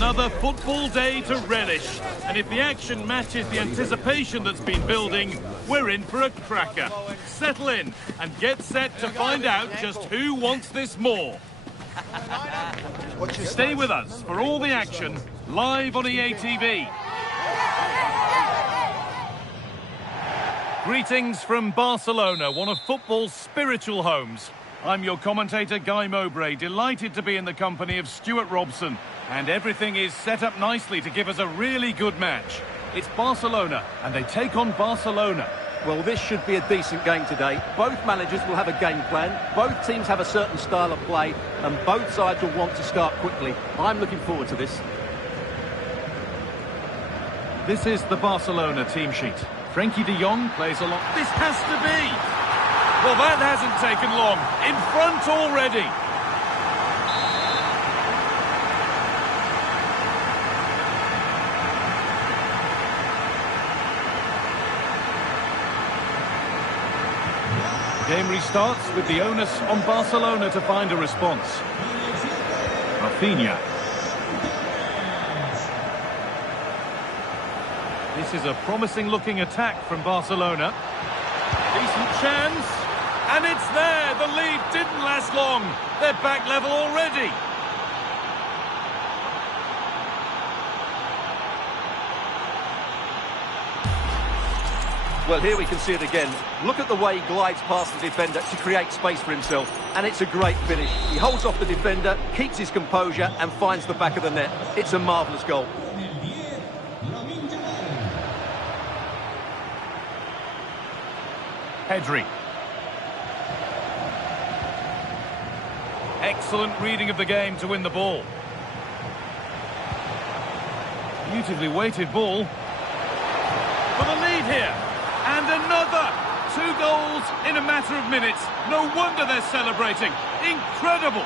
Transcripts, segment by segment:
Another football day to relish. And if the action matches the anticipation that's been building, we're in for a cracker. Settle in and get set to find out just who wants this more. Stay with us for all the action, live on EA TV. Greetings from Barcelona, one of football's spiritual homes. I'm your commentator, Guy Mowbray, delighted to be in the company of Stuart Robson. And everything is set up nicely to give us a really good match. It's Barcelona, and they take on Barcelona. Well, this should be a decent game today. Both managers will have a game plan, both teams have a certain style of play, and both sides will want to start quickly. I'm looking forward to this. This is the Barcelona team sheet. Frenkie de Jong plays along. This has to be! Well, that hasn't taken long. In front already. The game restarts with the onus on Barcelona to find a response. Rafinha. This is a promising-looking attack from Barcelona. Decent chance. And it's there. The lead didn't last long. They're back level already. Well, here we can see it again. Look at the way he glides past the defender to create space for himself. And it's a great finish. He holds off the defender, keeps his composure and finds the back of the net. It's a marvellous goal. Pedri. Excellent reading of the game to win the ball. Beautifully weighted ball. For the lead here. And another. 2 goals in a matter of minutes. No wonder they're celebrating. Incredible.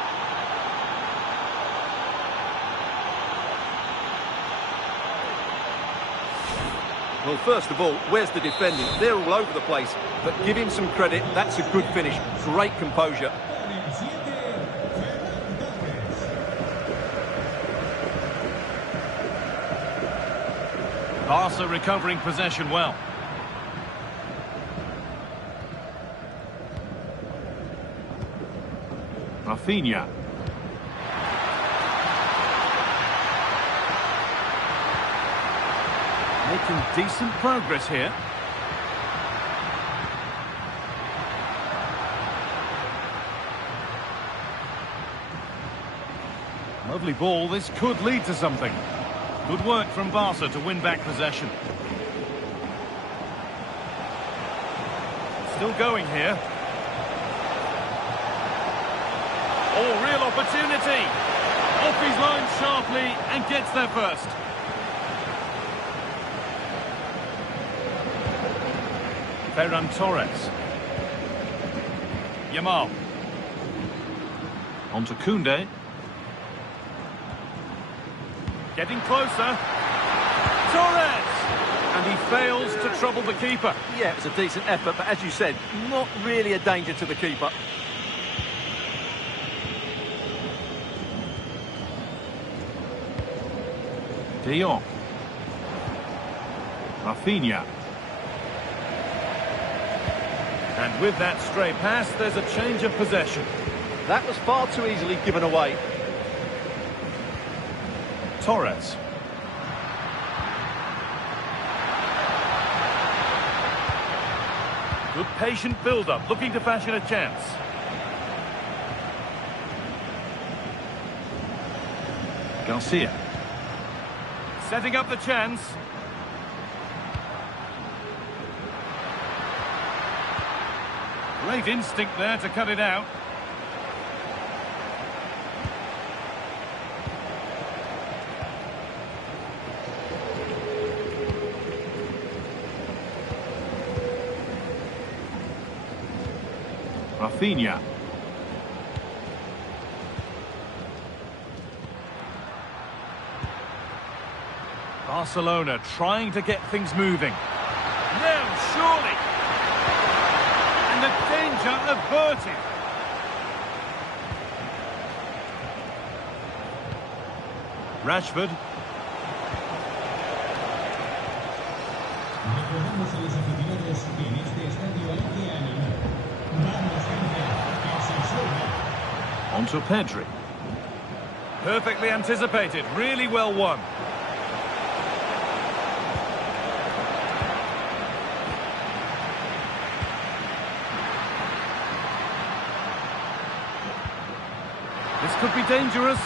Well, first of all, where's the defending? They're all over the place. But give him some credit. That's a good finish. Great composure. Barca recovering possession well. Rafinha. Making decent progress here. Lovely ball. This could lead to something. Good work from Barca to win back possession. Still going here. Oh, real opportunity. Off his line sharply and gets there first. Ferran Torres. Yamal. On to Koundé. Getting closer. Torres! And he fails to trouble the keeper. Yeah, it was a decent effort, but as you said, not really a danger to the keeper. De Jong. Rafinha. And with that stray pass, there's a change of possession. That was far too easily given away. Torres. Good patient build-up, looking to fashion a chance. Garcia. Setting up the chance. Great instinct there to cut it out. Rafinha. Barcelona trying to get things moving. Now, surely. And the danger averted. Rashford. On to Pedri. Perfectly anticipated, really well won. This could be dangerous.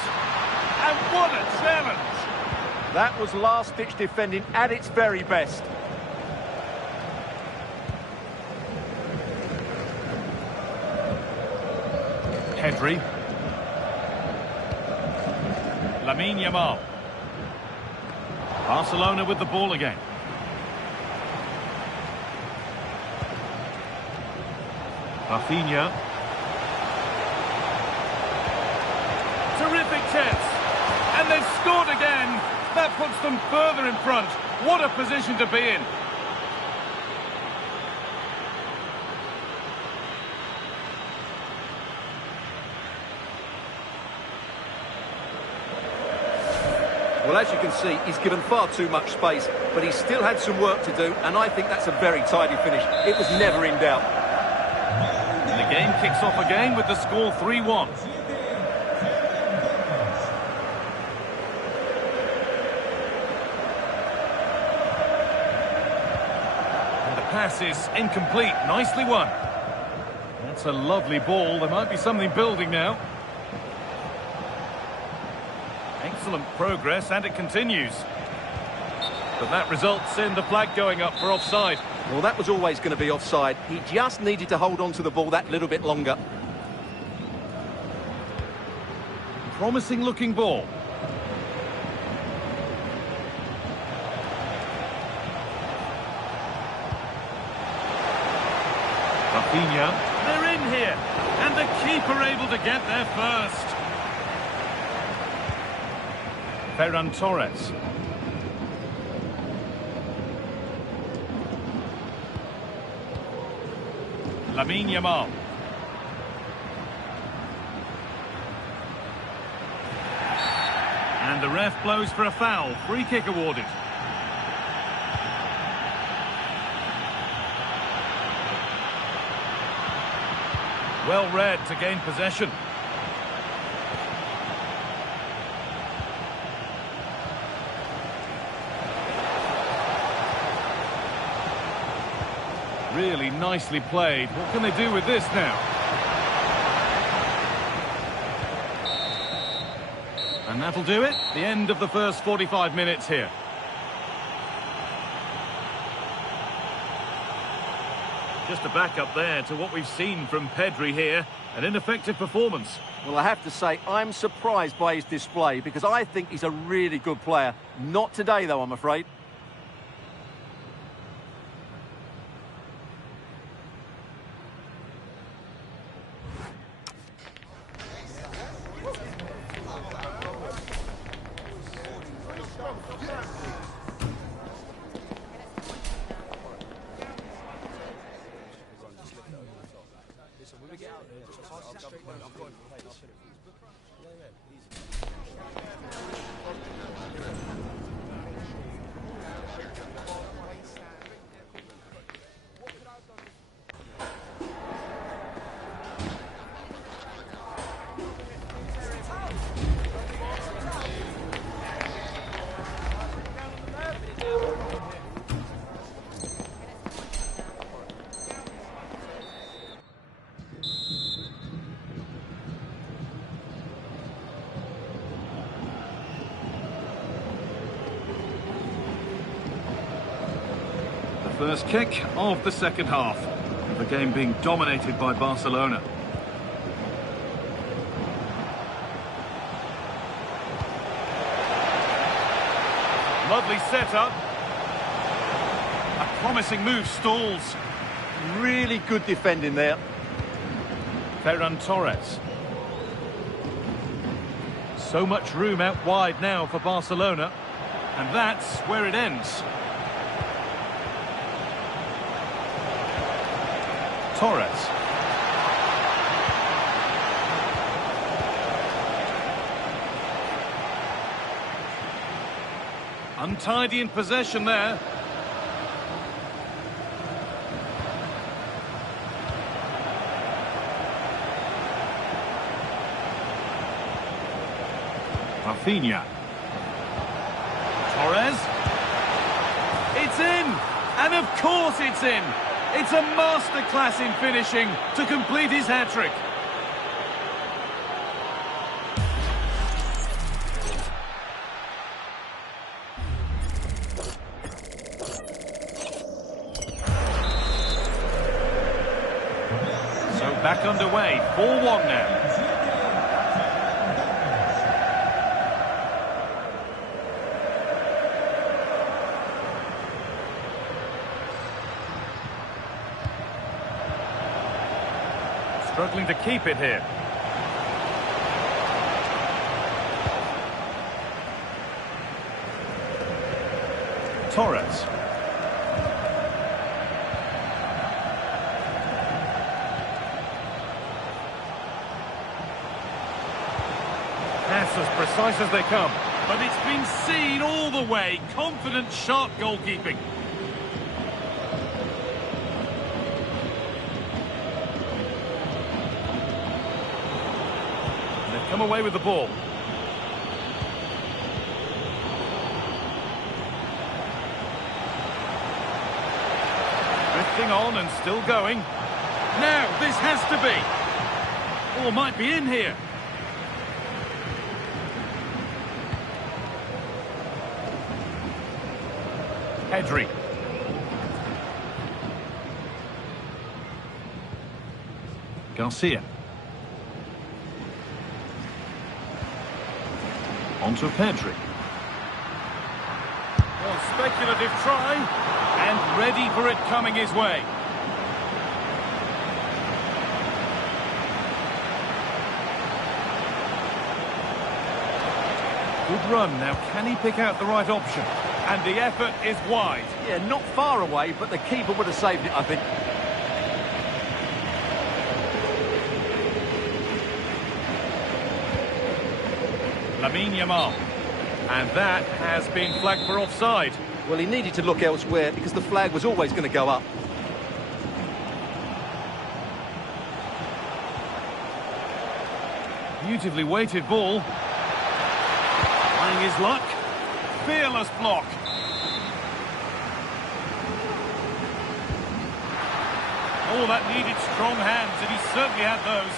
And what a challenge! That was last-ditch defending at its very best. Pedri. Lamine Yamal. Barcelona with the ball again. Rafinha. Terrific chance. And they've scored again. That puts them further in front. What a position to be in. Well, as you can see, he's given far too much space, but he's still had some work to do, and I think that's a very tidy finish. It was never in doubt. And the game kicks off again with the score 3-1. And the pass is incomplete. Nicely won. That's a lovely ball. There might be something building now. Excellent progress, and it continues. But that results in the flag going up for offside. Well, that was always going to be offside. He just needed to hold on to the ball that little bit longer. Promising looking ball. Rafinha. They're in here. And the keeper able to get there first. Ferran Torres. Lamine Yamal. And the ref blows for a foul. Free kick awarded. Well read to gain possession. Really nicely played. What can they do with this now? And that'll do it. The end of the first 45 minutes here. Just a back up there to what we've seen from Pedri here. An ineffective performance. Well, I have to say, I'm surprised by his display because I think he's a really good player. Not today, though, I'm afraid. First kick of the second half. The game being dominated by Barcelona. Lovely setup. A promising move stalls. Really good defending there. Ferran Torres. So much room out wide now for Barcelona. And that's where it ends. Torres. Untidy in possession there. Rafinha. Torres. It's in! And of course it's in! It's a masterclass in finishing to complete his hat-trick. So back underway, 4-1 now. Struggling to keep it here. Torres. Pass as precise as they come. But it's been seen all the way. Confident, sharp goalkeeping. Come away with the ball. Drifting on and still going. Now, this has to be. Or might be in here. Pedri. Garcia. Onto Pedri. Well, speculative try, and ready for it coming his way. Good run. Now, can he pick out the right option? And the effort is wide. Yeah, not far away, but the keeper would have saved it, I think. Lamine Yamal. And that has been flagged for offside. Well, he needed to look elsewhere because the flag was always going to go up. Beautifully weighted ball. Trying his luck. Fearless block. Oh, that needed strong hands, and he certainly had those.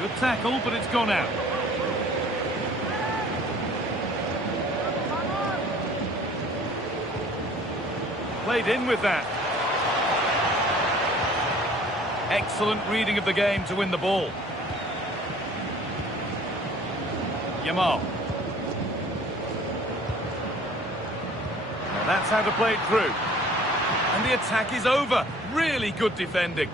Good tackle, but it's gone out. Played in with that. Excellent reading of the game to win the ball. Yamal. Now that's how to play it through. And the attack is over. Really good defending.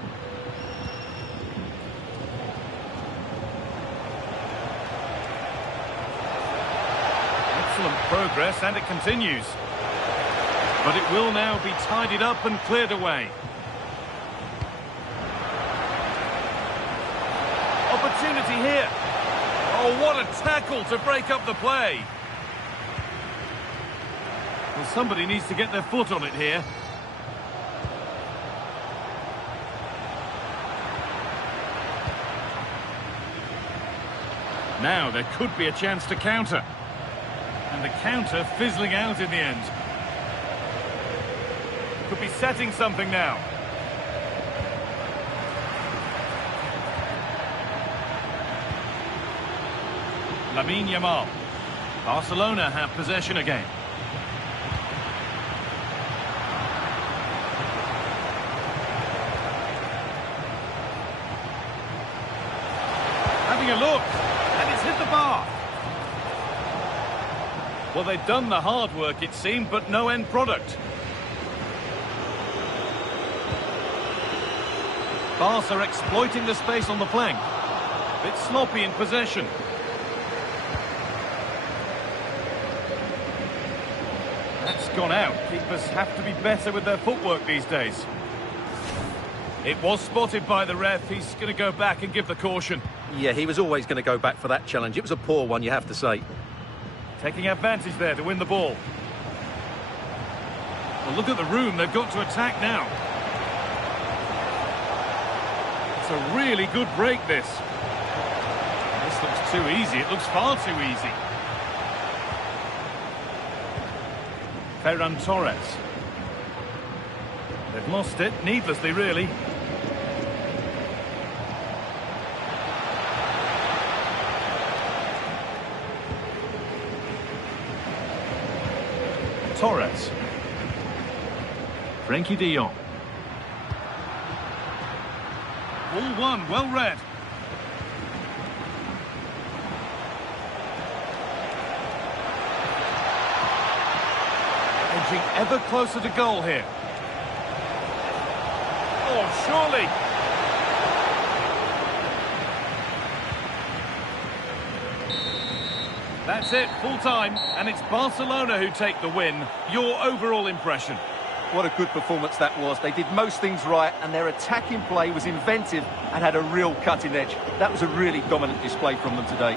Excellent progress, and it continues. But it will now be tidied up and cleared away. Opportunity here. Oh, what a tackle to break up the play. Well, somebody needs to get their foot on it here. Now there could be a chance to counter. And the counter fizzling out in the end. Could be setting something now. Lamine Yamal. Barcelona have possession again. Having a look, and it's hit the bar. Well, they've done the hard work, it seemed, but no end product. Barca exploiting the space on the flank. Bit sloppy in possession. That's gone out. Keepers have to be better with their footwork these days. It was spotted by the ref. He's going to go back and give the caution. Yeah, he was always going to go back for that challenge. It was a poor one, you have to say. Taking advantage there to win the ball. Well, look at the room. They've got to attack now. It's a really good break, this. This looks too easy. It looks far too easy. Ferran Torres. They've lost it, needlessly, really. Torres. Frenkie de Jong. Ball one, well read. Edging ever closer to goal here. Oh, surely. That's it, full time, and it's Barcelona who take the win. Your overall impression? What a good performance that was. They did most things right, and their attacking play was inventive and had a real cutting edge. That was a really dominant display from them today.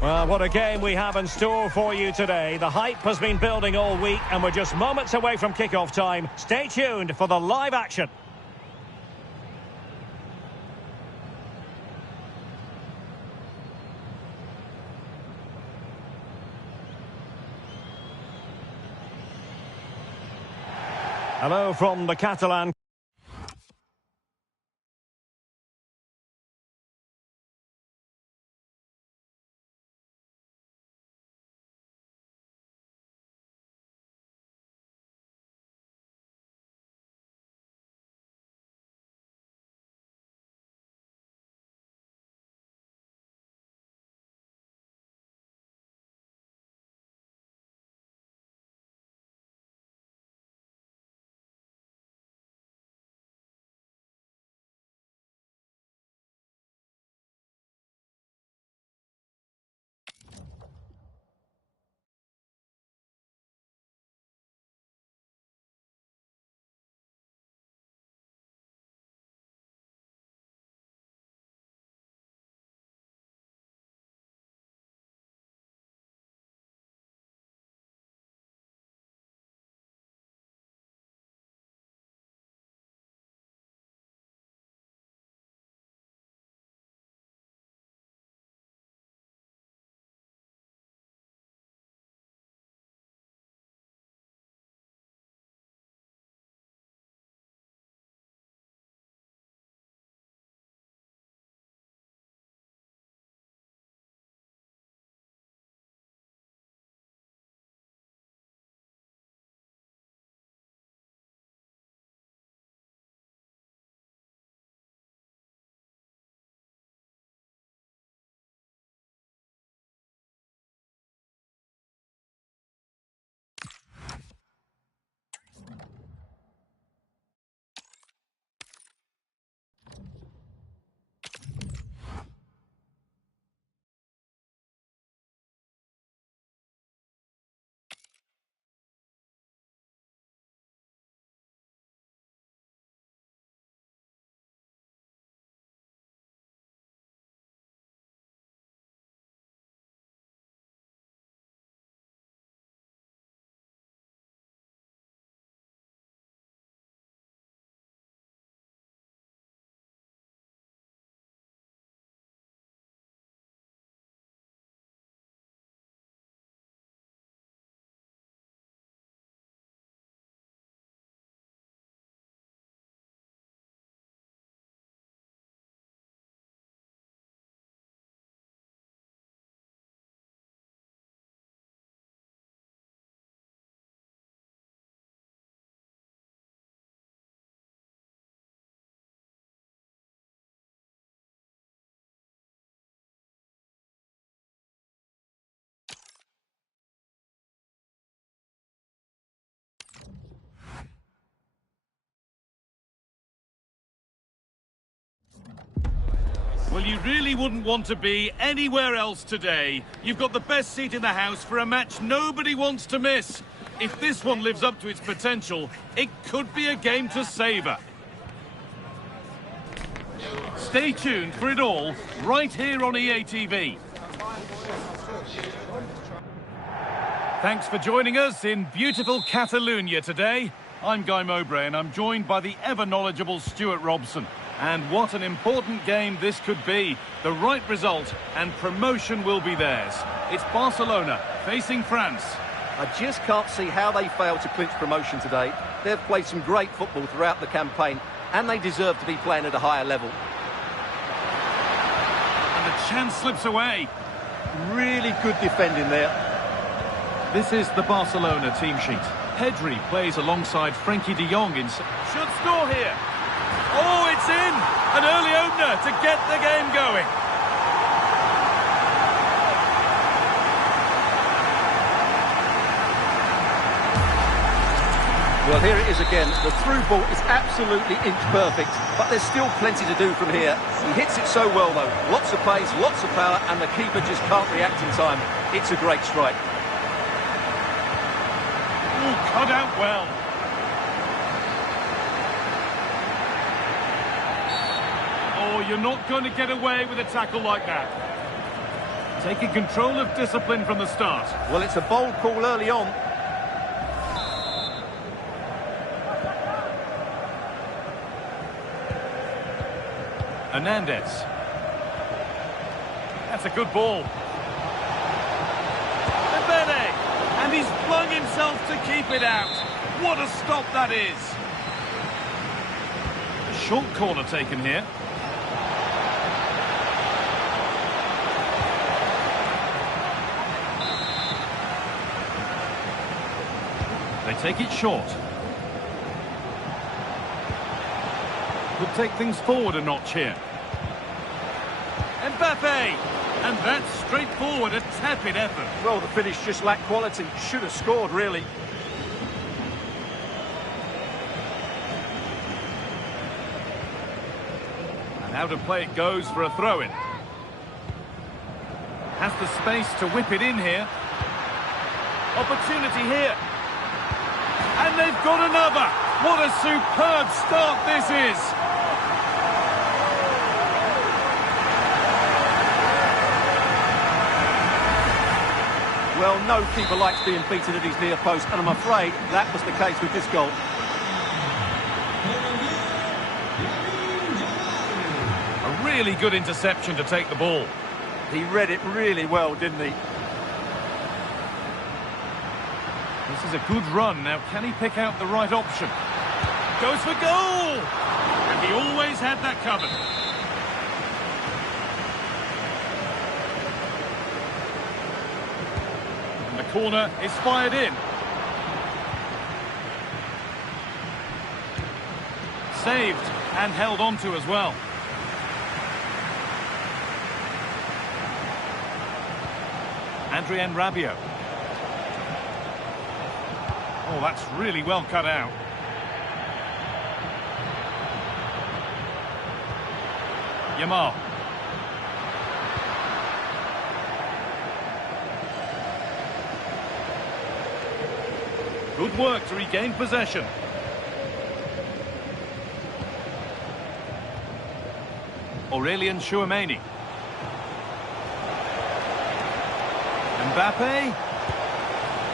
Well, what a game we have in store for you today. The hype has been building all week and we're just moments away from kick-off time. Stay tuned for the live action. Hello from the Catalan. Well, you really wouldn't want to be anywhere else today. You've got the best seat in the house for a match nobody wants to miss. If this one lives up to its potential, it could be a game to savour. Stay tuned for it all, right here on EA TV. Thanks for joining us in beautiful Catalonia today. I'm Guy Mowbray and I'm joined by the ever-knowledgeable Stuart Robson. And what an important game this could be. The right result and promotion will be theirs. It's Barcelona facing France. I just can't see how they failed to clinch promotion today. They've played some great football throughout the campaign and they deserve to be playing at a higher level. And the chance slips away. Really good defending there. This is the Barcelona team sheet. Pedri plays alongside Frenkie de Jong in... Should score here. Oh, it's in! An early opener to get the game going. Well, here it is again. The through ball is absolutely inch perfect, but there's still plenty to do from here. He hits it so well, though. Lots of pace, lots of power, and the keeper just can't react in time. It's a great strike. Ooh, cut out well. Oh, you're not going to get away with a tackle like that. Taking control of discipline from the start. Well, it's a bold call early on. Hernandez. That's a good ball. Dembele! And he's flung himself to keep it out. What a stop that is. A short corner taken here. They take it short. Could take things forward a notch here. Mbappe! And that's straightforward, a tepid effort. Well, the finish just lacked quality. Should have scored, really. And out of play it goes for a throw-in. Has the space to whip it in here. Opportunity here. And they've got another. What a superb start this is. Well, no keeper likes being beaten at his near post, and I'm afraid that was the case with this goal. A really good interception to take the ball. He read it really well, didn't he? This is a good run. Now, can he pick out the right option? Goes for goal! And he always had that covered. And the corner is fired in. Saved and held on to as well. Adrien Rabiot. Oh, that's really well cut out. Yamal. Good work to regain possession. Aurelien Tchouameni. Mbappe.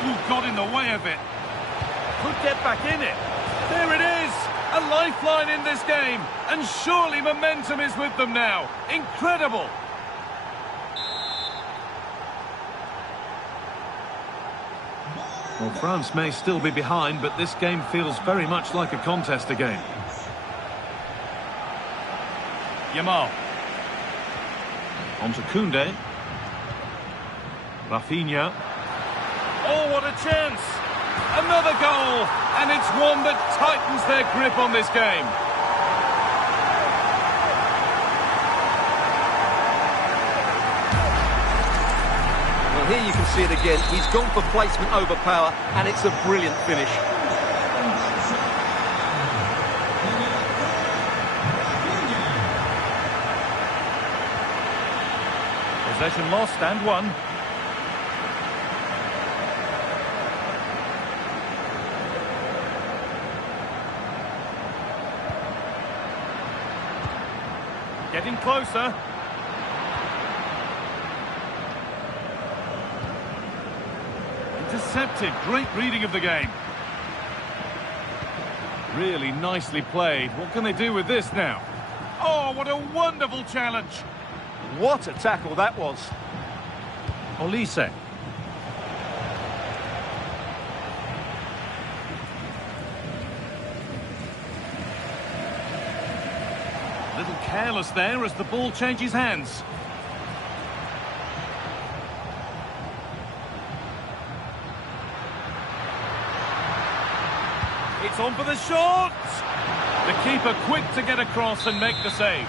Ooh, got in the way of it. Could get back in it. There it is! A lifeline in this game. And surely momentum is with them now. Incredible! Well, France may still be behind, but this game feels very much like a contest again. Yamal. On to Koundé. Rafinha. Oh, what a chance! Another goal, and it's one that tightens their grip on this game. Well, here you can see it again. He's gone for placement over power, and it's a brilliant finish. Possession lost and won. Getting closer. Intercepted. Great reading of the game. Really nicely played. What can they do with this now? Oh, what a wonderful challenge. What a tackle that was. Olise. A little careless there as the ball changes hands. It's on for the shot! The keeper quick to get across and make the save.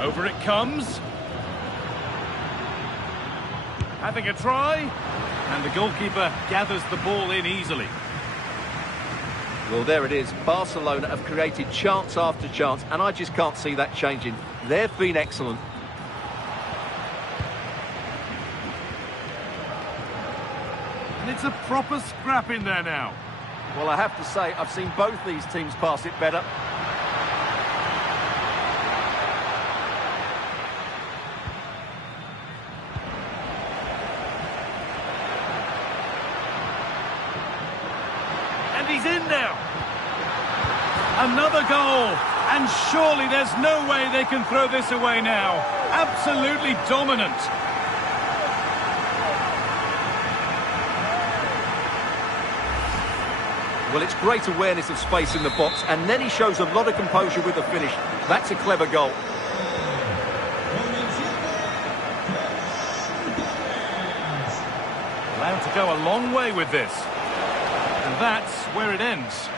Over it comes. Having a try. And the goalkeeper gathers the ball in easily. Well, there it is. Barcelona have created chance after chance, and I just can't see that changing. They've been excellent. And it's a proper scrap in there now. Well, I have to say, I've seen both these teams pass it better. And he's in now. Another goal. And surely there's no way they can throw this away now. Absolutely dominant. Well, it's great awareness of space in the box, and then he shows a lot of composure with the finish. That's a clever goal. Allowed to go a long way with this. And that's where it ends.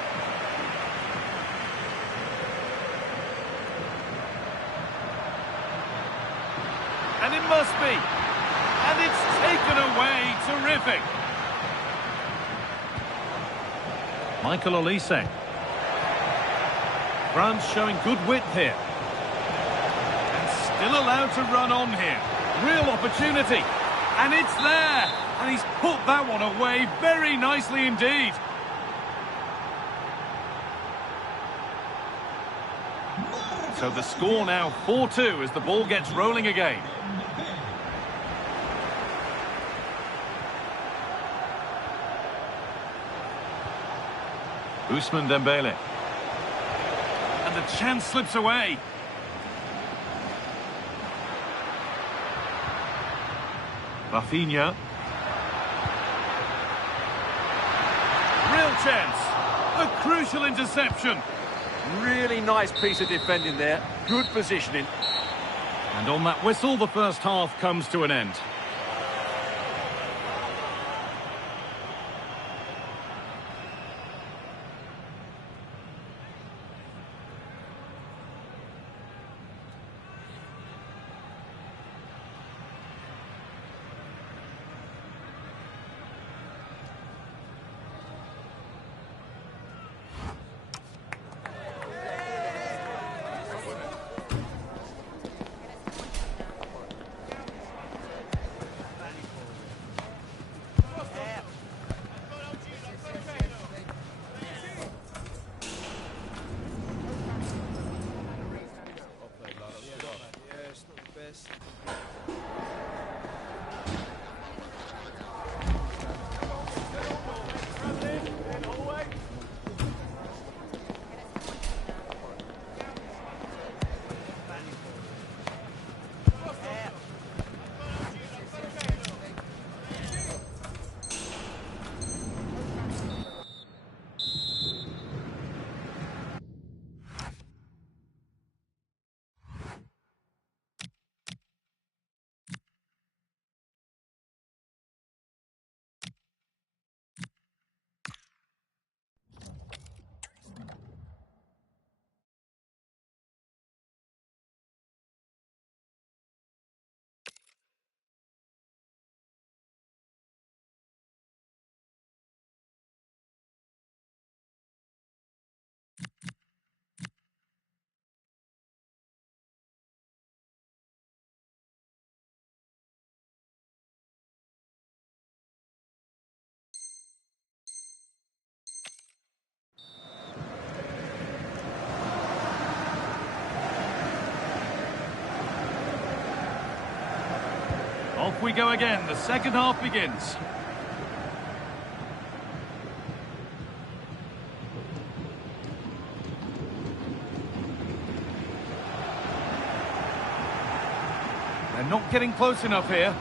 And it must be. And it's taken away. Terrific. Michael Olise. France showing good width here. And still allowed to run on here. Real opportunity. And it's there. And he's put that one away very nicely indeed. So the score now 4-2 as the ball gets rolling again. Ousmane Dembele. And the chance slips away. Rafinha. Real chance. A crucial interception. Really nice piece of defending there. Good positioning. And on that whistle, the first half comes to an end. Off we go again. The second half begins. They're not getting close enough here,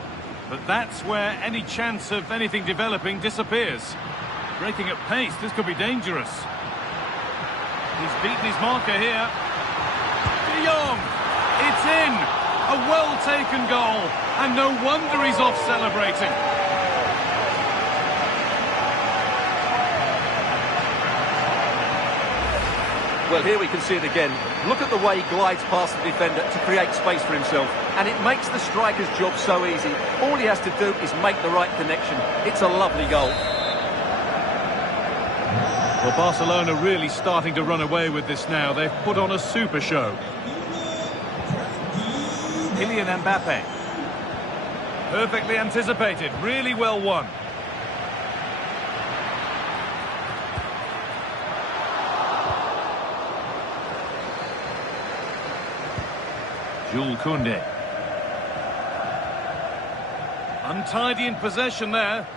but that's where any chance of anything developing disappears. Breaking at pace, this could be dangerous. He's beaten his marker here. De Jong! It's in! A well-taken goal, and no wonder he's off celebrating. Well, here we can see it again. Look at the way he glides past the defender to create space for himself, and it makes the striker's job so easy. All he has to do is make the right connection. It's a lovely goal. Well, Barcelona really starting to run away with this now. They've put on a super show. Kylian Mbappe. Perfectly anticipated, really well won. Jules Koundé. Untidy in possession there.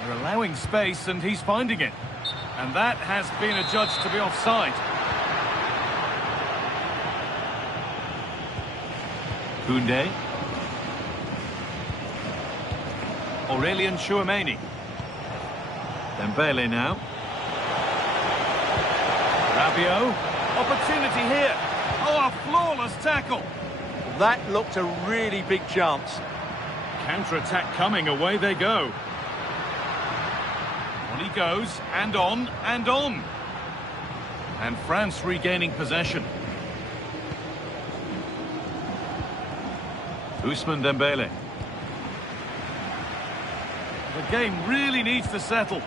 They're allowing space and he's finding it. And that has been adjudged to be offside. Koundé. Aurélien Tchouameni. Dembele now. Rabiot. Opportunity here. Oh, a flawless tackle. That looked a really big chance. Counter-attack coming, away they go. On he goes, and on, and on. And France regaining possession. Ousmane Dembele. The game really needs to settle.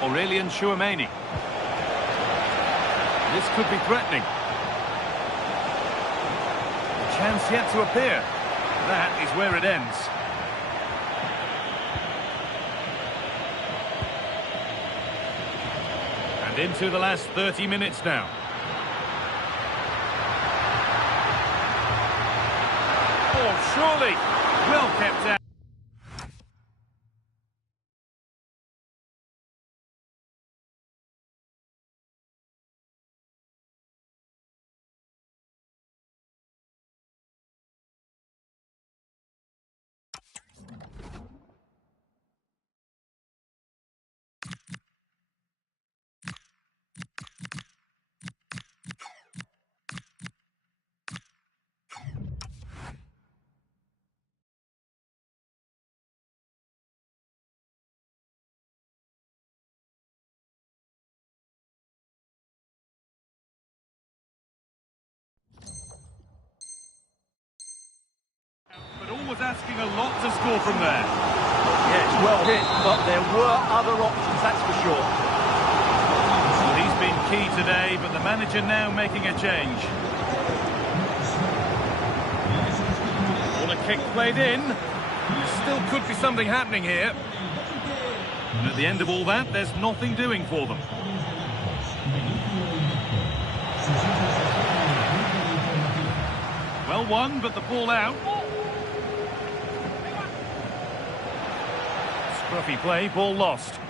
Aurélien Tchouameni. This could be threatening. A chance yet to appear. That is where it ends. And into the last 30 minutes now. Oh, surely. Well kept out. But always asking a lot to score from there. Yeah, it's well hit, but there were other options, that's for sure. Well, he's been key today, but the manager now making a change. Corner kick played in. Still could be something happening here. And at the end of all that, there's nothing doing for them. Well won, but the ball out. Scruffy play, ball lost.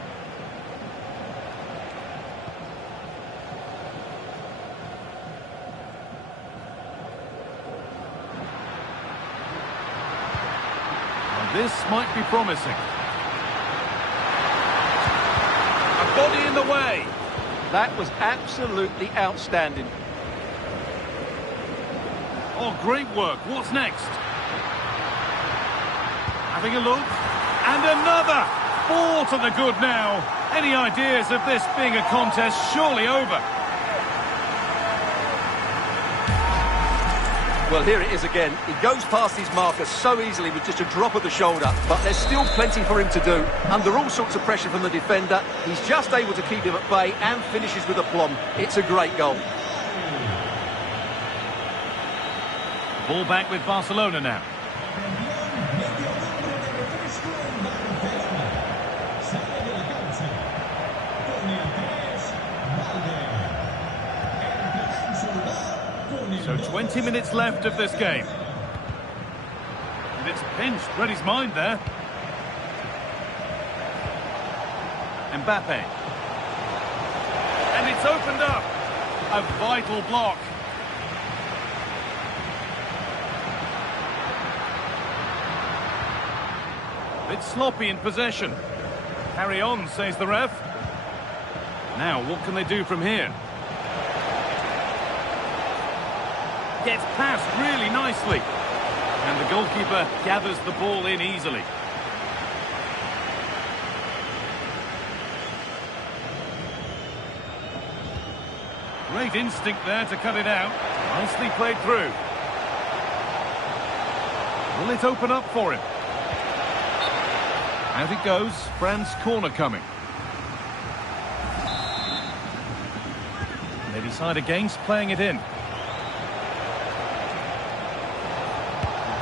And this might be promising. A body in the way. That was absolutely outstanding. Oh, great work. What's next? Having a look. And another! 4 to the good now. Any ideas of this being a contest surely over? Well, here it is again. He goes past his marker so easily with just a drop of the shoulder, but there's still plenty for him to do. Under all sorts of pressure from the defender, he's just able to keep him at bay and finishes with aplomb. It's a great goal. Ball back with Barcelona now. So 20 minutes left of this game. And it's pinched, read his mind there. Mbappe. And it's opened up. A vital block. Bit sloppy in possession. Carry on, says the ref. Now, what can they do from here? Gets past really nicely. And the goalkeeper gathers the ball in easily. Great instinct there to cut it out. Nicely played through. Will it open up for him? Out it goes. France corner coming. They decide against playing it in.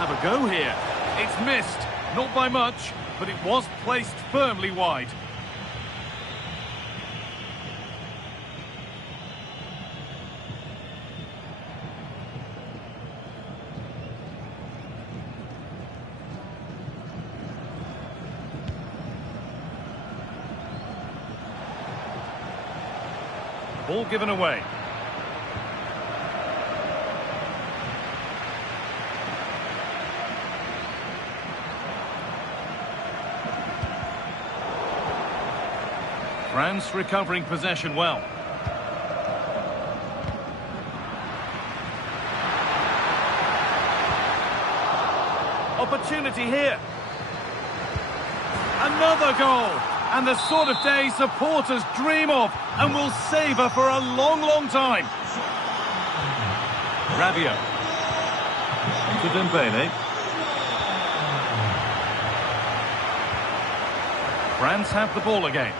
Have a go here. It's missed. Not by much, but it was placed firmly wide. Ball given away. France recovering possession well. Opportunity here. Another goal. And the sort of day supporters dream of and will savour for a long, long time. Rabiot. To Dembele. France have the ball again.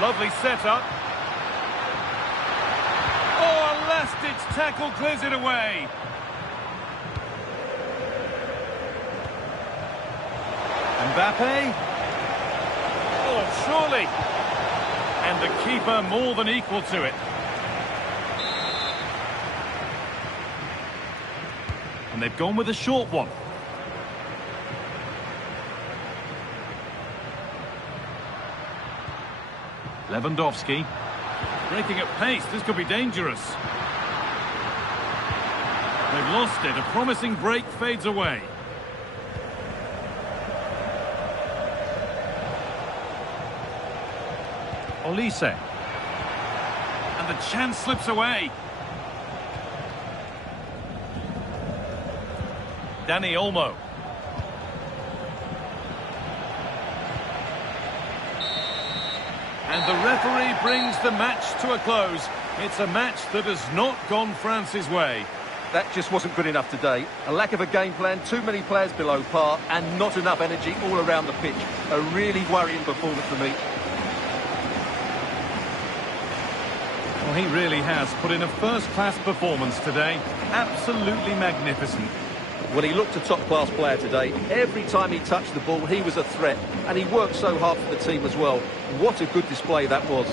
Lovely setup. Oh, a last-ditch tackle clears it away. Mbappe. Oh, surely. And the keeper more than equal to it. And they've gone with a short one. Lewandowski. Breaking at pace, this could be dangerous. They've lost it, a promising break fades away. Olise. And the chance slips away. Dani Olmo. And the referee brings the match to a close. It's a match that has not gone France's way. That just wasn't good enough today. A lack of a game plan, too many players below par, and not enough energy all around the pitch. A really worrying performance for me. Well, he really has put in a first-class performance today. Absolutely magnificent. Well, he looked a top-class player today. Every time he touched the ball, he was a threat. And he worked so hard for the team as well. What a good display that was.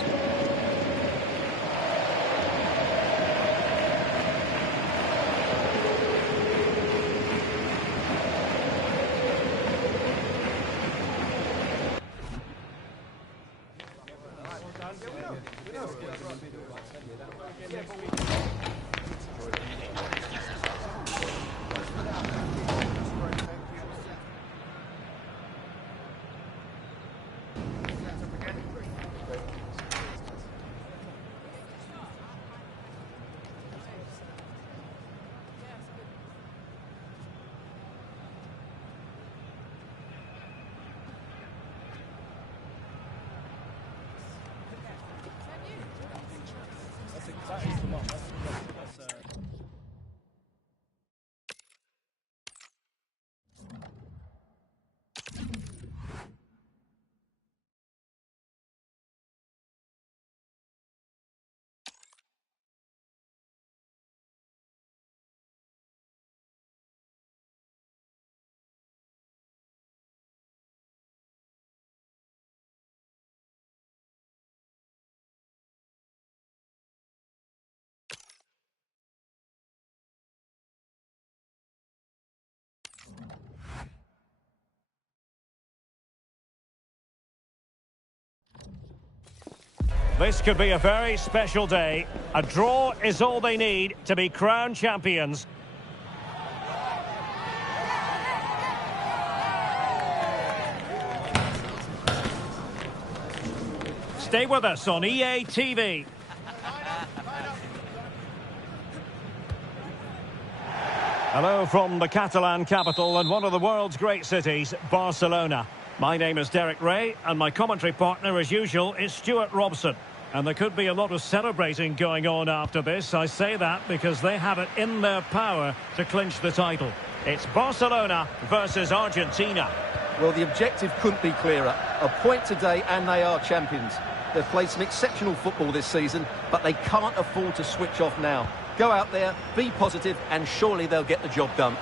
This could be a very special day. A draw is all they need to be crowned champions. Stay with us on EA TV. Hello from the Catalan capital and one of the world's great cities, Barcelona. My name is Derek Ray, and my commentary partner, as usual, is Stuart Robson. And there could be a lot of celebrating going on after this. I say that because they have it in their power to clinch the title. It's Barcelona versus Argentina. Well, the objective couldn't be clearer. A point today and they are champions. They've played some exceptional football this season, but they can't afford to switch off now. Go out there, be positive, and surely they'll get the job done.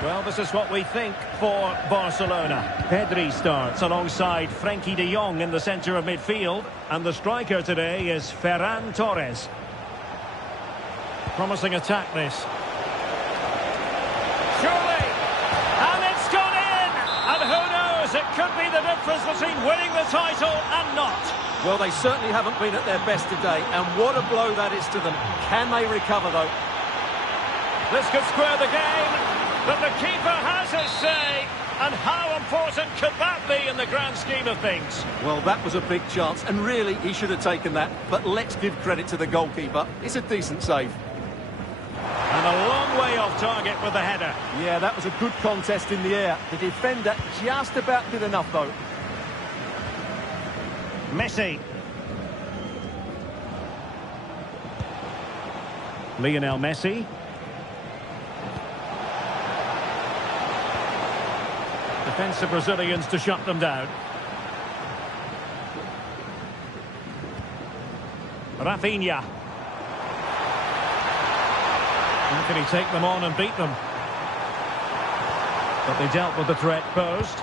Well, this is what we think for Barcelona. Pedri starts alongside Frenkie de Jong in the centre of midfield. And the striker today is Ferran Torres. Promising attack, this. Surely! And it's gone in! And who knows, it could be the difference between winning the title and not. Well, they certainly haven't been at their best today, and what a blow that is to them. Can they recover, though? This could square the game, but the keeper has his say. And how important could that be in the grand scheme of things? Well, that was a big chance, and really, he should have taken that. But let's give credit to the goalkeeper. It's a decent save. And a long way off target with the header. Yeah, that was a good contest in the air. The defender just about did enough, though. Messi. Lionel Messi. Defensive Brazilians to shut them down. Rafinha. How can he take them on and beat them? But they dealt with the threat posed.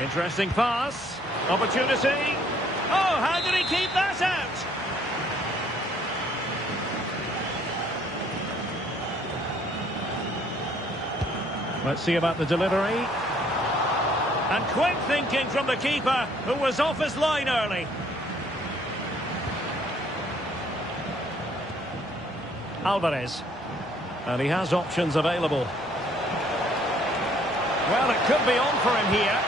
Interesting pass. Opportunity. Oh, how did he keep that out? Let's see about the delivery. And quick thinking from the keeper, who was off his line early. Alvarez. And he has options available. Well, it could be on for him here.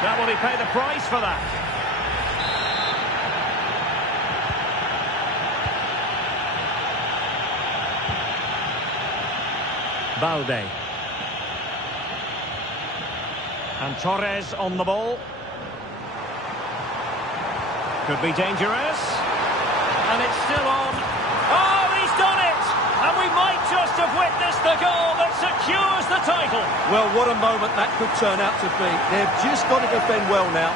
Now, will he pay the price for that? Balde. And Torres on the ball. Could be dangerous. And it's still on. Oh, he's done it! And we might just have witnessed the goal that secures the title. Well, what a moment that could turn out to be. They've just got to defend well now.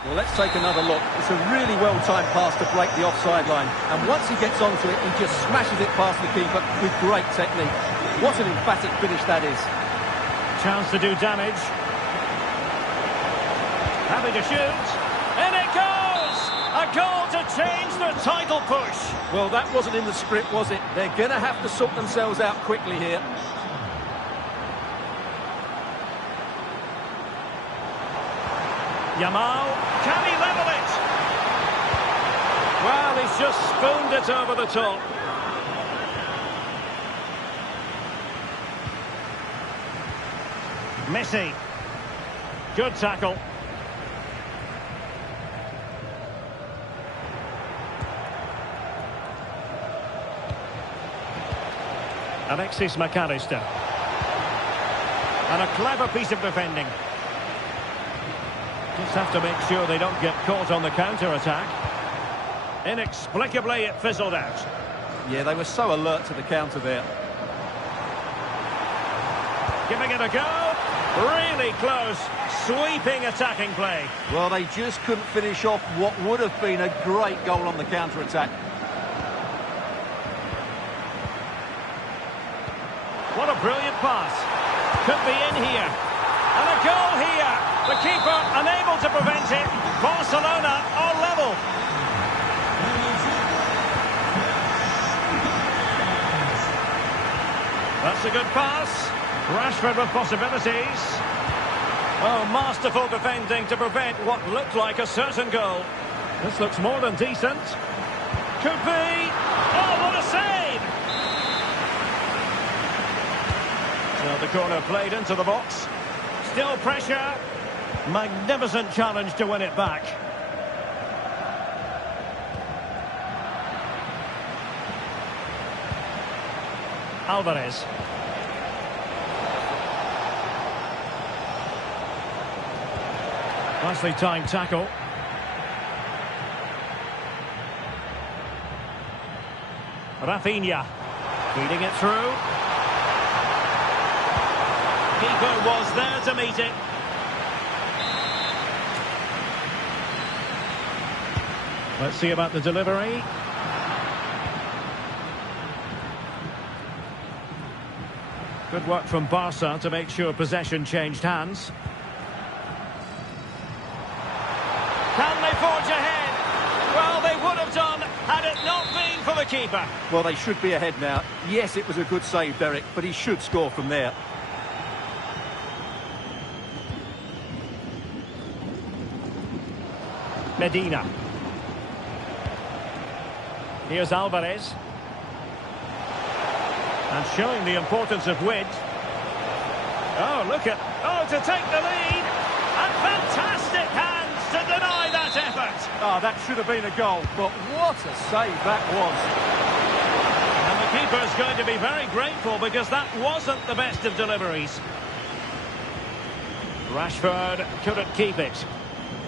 Well, let's take another look. It's a really well-timed pass to break the offside line. And once he gets onto it, he just smashes it past the keeper with great technique. What an emphatic finish that is. Chance to do damage. Having to shoot. And it goes! A goal to change the title push. Well, that wasn't in the script, was it? They're going to have to sort themselves out quickly here. Yamal, can he level it? Well, he's just spooned it over the top. Messi. Good tackle. Alexis McAllister. And a clever piece of defending. Just have to make sure they don't get caught on the counter-attack. Inexplicably, it fizzled out. Yeah, they were so alert to the counter there. Giving it a go. Really close. Sweeping attacking play. Well, they just couldn't finish off what would have been a great goal on the counter-attack. What a brilliant pass. Could be in here. And a goal here. The keeper unable to prevent it. Barcelona are level. That's a good pass. Rashford with possibilities. Oh, masterful defending to prevent what looked like a certain goal. This looks more than decent. Could be. Oh, what a save! So the corner played into the box. Still pressure. Magnificent challenge to win it back. Alvarez. Nicely timed tackle. Rafinha. Feeding it through. Keeper was there to meet it. Let's see about the delivery. Good work from Barca to make sure possession changed hands. Can they forge ahead? Well, they would have done had it not been for the keeper. Well, they should be ahead now. Yes, it was a good save, Derek, but he should score from there. Medina. Here's Alvarez. And showing the importance of width. Oh, look at... Oh, to take the lead. And fantastic hands to deny that effort. Oh, that should have been a goal, but what a save that was. And the keeper's going to be very grateful because that wasn't the best of deliveries. Rashford couldn't keep it.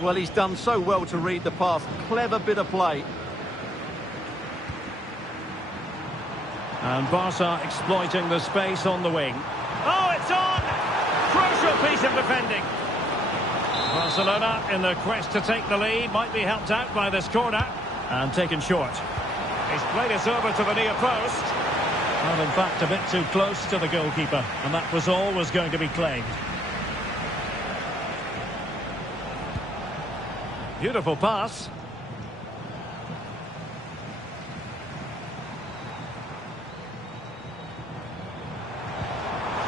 Well, he's done so well to read the pass. Clever bit of play. And Barca exploiting the space on the wing. Oh, it's on! Crucial piece of defending. Barcelona, in their quest to take the lead, might be helped out by this corner. And taken short. He's played it over to the near post. Well, in fact, a bit too close to the goalkeeper. And that was always going to be claimed. Beautiful pass.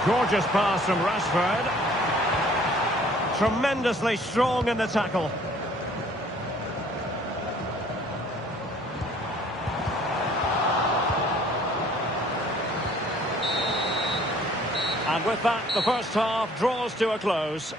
Gorgeous pass from Rashford. Tremendously strong in the tackle. And with that, the first half draws to a close.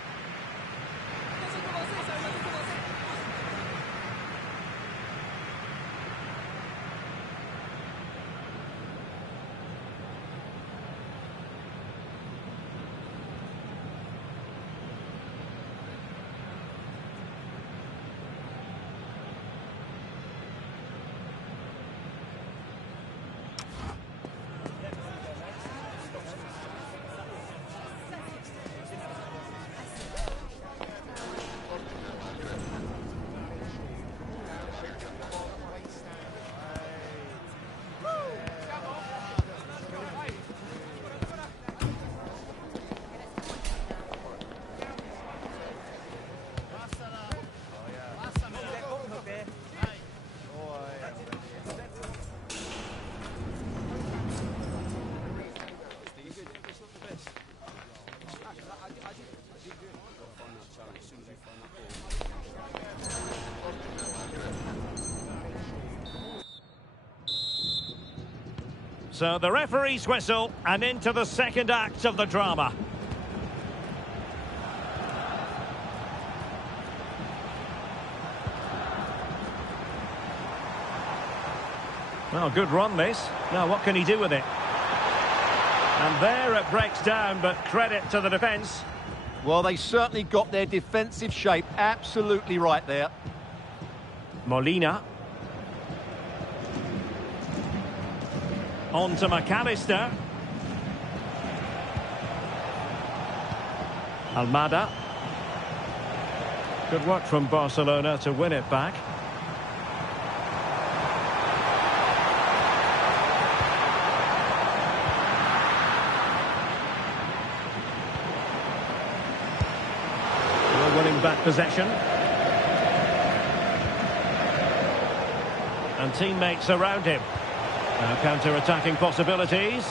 So the referee's whistle and into the second act of the drama. Well, good run this. Now what can he do with it? And there it breaks down, but credit to the defence. Well, they certainly got their defensive shape absolutely right there. Molina. On to McAllister. Almada. Good work from Barcelona to win it back. We're winning back possession. And teammates around him. Now counter-attacking possibilities.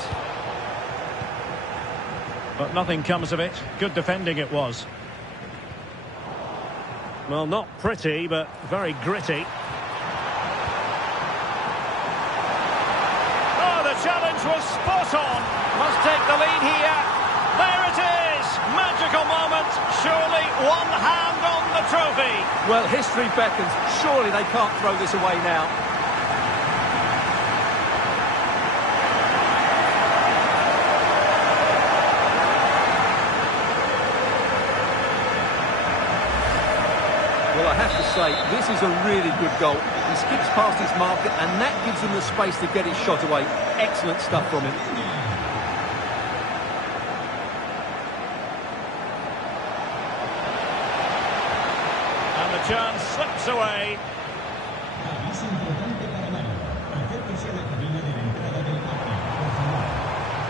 But nothing comes of it. Good defending it was. Well, not pretty, but very gritty. Oh, the challenge was spot on. Must take the lead here. There it is. Magical moment. Surely one hand on the trophy. Well, history beckons. Surely they can't throw this away now. Well, I have to say, this is a really good goal. He skips past his marker, and that gives him the space to get his shot away. Excellent stuff from him. And the chance slips away.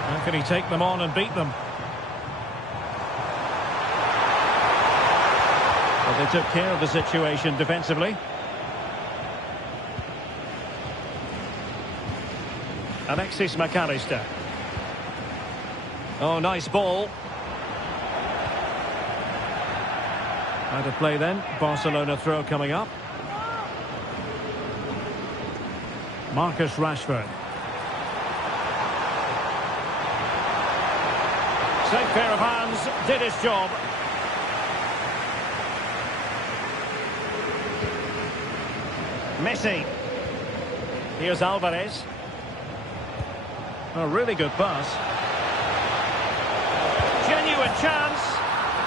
How can he take them on and beat them? Well, they took care of the situation defensively. Alexis McAllister. Oh, nice ball. Out of play then. Barcelona throw coming up. Marcus Rashford. Safe pair of hands, did his job. Messi. Here's Alvarez. A really good pass. Genuine chance.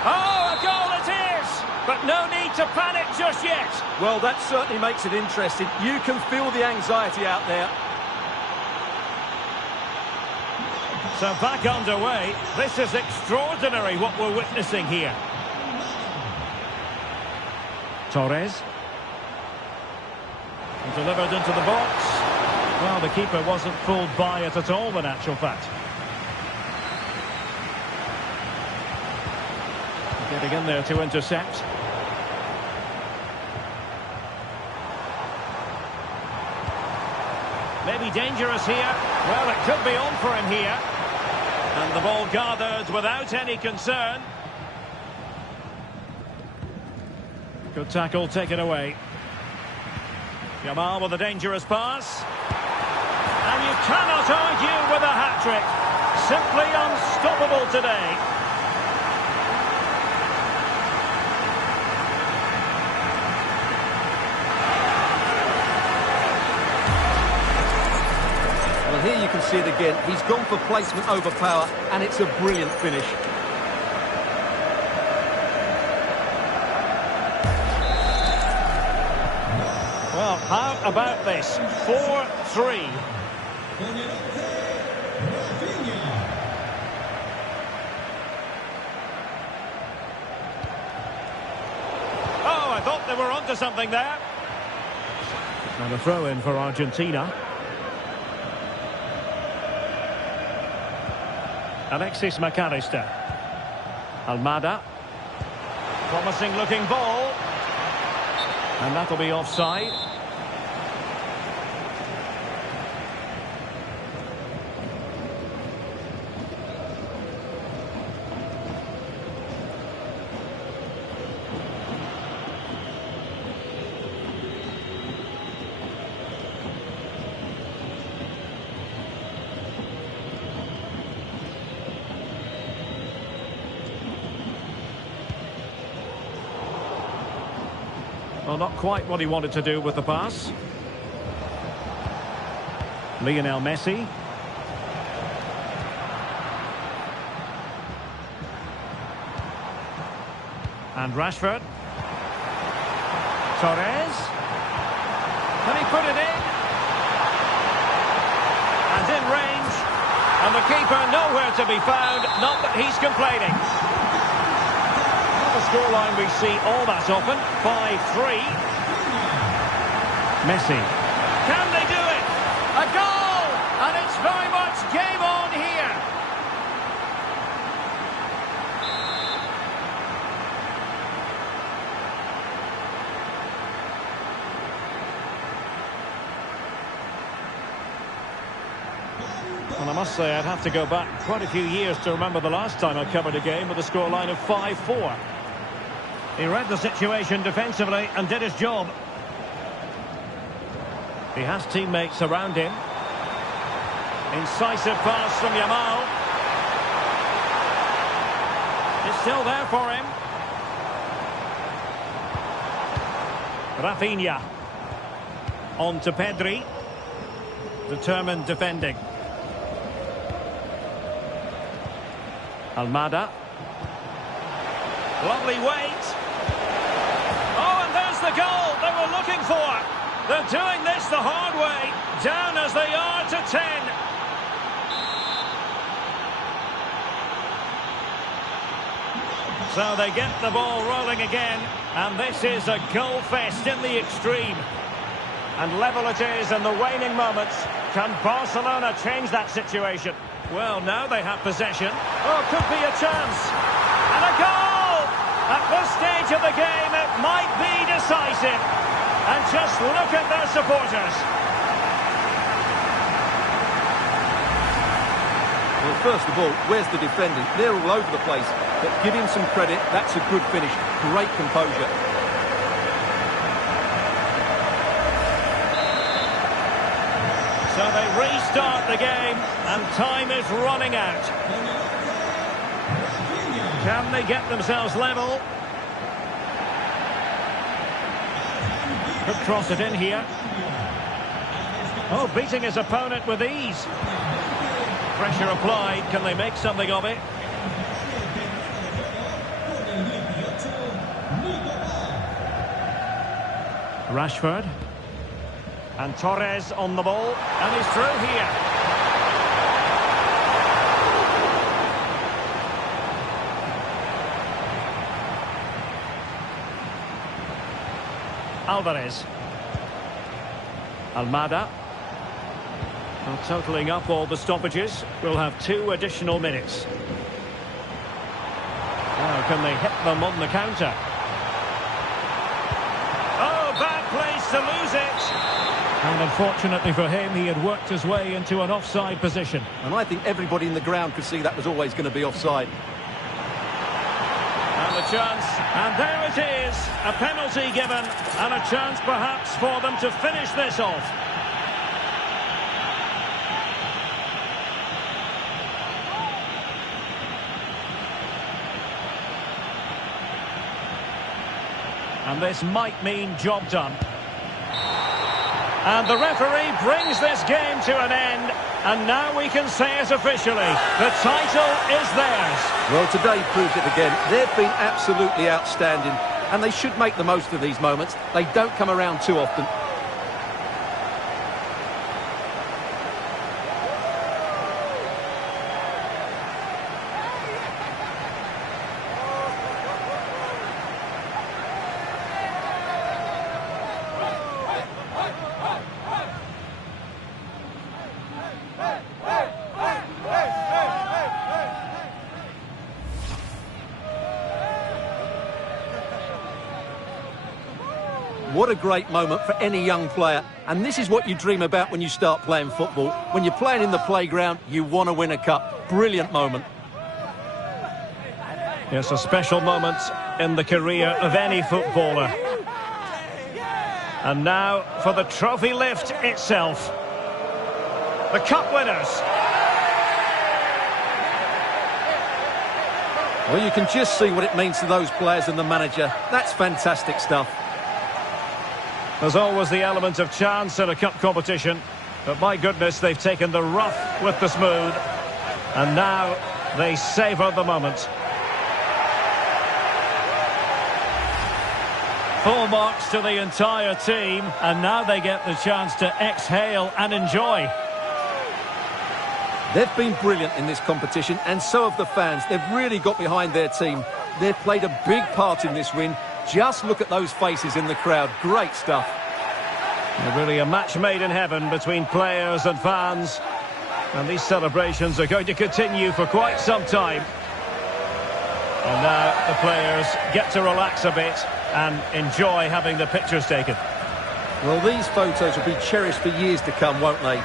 Oh, a goal it is! But no need to panic just yet. Well, that certainly makes it interesting. You can feel the anxiety out there. So back underway. This is extraordinary what we're witnessing here. Torres. Delivered into the box. Well, the keeper wasn't fooled by it at all, in actual fact. Getting in there to intercept. Maybe dangerous here. Well, it could be on for him here. And the ball gathered without any concern. Good tackle taken away. Yamal with a dangerous pass. And you cannot argue with a hat-trick. Simply unstoppable today. Well, here you can see it again. He's gone for placement over power, and it's a brilliant finish. Well, how about this? 4-3. Oh, I thought they were onto something there. And a throw-in for Argentina. Alexis McAllister. Almada. Promising looking ball. And that'll be offside. Well, not quite what he wanted to do with the pass. Lionel Messi. And Rashford. Torres. Can he put it in? And in range. And the keeper nowhere to be found. Not that he's complaining. The scoreline we see all that often, 5-3. Messi. Can they do it? A goal! And it's very much game on here. Well, I must say I'd have to go back quite a few years to remember the last time I covered a game with a scoreline of 5-4. He read the situation defensively and did his job. He has teammates around him. Incisive pass from Yamal. It's still there for him. Rafinha. On to Pedri. Determined defending. Almada. Lovely weight. Oh, and there's the goal they were looking for. They're doing this the hard way. Down as they are to 10. So they get the ball rolling again. And this is a goal fest in the extreme. And level it is in the waning moments. Can Barcelona change that situation? Well, now they have possession. Oh, could be a chance. And a goal! At this stage of the game, it might be decisive. And just look at their supporters. Well, first of all, where's the defending? They're all over the place. But give him some credit. That's a good finish. Great composure. So they restart the game, and time is running out. Can they get themselves level? Could cross it in here. Oh, beating his opponent with ease. Pressure applied. Can they make something of it? Rashford. And Torres on the ball. And he's through here. Alvarez. Almada. Well, totalling up all the stoppages, we'll have 2 additional minutes. Now, can they hit them on the counter? Oh, bad place to lose it. And unfortunately for him, he had worked his way into an offside position. And I think everybody in the ground could see that was always going to be offside. And the chance, and there it is, a penalty given, and a chance perhaps for them to finish this off. And this might mean job done. And the referee brings this game to an end. And now we can say it officially. The title is theirs. Well, today proved it again. They've been absolutely outstanding. And they should make the most of these moments. They don't come around too often. What a great moment for any young player. And this is what you dream about when you start playing football. When you're playing in the playground, you want to win a cup. Brilliant moment. Yes, a special moment in the career of any footballer. And now for the trophy lift itself. The cup winners. Well, you can just see what it means to those players and the manager. That's fantastic stuff. There's always the element of chance in a cup competition. But my goodness, they've taken the rough with the smooth. And now they savour the moment. Full marks to the entire team. And now they get the chance to exhale and enjoy. They've been brilliant in this competition, and so have the fans. They've really got behind their team. They've played a big part in this win. Just look at those faces in the crowd. Great stuff. Really a match made in heaven between players and fans. And these celebrations are going to continue for quite some time. And now the players get to relax a bit and enjoy having the pictures taken. Well, these photos will be cherished for years to come, won't they?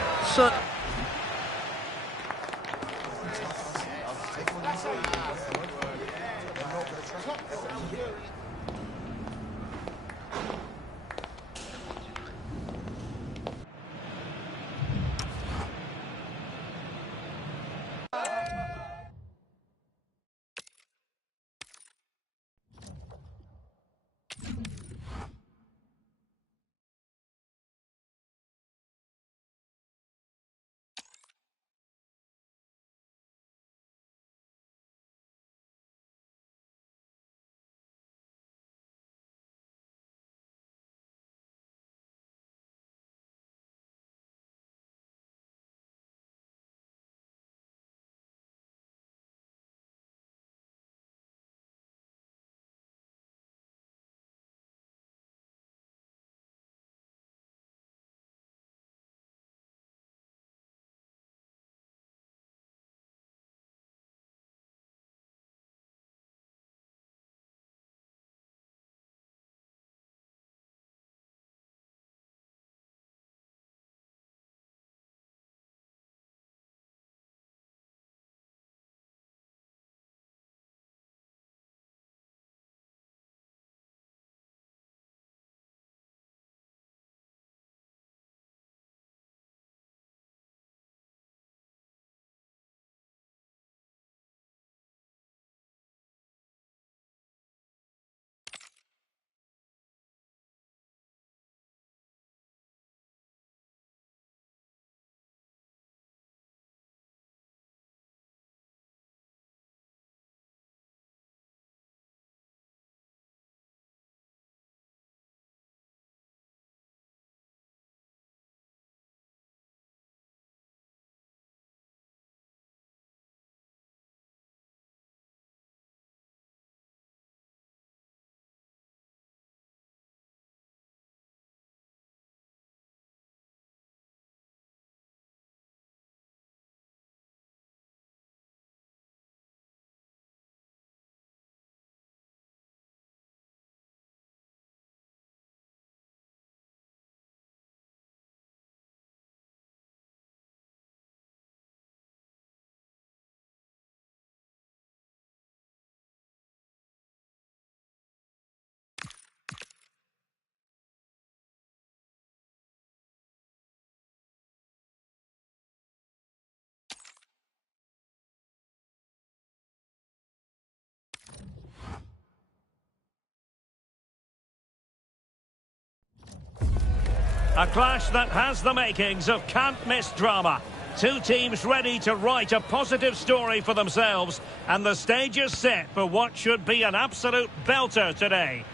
A clash that has the makings of can't-miss drama. Two teams ready to write a positive story for themselves, and the stage is set for what should be an absolute belter today.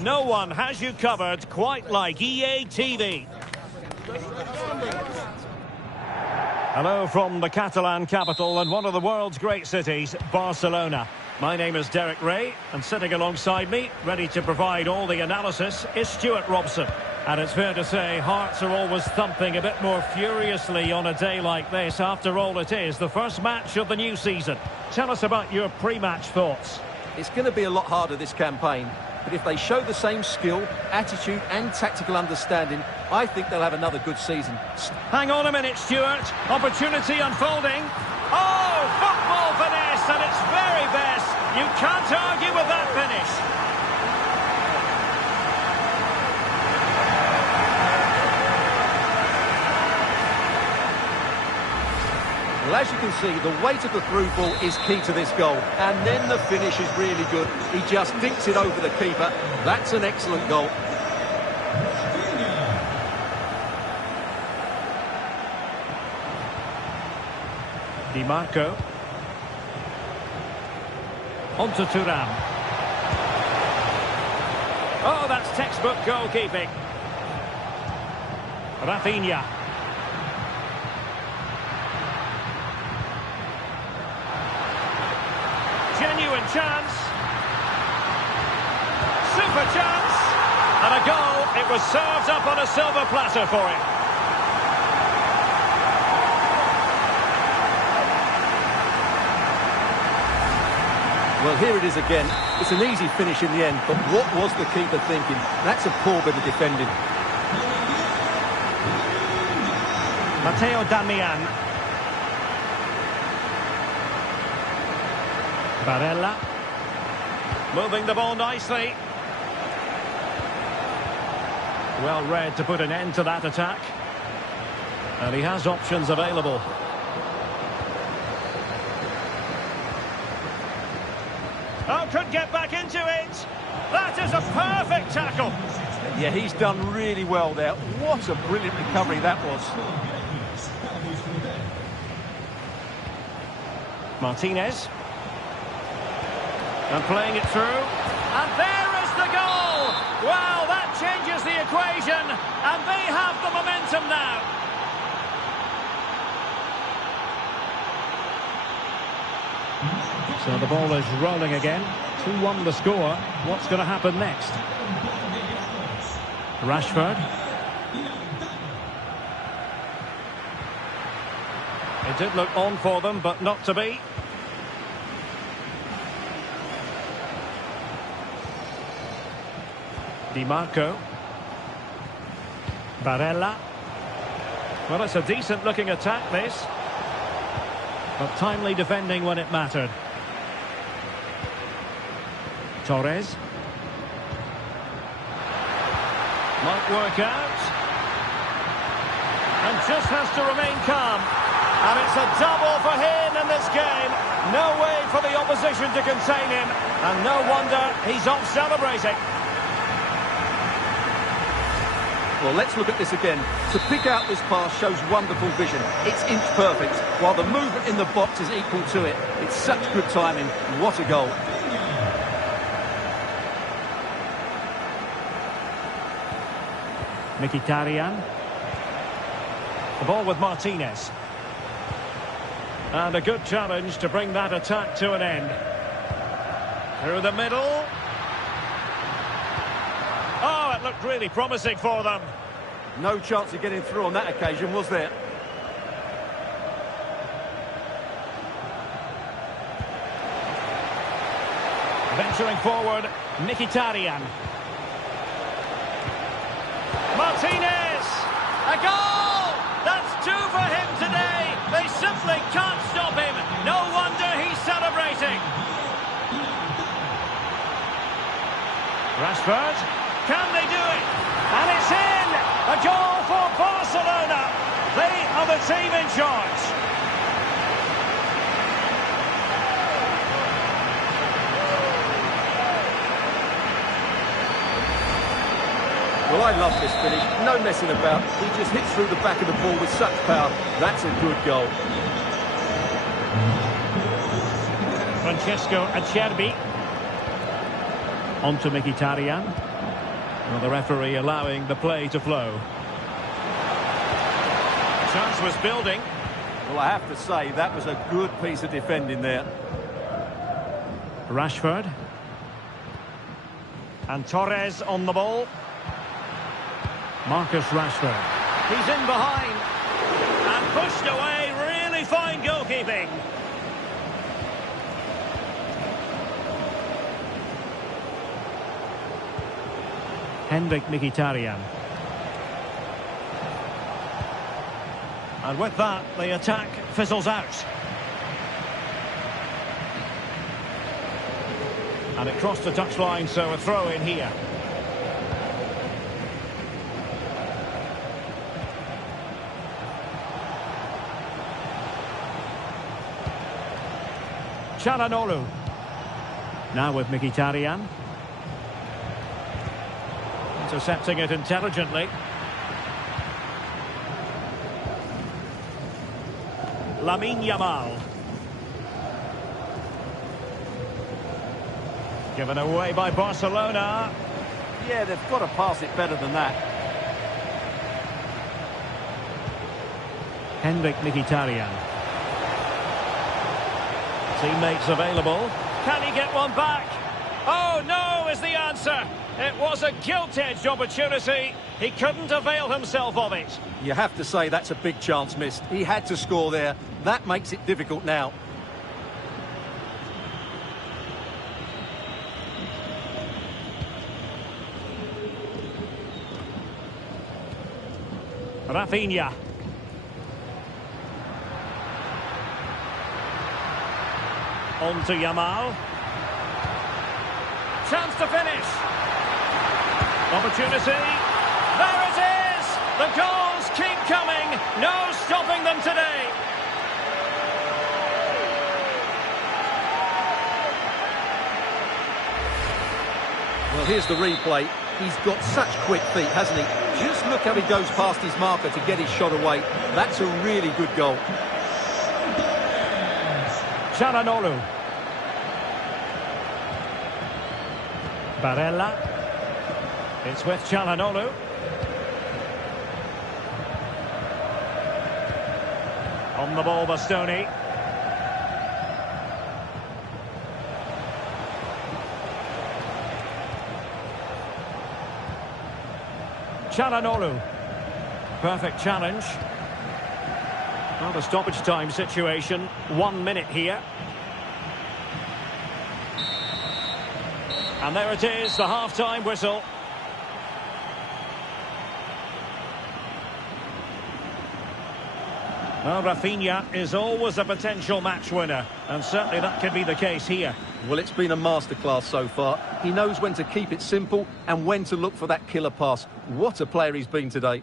No one has you covered quite like EA TV. Hello from the Catalan capital and one of the world's great cities, Barcelona. My name is Derek Ray, and sitting alongside me, ready to provide all the analysis, is Stuart Robson. And it's fair to say hearts are always thumping a bit more furiously on a day like this. After all, it is the first match of the new season. Tell us about your pre-match thoughts. It's going to be a lot harder this campaign, but if they show the same skill, attitude and tactical understanding, I think they'll have another good season. Hang on a minute, Stuart. Opportunity unfolding. Oh, football finesse at its very best. You can't argue with that finish. Well, as you can see, the weight of the through ball is key to this goal. And then the finish is really good. He just dinks it over the keeper. That's an excellent goal. Di Marco. On to Thuram. Oh, that's textbook goalkeeping. Rafinha. Genuine chance. Super chance. And a goal. It was served up on a silver platter for him. Well, here it is again. It's an easy finish in the end, but what was the keeper thinking? That's a poor bit of defending. Matteo Darmian. Barella. Moving the ball nicely. Well read to put an end to that attack. And he has options available. Oh, could get back into it. That is a perfect tackle. Yeah, he's done really well there. What a brilliant recovery that was. Martinez. And playing it through. And there is the goal. Wow, that changes the equation. And they have the momentum now. So the ball is rolling again. 2-1 the score. What's going to happen next? Rashford. It did look on for them, but not to be. Di Marco. Barella. Well, it's a decent-looking attack, this. But timely defending when it mattered. Torres. Might work out. And just has to remain calm. And it's a double for him in this game. No way for the opposition to contain him. And no wonder he's off celebrating. Well, let's look at this again. To pick out this pass shows wonderful vision. It's inch perfect, while the movement in the box is equal to it. It's such good timing. What a goal. Mkhitaryan. The ball with Martinez. And a good challenge to bring that attack to an end. Through the middle. Oh, it looked really promising for them. No chance of getting through on that occasion, was there? Venturing forward, Mkhitaryan. Martinez! A goal! That's two for him today. They simply can't stop him. No wonder he's celebrating. Rashford. Can they do it? And it's in! A goal for Barcelona. They are the team in charge. Well, I love this finish. No messing about. He just hits through the back of the ball with such power. That's a good goal. Francesco Acerbi. On to Mkhitaryan. Well, the referee allowing the play to flow. Chance was building. Well, I have to say, that was a good piece of defending there. Rashford. And Torres on the ball. Marcus Rashford. He's in behind. And pushed away. Really fine goalkeeping. Henrik Mkhitaryan. And with that, the attack fizzles out. And it crossed the touchline, so a throw in here. Çalhanoğlu. Now with Mkhitaryan. Intercepting it intelligently. Lamine Yamal. Given away by Barcelona. Yeah, they've got to pass it better than that. Henrik Mkhitaryan. Teammates available. Can he get one back? Oh, no is the answer. It was a gilt-edged opportunity. He couldn't avail himself of it. You have to say that's a big chance missed. He had to score there. That makes it difficult now. Rafinha. On to Yamal. Chance to finish. Opportunity. There it is! The goals keep coming. No stopping them today. Well, here's the replay. He's got such quick feet, hasn't he? Just look how he goes past his marker to get his shot away. That's a really good goal. Çalhanoğlu. Barella. It's with Çalhanoğlu. On the ball, Bastoni. Çalhanoğlu. Perfect challenge. Well, the stoppage time situation. 1 minute here. And there it is, the half-time whistle. Well, Rafinha is always a potential match winner, and certainly that could be the case here. Well, it's been a masterclass so far. He knows when to keep it simple and when to look for that killer pass. What a player he's been today.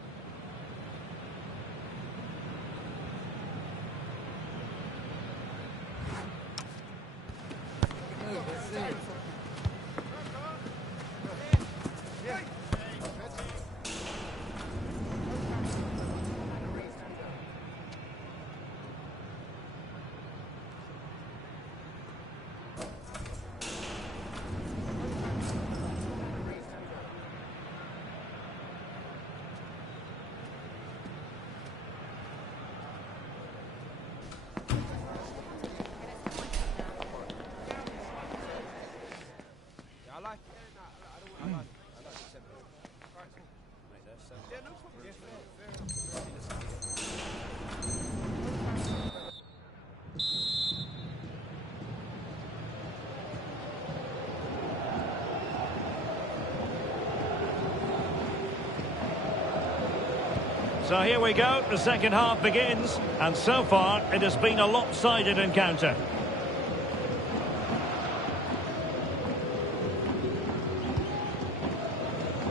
So here we go, the second half begins, and so far it has been a lopsided encounter.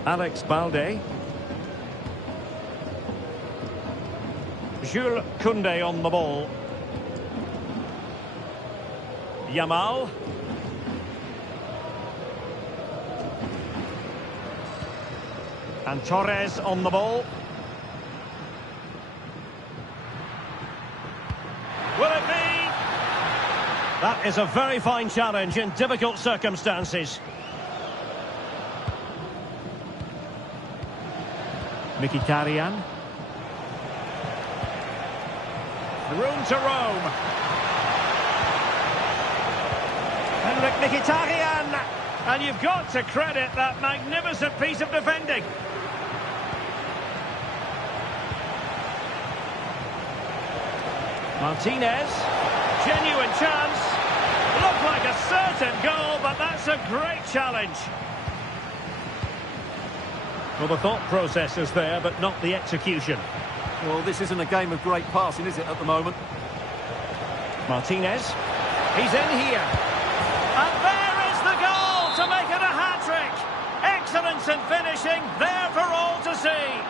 Alex Balde. Jules Koundé on the ball. Yamal. And Torres on the ball. Will it be? That is a very fine challenge in difficult circumstances. Mkhitaryan. Room to roam. Henrik Mkhitaryan. And you've got to credit that magnificent piece of defending. Martinez. Genuine chance. Looked like a certain goal, but that's a great challenge. Well, the thought process is there, but not the execution. Well, this isn't a game of great passing, is it, at the moment? Martinez. He's in here. And there is the goal to make it a hat-trick. Excellence in finishing, there for all to see.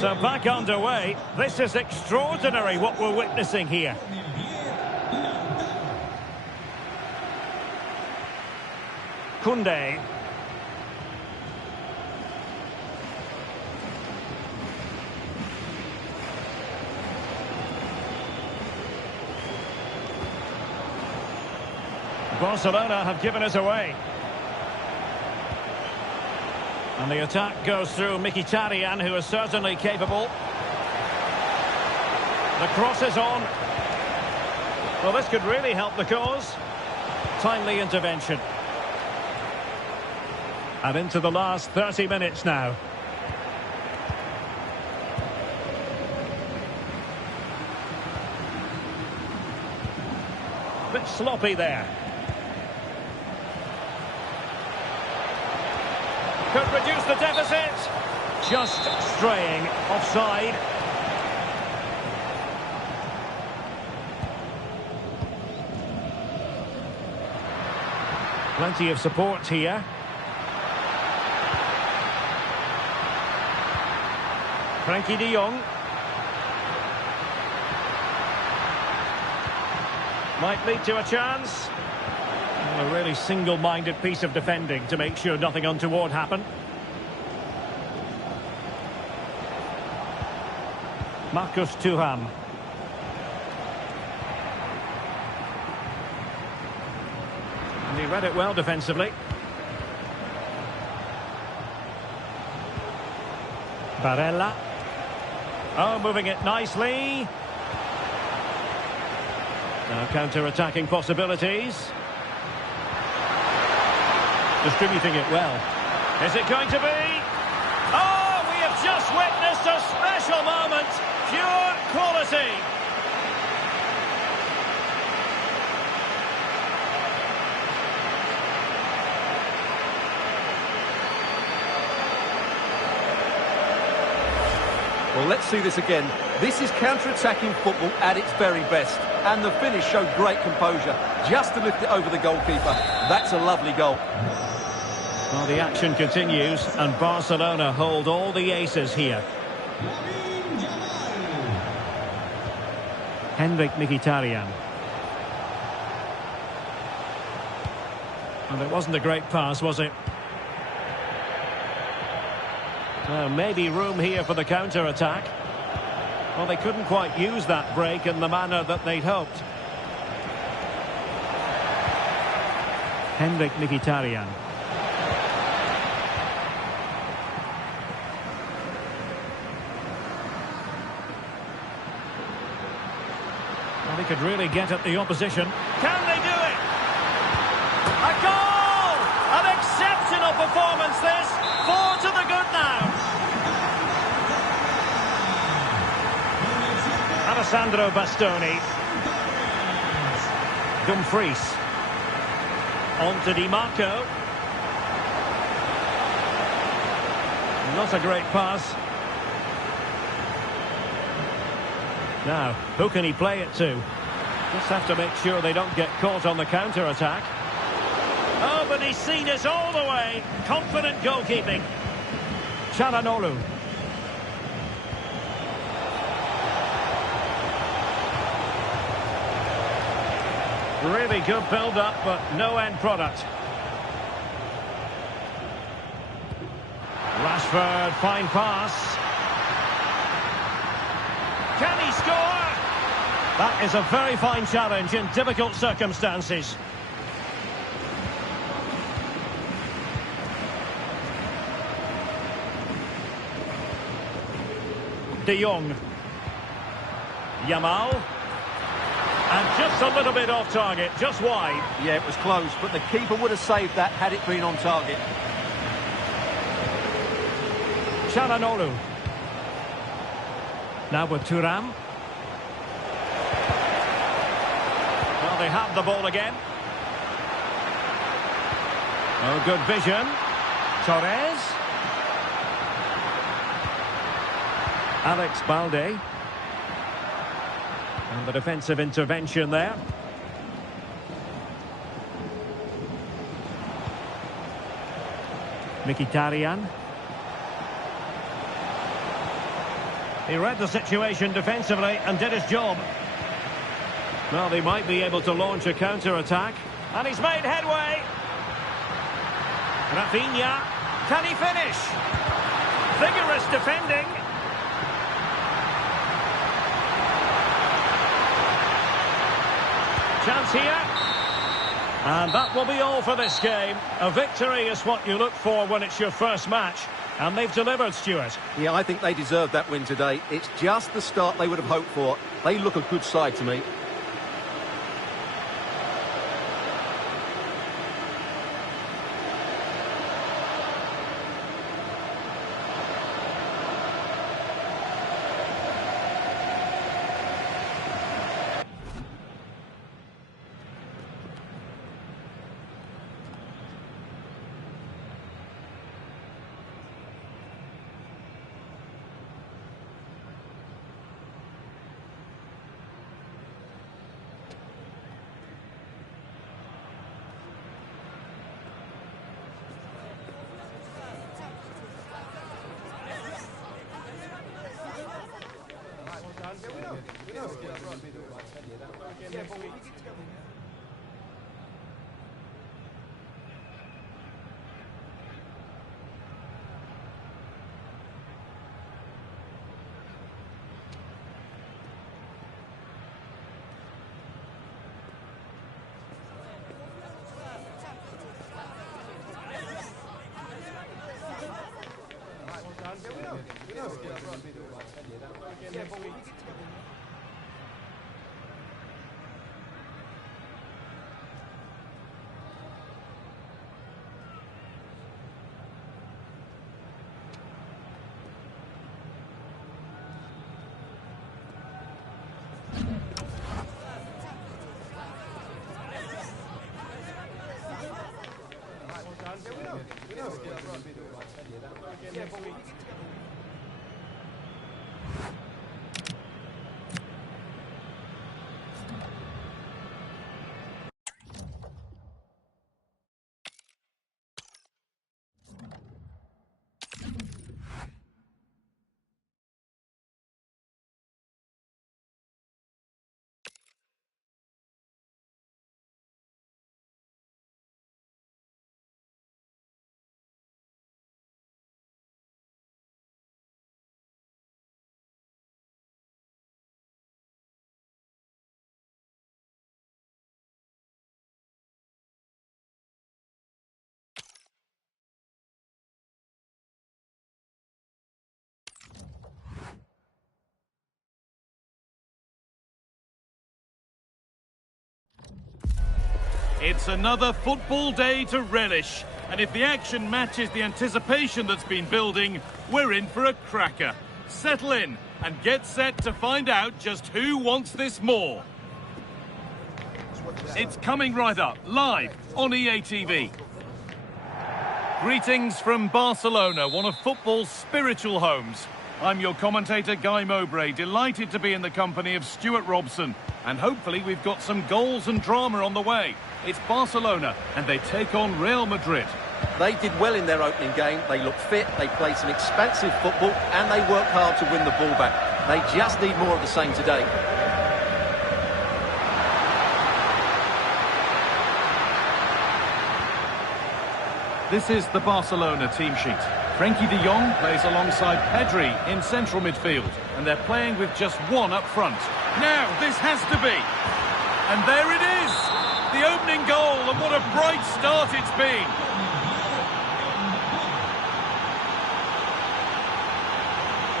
So back underway. This is extraordinary what we're witnessing here. Koundé. Barcelona have given us away. And the attack goes through Mkhitaryan, who is certainly capable. The cross is on. Well, this could really help the cause. Timely intervention. And into the last 30 minutes now. Bit sloppy there. Could reduce the deficit. Just straying offside. Plenty of support here. Frankie de Jong. Might lead to a chance. A really single-minded piece of defending to make sure nothing untoward happened. Marcus Thuram. And he read it well defensively. Barella. Oh, moving it nicely. Now counter-attacking possibilities. Distributing it well. Is it going to be? Oh, we have just witnessed a special moment. Pure quality. Well, let's see this again. This is counter-attacking football at its very best. And the finish showed great composure. Just to lift it over the goalkeeper. That's a lovely goal. Well, the action continues, and Barcelona hold all the aces here. Henrik Mkhitaryan. And it wasn't a great pass, was it? Maybe room here for the counter-attack. Well, they couldn't quite use that break in the manner that they'd hoped. Henrik Mkhitaryan. Well, he could really get at the opposition. Can they do it? A goal! An exceptional performance this. 4 to the good now. Alessandro Bastoni. Dumfries. On to Di Marco. Not a great pass. Now, who can he play it to? Just have to make sure they don't get caught on the counter-attack. Oh, but he's seen us all the way. Confident goalkeeping. Çalhanoğlu. Really good build-up, but no end product. Rashford, fine pass. Can he score? That is a very fine challenge in difficult circumstances. De Jong. Yamal. And just a little bit off target, just wide. Yeah, it was close, but the keeper would have saved that had it been on target. Çalhanoğlu. Now with Thuram. Well, they have the ball again. Oh, good vision. Torres. Alex Balde. And the defensive intervention there. Mkhitaryan. He read the situation defensively and did his job. Well, they might be able to launch a counter-attack. And he's made headway. Rafinha. Can he finish? Vigorous defending. Chance here. And that will be all for this game. A victory is what you look for when it's your first match. And they've delivered, Stuart. Yeah, I think they deserve that win today. It's just the start they would have hoped for. They look a good side to me. It's another football day to relish. And if the action matches the anticipation that's been building, we're in for a cracker. Settle in and get set to find out just who wants this more. It's coming right up, live on EA TV. Greetings from Barcelona, one of football's spiritual homes. I'm your commentator, Guy Mowbray, delighted to be in the company of Stuart Robson. And hopefully we've got some goals and drama on the way. It's Barcelona, and they take on Real Madrid. They did well in their opening game. They look fit, they play some expansive football, and they work hard to win the ball back. They just need more of the same today. This is the Barcelona team sheet. Frenkie de Jong plays alongside Pedri in central midfield, and they're playing with just one up front. Now, this has to be. And there it is! The opening goal, and what a bright start it's been!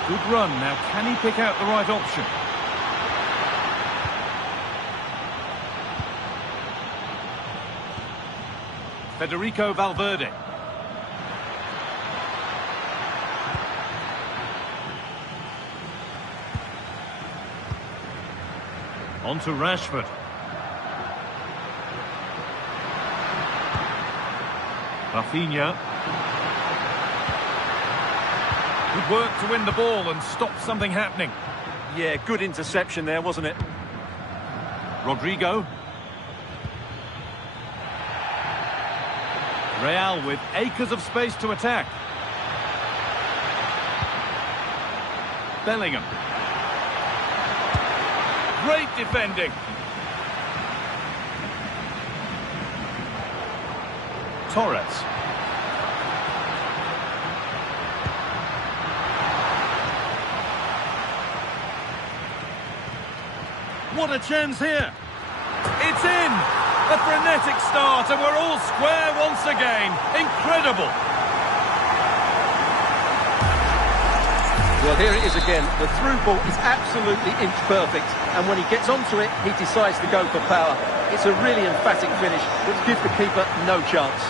Good run. Now, can he pick out the right option? Federico Valverde. On to Rashford. Rafinha. Good work to win the ball and stop something happening. Yeah, good interception there, wasn't it? Rodrigo. Real with acres of space to attack. Bellingham. Great defending. Torres. What a chance here. It's in. A frenetic start, and we're all square once again. Incredible. Well, here it is again. The through ball is absolutely inch perfect, and when he gets onto it, he decides to go for power. It's a really emphatic finish, which gives the keeper no chance.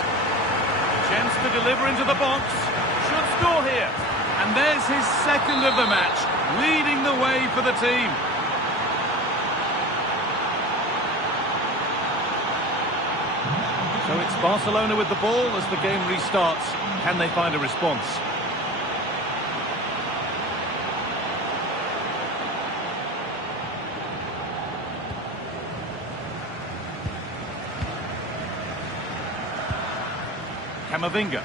Chance to deliver into the box. Should score here. And there's his second of the match, leading the way for the team. So it's Barcelona with the ball as the game restarts. Can they find a response? Camavinga.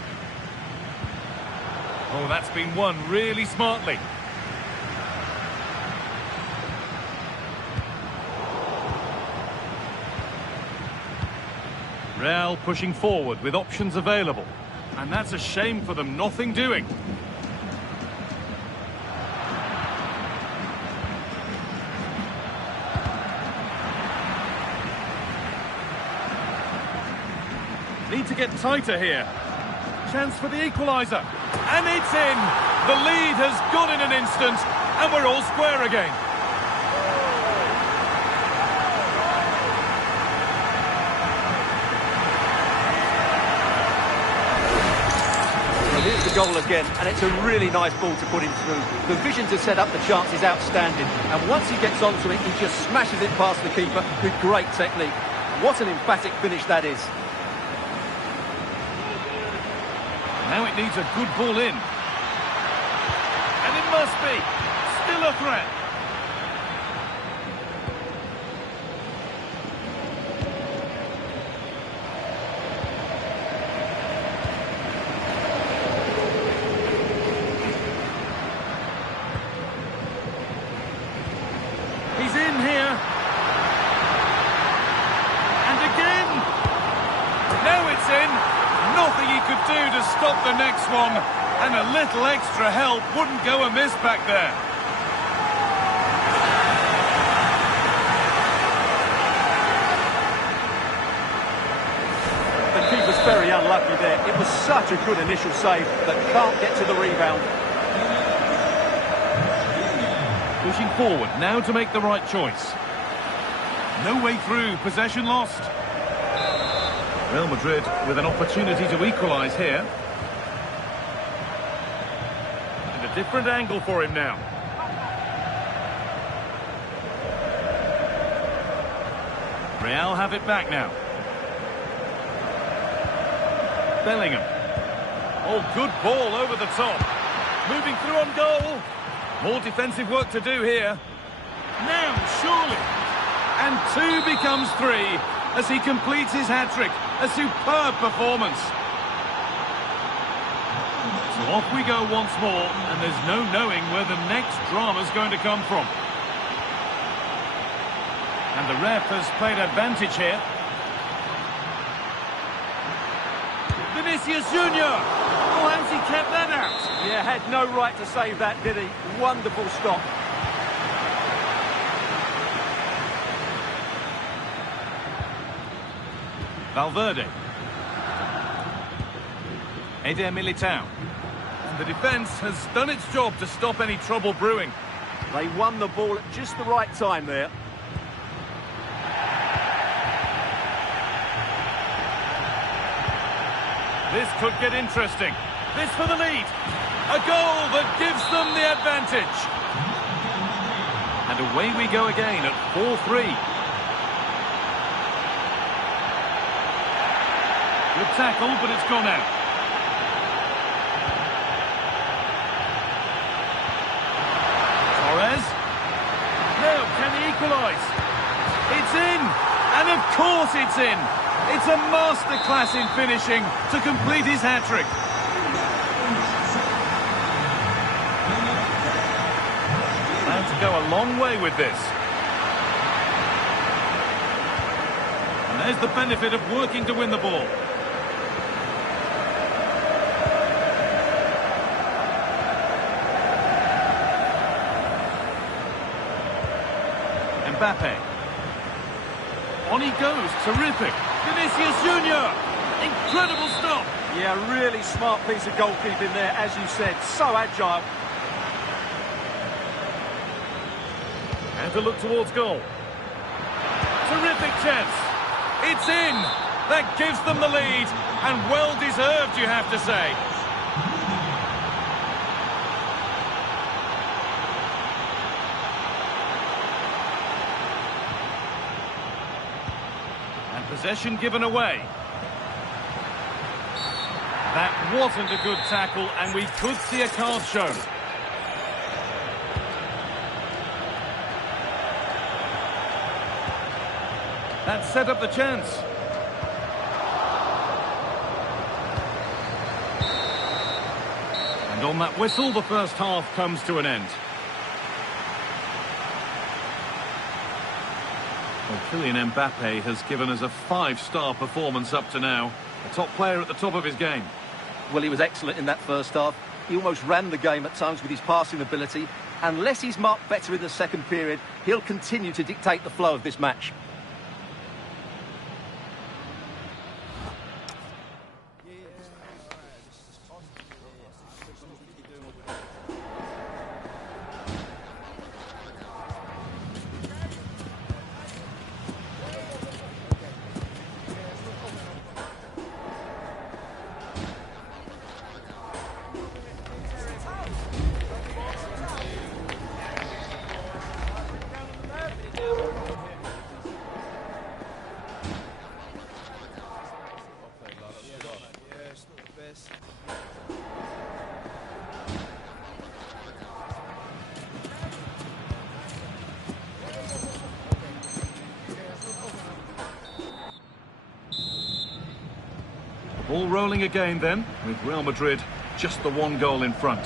Oh, that's been won really smartly. Real pushing forward with options available. And that's a shame for them, nothing doing. Need to get tighter here. Chance for the equaliser. And it's in! The lead has gone in an instant, and we're all square again. Here's the goal again, and it's a really nice ball to put him through. The vision to set up the chance is outstanding, and once he gets onto it, he just smashes it past the keeper with great technique. What an emphatic finish that is. Now it needs a good ball in. And it must be. Still a threat. He's in here. And again. Now it's in. Nothing he could do to stop the next one. And a little extra help wouldn't go amiss back there. The keeper's very unlucky there. It was such a good initial save that can't get to the rebound. Pushing forward now to make the right choice. No way through, possession lost. Real Madrid with an opportunity to equalise here. And a different angle for him now. Real have it back now. Bellingham. Oh, good ball over the top. Moving through on goal. More defensive work to do here. Now, surely. And 2 becomes 3 as he completes his hat-trick. A superb performance. So off we go once more, and there's no knowing where the next drama's going to come from. And the ref has played advantage here. Vinicius Junior. Oh, how's he kept that out? Yeah, had no right to save that, did he? Wonderful stop. Valverde. Eder Militao. And the defence has done its job to stop any trouble brewing. They won the ball at just the right time there. This could get interesting. This for the lead. A goal that gives them the advantage. And away we go again at 4-3. Good tackle, but it's gone out. Torres. Now, can he equalise? It's in! And of course it's in! It's a masterclass in finishing to complete his hat-trick. Bound to go a long way with this. And there's the benefit of working to win the ball. Mbappe. On he goes, terrific. Vinicius Junior. Incredible stop. Yeah, really smart piece of goalkeeping there, as you said. So agile. And to look towards goal. Terrific chance. It's in. That gives them the lead. And well deserved, you have to say. Possession given away. That wasn't a good tackle, and we could see a card shown. That set up the chance. And on that whistle, the first half comes to an end. Well, Kylian Mbappe has given us a 5-star performance up to now. A top player at the top of his game. Well, he was excellent in that first half. He almost ran the game at times with his passing ability. Unless he's marked better in the second period, he'll continue to dictate the flow of this match. Ball rolling again then, with Real Madrid just the one goal in front.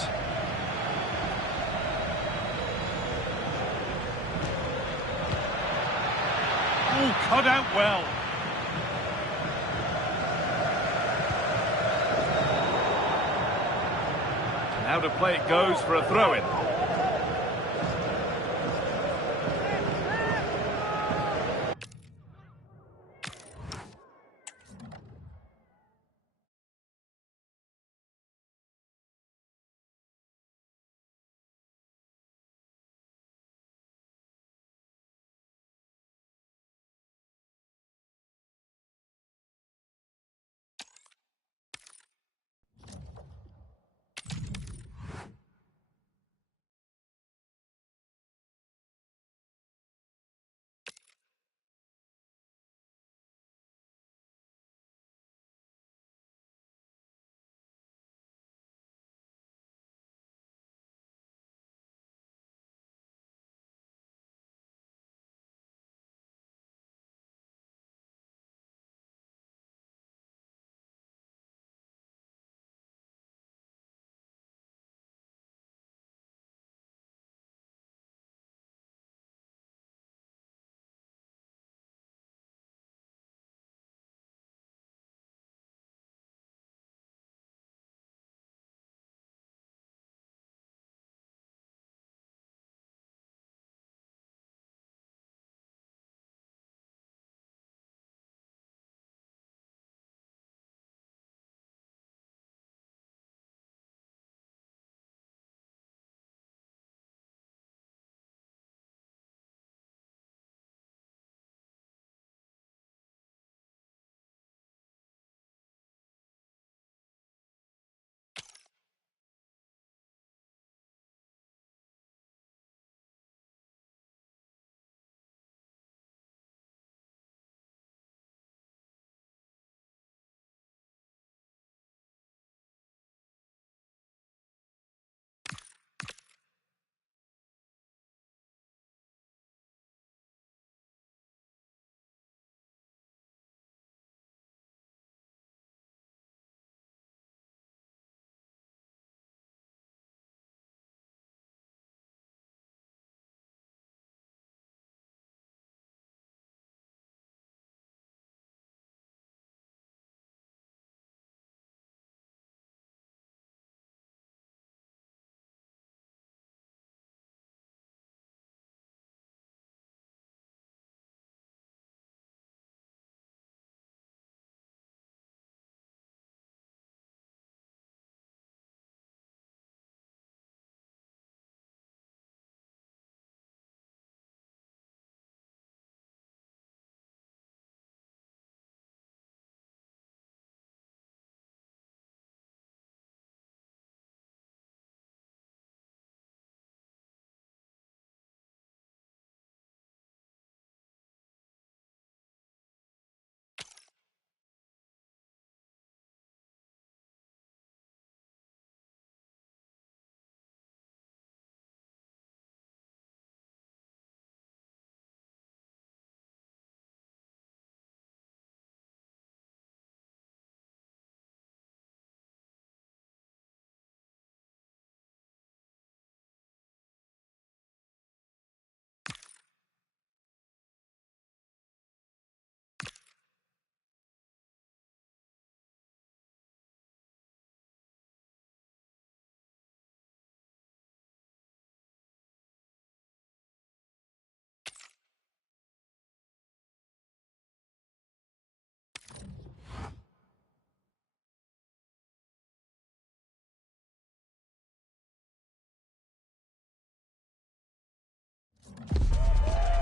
Oh, cut out well. Now to play it goes for a throw-in.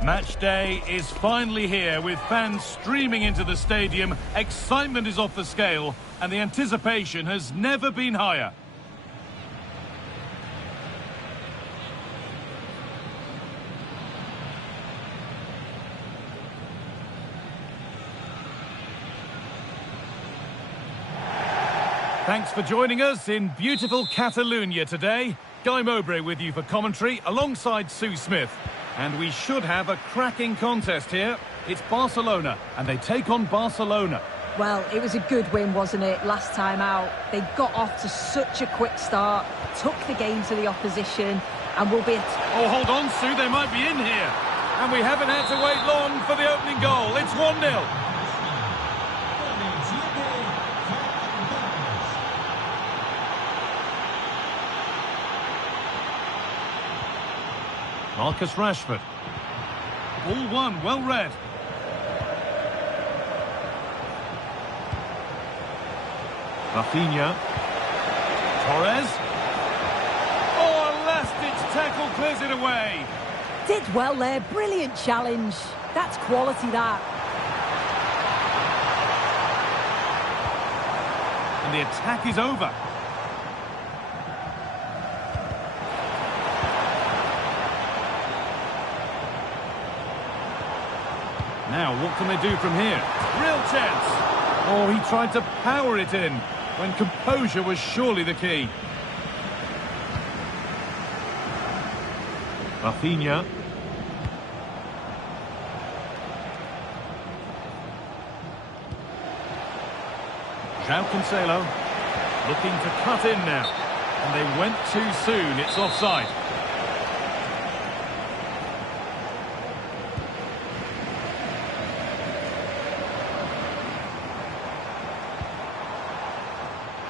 Match day is finally here with fans streaming into the stadium. Excitement is off the scale and the anticipation has never been higher. Thanks for joining us in beautiful Catalonia today. Guy Mowbray with you for commentary alongside Sue Smith. And we should have a cracking contest here. It's Barcelona and they take on Barcelona. Well, it was a good win, wasn't it, last time out? They got off to such a quick start, took the game to the opposition and will be... Oh, hold on, Sue, they might be in here. And we haven't had to wait long for the opening goal. It's 1-0. Marcus Rashford. Ball one, well read. Rafinha. Torres. Oh, a last-ditch tackle clears it away. Did well there, brilliant challenge. That's quality, that. And the attack is over. Now, what can they do from here? Real chance. Oh, he tried to power it in when composure was surely the key. Rafinha. João Cancelo looking to cut in now. And they went too soon. It's offside.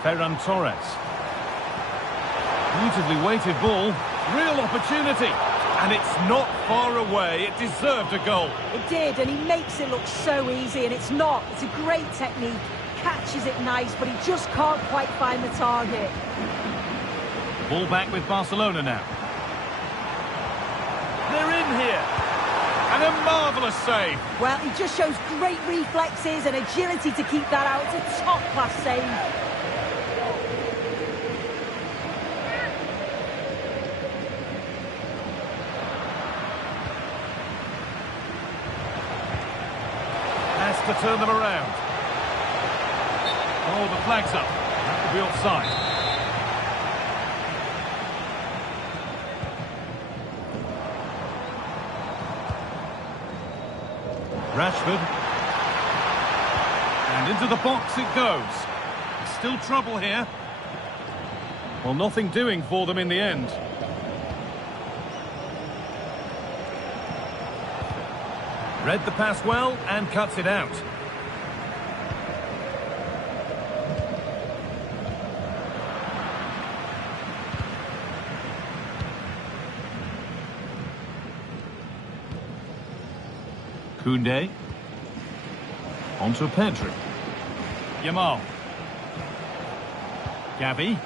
Ferran Torres. Beautifully weighted ball. Real opportunity. And it's not far away. It deserved a goal. It did, and he makes it look so easy, and it's not. It's a great technique. Catches it nice, but he just can't quite find the target. Ball back with Barcelona now. They're in here. And a marvellous save. Well, he just shows great reflexes and agility to keep that out. It's a top-class save. To turn them around. Oh, the flag's up. That will be offside. Rashford. And into the box it goes. Still trouble here. Well, nothing doing for them in the end. Read the pass well and cuts it out. Koundé. Onto Pedri. Yamal. Gavi.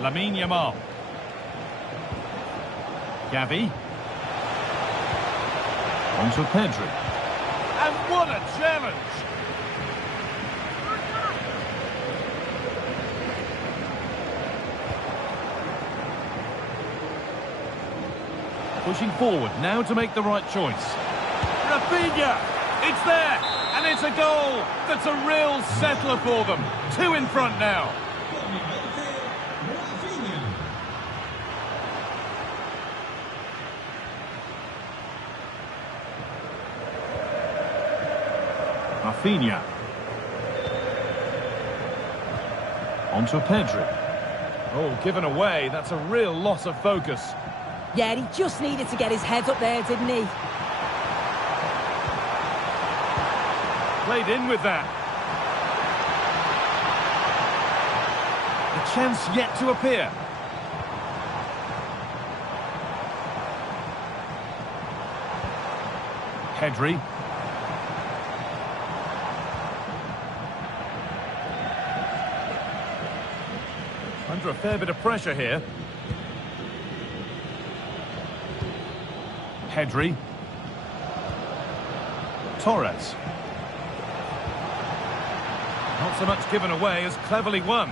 Lamine Yamal. Gavi. Onto Pedri. And what a challenge! Pushing forward now to make the right choice. Rafinha! It's there! And it's a goal! That's a real settler for them. 2 in front now. Rafinha. Onto Pedri. Oh, given away. That's a real loss of focus. Yeah, he just needed to get his head up there, didn't he? Played in with that. A chance yet to appear. Pedri. Under a fair bit of pressure here. Pedri. Torres. Not so much given away as cleverly won.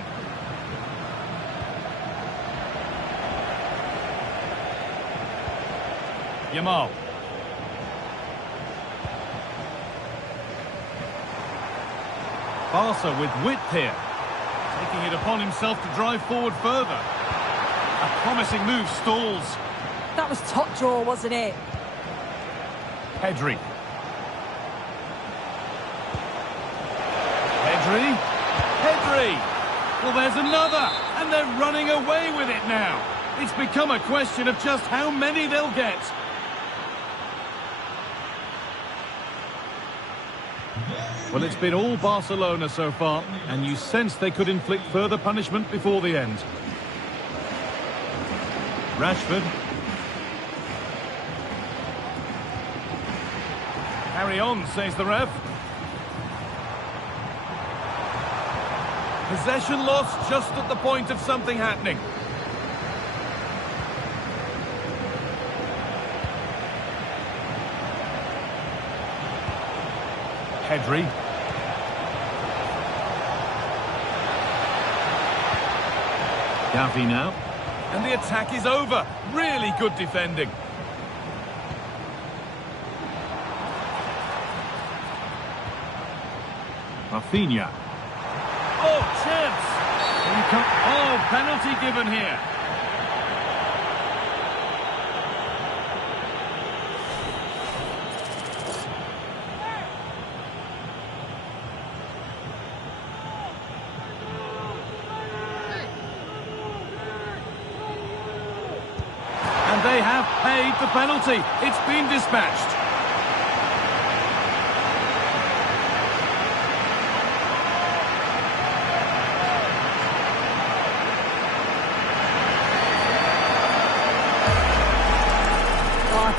Yamal. Barca with width here. Taking it upon himself to drive forward further. A promising move stalls. That was top draw, wasn't it? Pedri. Pedri. Pedri. Well, there's another. And they're running away with it now. It's become a question of just how many they'll get. Well, it's been all Barcelona so far, and you sense they could inflict further punishment before the end. Rashford. Carry on, says the ref. Possession lost just at the point of something happening. Pedri. Gavi now. And the attack is over. Really good defending. Rafinha. Oh, chance! Oh, penalty given here. And they have paid the penalty. It's been dispatched.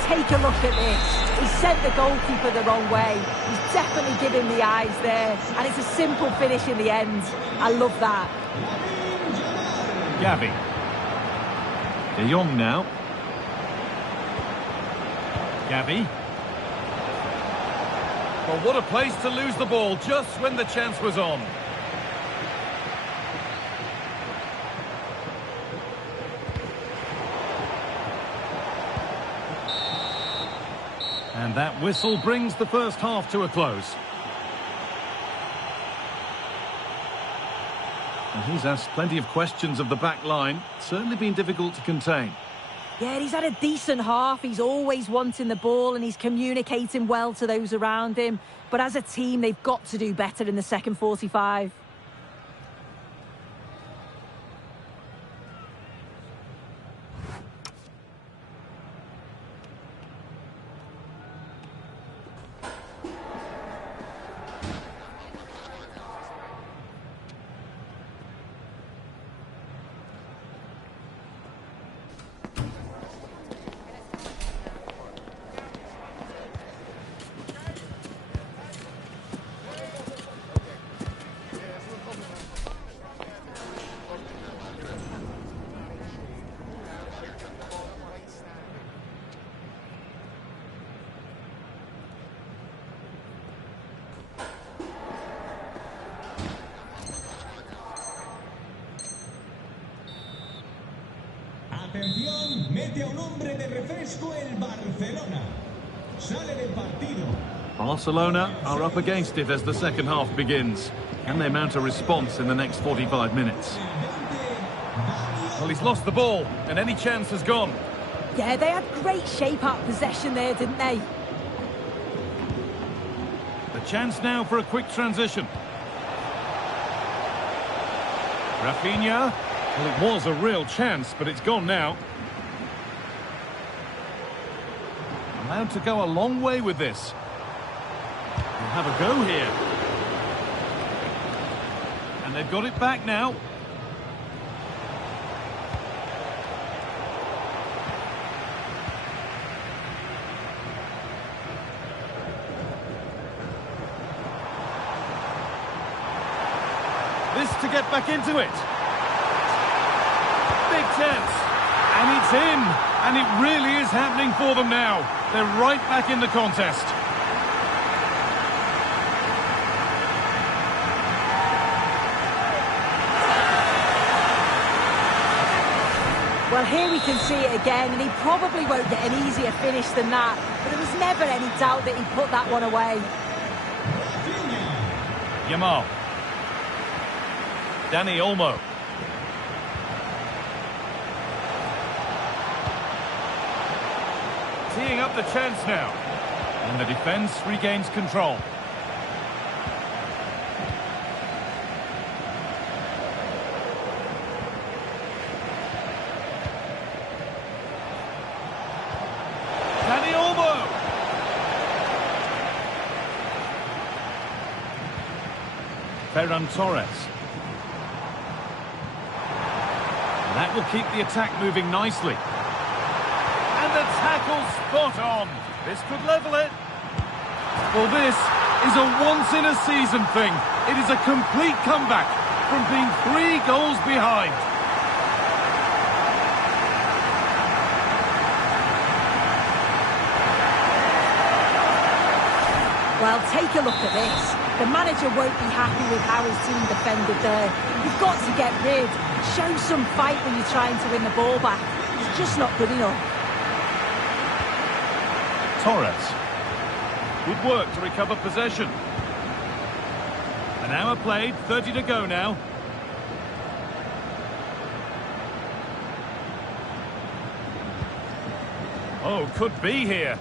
Take a look at this. He sent the goalkeeper the wrong way. He's definitely given the eyes there. And it's a simple finish in the end. I love that. Gavi. De Jong now. Gavi. Well, what a place to lose the ball just when the chance was on. And that whistle brings the first half to a close. And he's asked plenty of questions of the back line. Certainly been difficult to contain. Yeah, he's had a decent half. He's always wanting the ball and he's communicating well to those around him. But as a team, they've got to do better in the second 45. Atención, mete a un hombre de refresco el Barcelona. Sale del partido. Barcelona are up against it as the second half begins. Can they mount a response in the next 45 minutes? Well, he's lost the ball, and any chance has gone. Yeah, they had great shape-up possession there, didn't they? The chance now for a quick transition. Rafinha. Well, it was a real chance, but it's gone now. Allowed to go a long way with this. They'll have a go here. And they've got it back now. This to get back into it. chance. And it's in. And it really is happening for them now. They're right back in the contest. Well, here we can see it again, and he probably won't get an easier finish than that. But there was never any doubt that he put that one away. Yamal. Dani Olmo. Teeing up the chance now. And the defence regains control. Dani Olmo. Ferran Torres. That will keep the attack moving nicely. And the tackle spot on. This could level it. Well, this is a once-in-a-season thing. It is a complete comeback from being 3 goals behind. Well, take a look at this. The manager won't be happy with how his team defended there. You've got to get rid. Show some fight when you're trying to win the ball back. It's just not good enough. Torres. Good work to recover possession. An hour played, 30 to go now. Oh, could be here.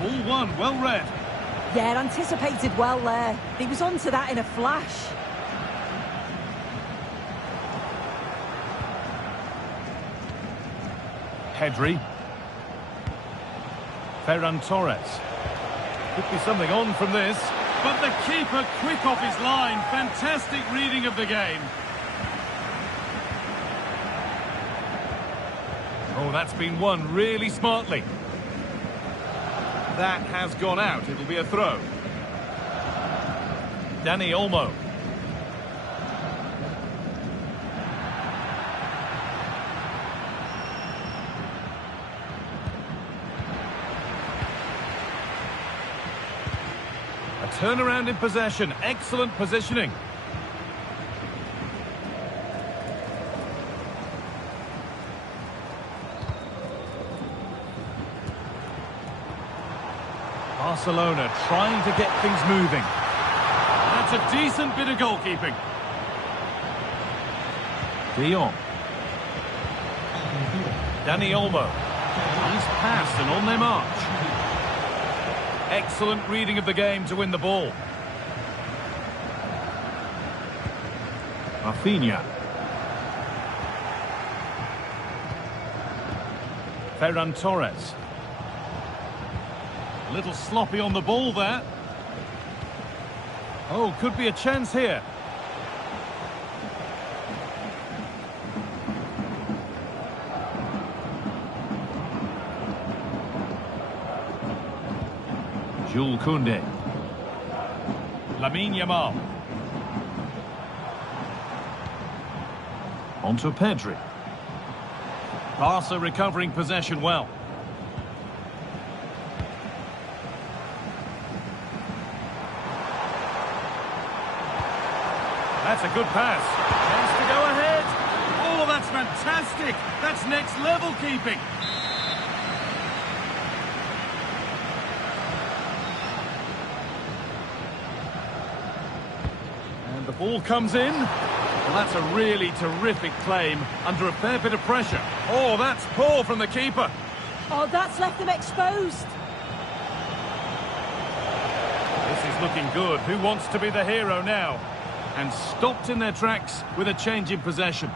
Ball one, well read. Yeah, anticipated well there. He was onto that in a flash. Pedri. Ferran Torres. Could be something on from this. But the keeper quick off his line. Fantastic reading of the game. Oh, that's been won really smartly. That has gone out. It'll be a throw. Dani Olmo. A turnaround in possession. Excellent positioning. Barcelona trying to get things moving. That's a decent bit of goalkeeping. De Jong. Dani Olmo. He's passed and on their march. Excellent reading of the game to win the ball. Rafinha. Ferran Torres. A little sloppy on the ball there. Oh, could be a chance here. Jules Koundé. Lamine Yamal. Onto Pedri. Barca recovering possession well. That's a good pass. Chance to go ahead. Oh, that's fantastic. That's next level keeping. And the ball comes in. Well, that's a really terrific claim under a fair bit of pressure. Oh, that's poor from the keeper. Oh, that's left them exposed. This is looking good. Who wants to be the hero now? And stopped in their tracks with a change in possession.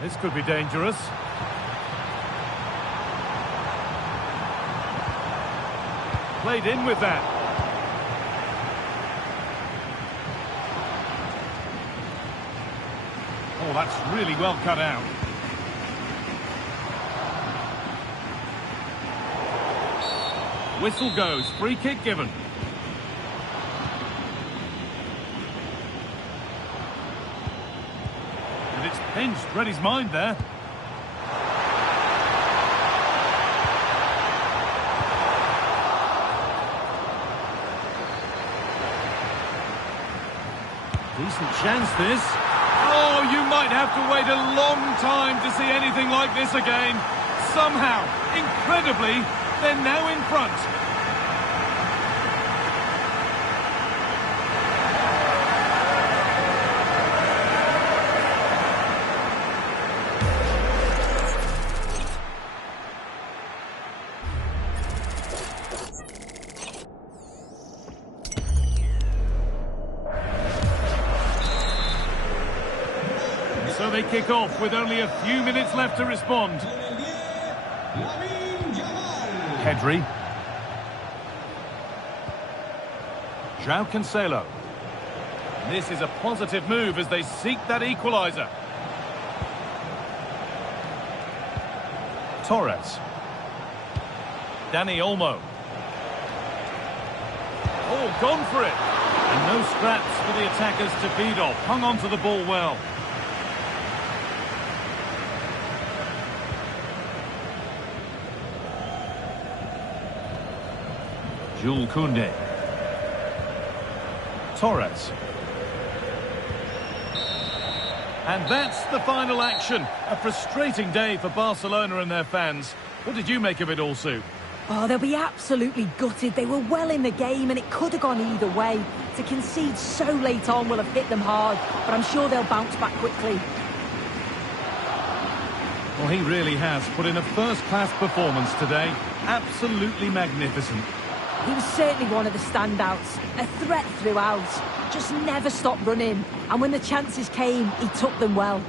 This could be dangerous. Played in with that. Oh, that's really well cut out. Whistle goes, free kick given. Hinch read his mind there. Decent chance, this. Oh, you might have to wait a long time to see anything like this again. Somehow, incredibly, they're now in front. So they kick off with only a few minutes left to respond. Pedri. João Cancelo. This is a positive move as they seek that equaliser. Torres. Dani Olmo. Oh, gone for it. And no scraps for the attackers to feed off. Hung on to the ball well. Jules Koundé. Torres. And that's the final action. A frustrating day for Barcelona and their fans. What did you make of it all, Sue? Oh, they'll be absolutely gutted. They were well in the game and it could have gone either way. To concede so late on will have hit them hard, but I'm sure they'll bounce back quickly. Well, he really has put in a first-class performance today. Absolutely magnificent. He was certainly one of the standouts, a threat throughout, just never stopped running, and when the chances came, he took them well.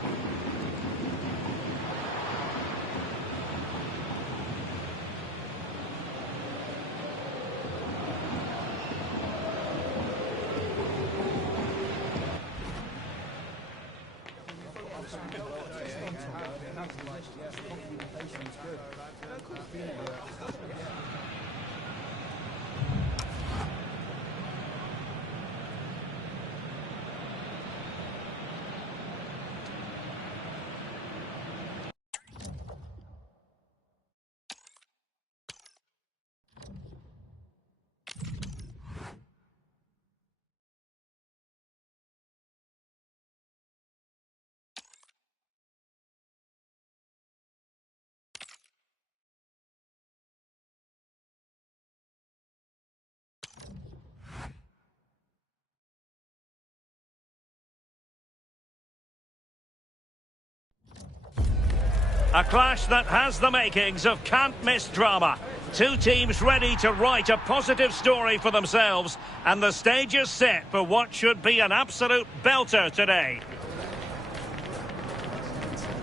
A clash that has the makings of can't-miss drama. Two teams ready to write a positive story for themselves, and the stage is set for what should be an absolute belter today.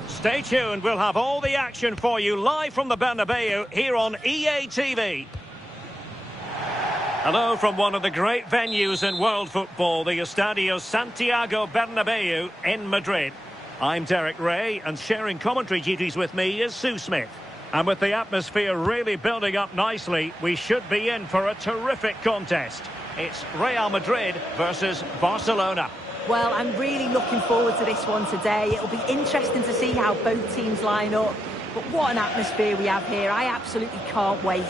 Stay tuned, we'll have all the action for you live from the Bernabeu here on EA TV. Hello from one of the great venues in world football, the Estadio Santiago Bernabeu in Madrid. I'm Derek Ray, and sharing commentary duties with me is Sue Smith. And with the atmosphere really building up nicely, we should be in for a terrific contest. It's Real Madrid versus Barcelona. Well, I'm really looking forward to this one today. It'll be interesting to see how both teams line up. But what an atmosphere we have here. I absolutely can't wait.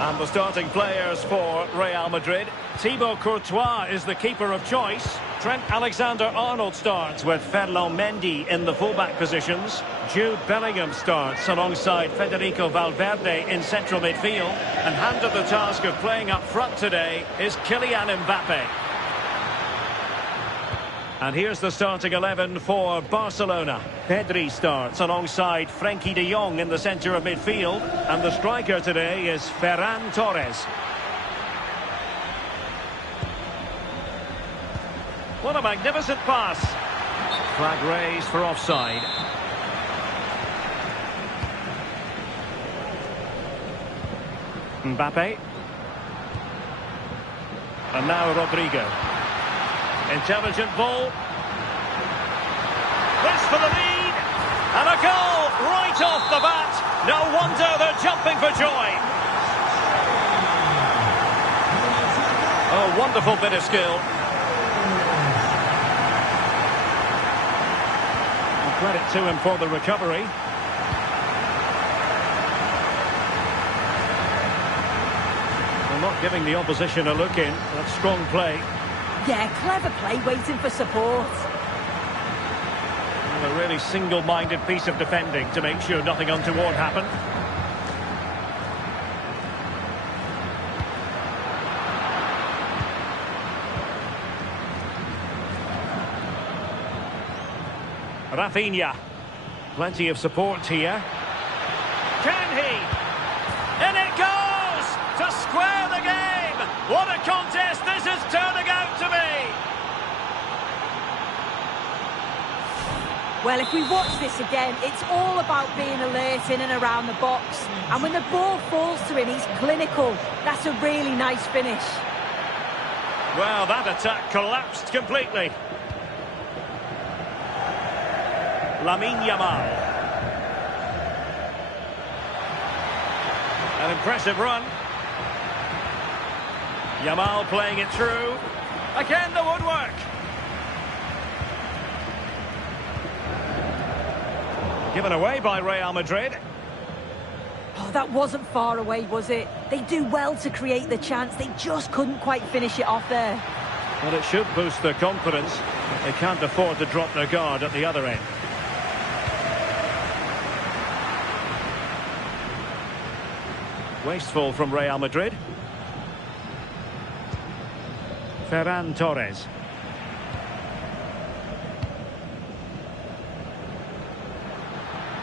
And the starting players for Real Madrid. Thibaut Courtois is the keeper of choice. Trent Alexander-Arnold starts with Ferland Mendy in the fullback positions. Jude Bellingham starts alongside Federico Valverde in central midfield. And handed the task of playing up front today is Kylian Mbappe. And here's the starting 11 for Barcelona. Pedri starts alongside Frenkie de Jong in the centre of midfield. And the striker today is Ferran Torres. What a magnificent pass. Flag raised for offside. Mbappe. And now Rodrigo. Intelligent ball. This for the lead. And a goal right off the bat. No wonder they're jumping for joy. Oh, wonderful bit of skill. Credit to him for the recovery. Well, not giving the opposition a look in. That's strong play. Yeah, clever play, waiting for support. Well, a really single-minded piece of defending to make sure nothing untoward happened. Rafinha. Plenty of support here. Can he? In it goes! To square the game! What a contest this is turning out to be! Well, if we watch this again, it's all about being alert in and around the box. And when the ball falls to him, he's clinical. That's a really nice finish. Well, that attack collapsed completely. Lamine Yamal. An impressive run. Yamal playing it through. Again, the woodwork. Given away by Real Madrid. Oh, that wasn't far away, was it? They do well to create the chance. They just couldn't quite finish it off there. Well, it should boost their confidence. They can't afford to drop their guard at the other end. Wasteful from Real Madrid. Ferran Torres.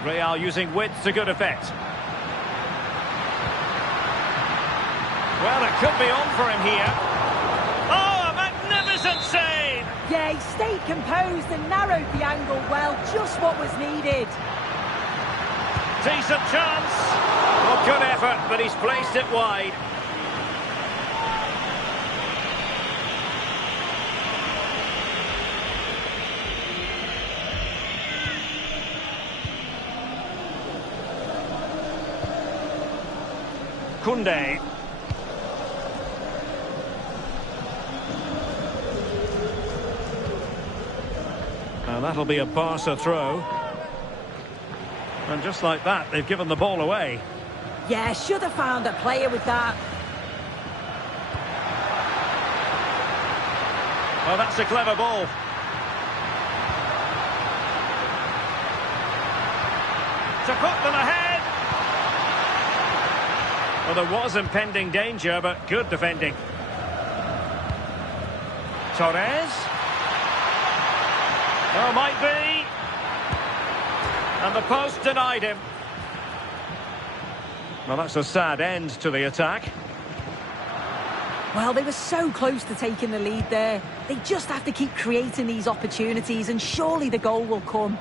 Real using width to good effect. Well, it could be on for him here. Oh, a magnificent save! Yeah, he stayed composed and narrowed the angle well. Just what was needed. Decent chance. Well, good effort, but he's placed it wide. Koundé. And that'll be a Barca throw. And just like that, they've given the ball away. Yeah, should have found a player with that. Oh, that's a clever ball. To put them ahead. Well, there was impending danger, but good defending. Torres. Oh, might be. And the post denied him. Well, that's a sad end to the attack. Well, they were so close to taking the lead there. They just have to keep creating these opportunities and surely the goal will come.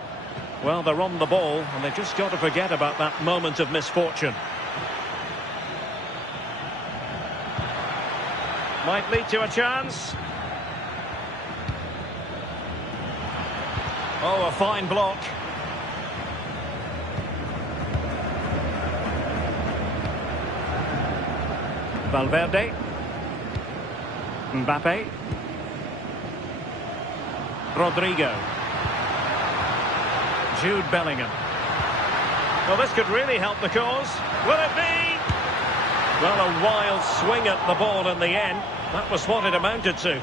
Well, they're on the ball and they've just got to forget about that moment of misfortune. Might lead to a chance. Oh, a fine block. Valverde. Mbappe. Rodrigo. Jude Bellingham. Well, this could really help the cause. Will it be? Well, a wild swing at the ball in the end. That was what it amounted to.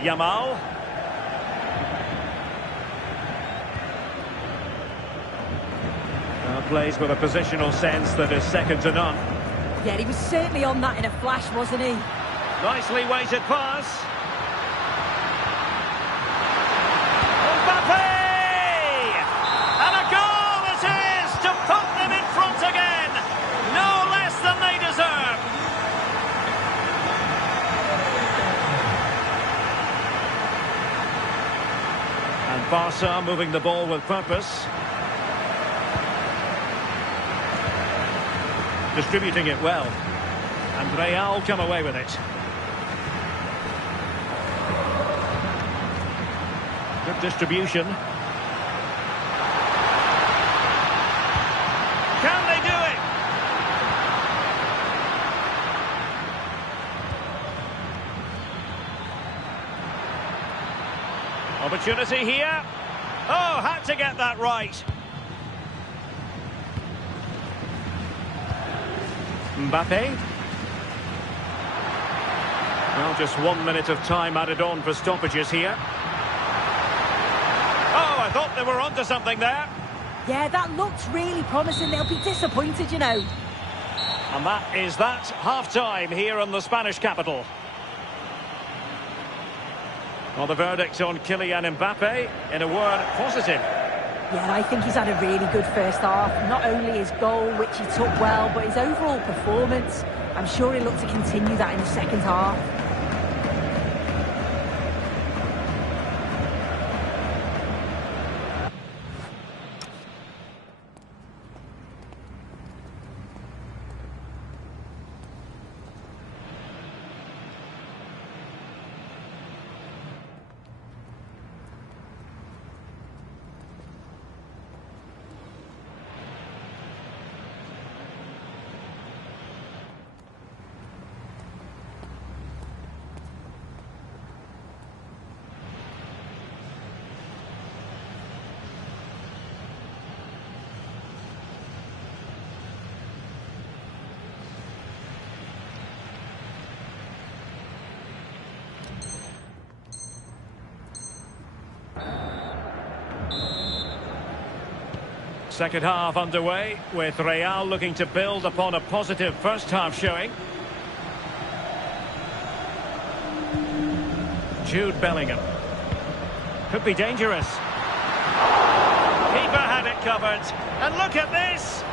Yamal. Plays with a positional sense that is second to none. Yeah, he was certainly on that in a flash, wasn't he? Nicely weighted pass. Mbappe! And a goal it is to put them in front again. No less than they deserve. And Barca moving the ball with purpose. Distributing it well. And Real come away with it. Good distribution. Can they do it? Opportunity here. Oh, had to get that right. Mbappe. Well, just 1 minute of time added on for stoppages here. Oh, I thought they were onto something there. Yeah, that looked really promising. They'll be disappointed, you know. And that is that. Half-time here in the Spanish capital. Well, the verdict on Kylian Mbappe, in a word, positive. Yeah, I think he's had a really good first half. Not only his goal, which he took well, but his overall performance. I'm sure he'll look to continue that in the second half. Second half underway, with Real looking to build upon a positive first half showing. Jude Bellingham. Could be dangerous. Keeper had it covered. And look at this!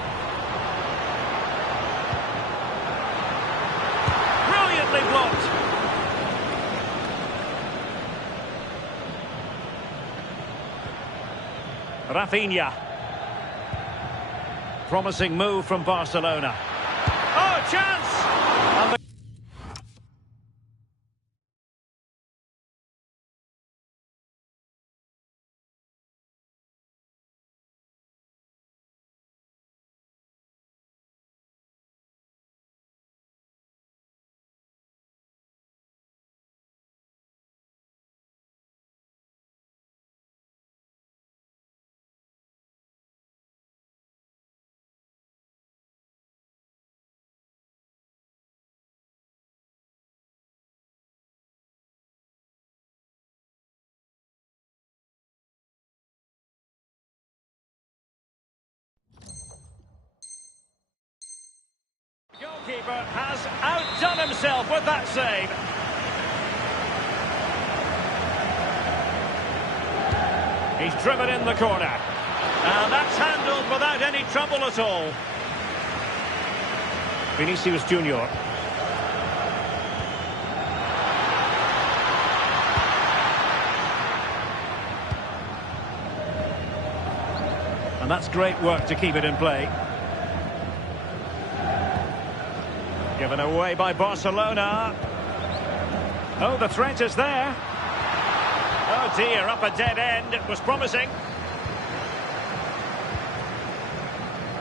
Brilliantly blocked. Rafinha. Promising move from Barcelona. Oh, chance! And goalkeeper has outdone himself with that save. He's driven in the corner. And that's handled without any trouble at all. Vinicius Junior. And that's great work to keep it in play. Given away by Barcelona. Oh, the threat is there. Oh dear, up a dead end. It was promising.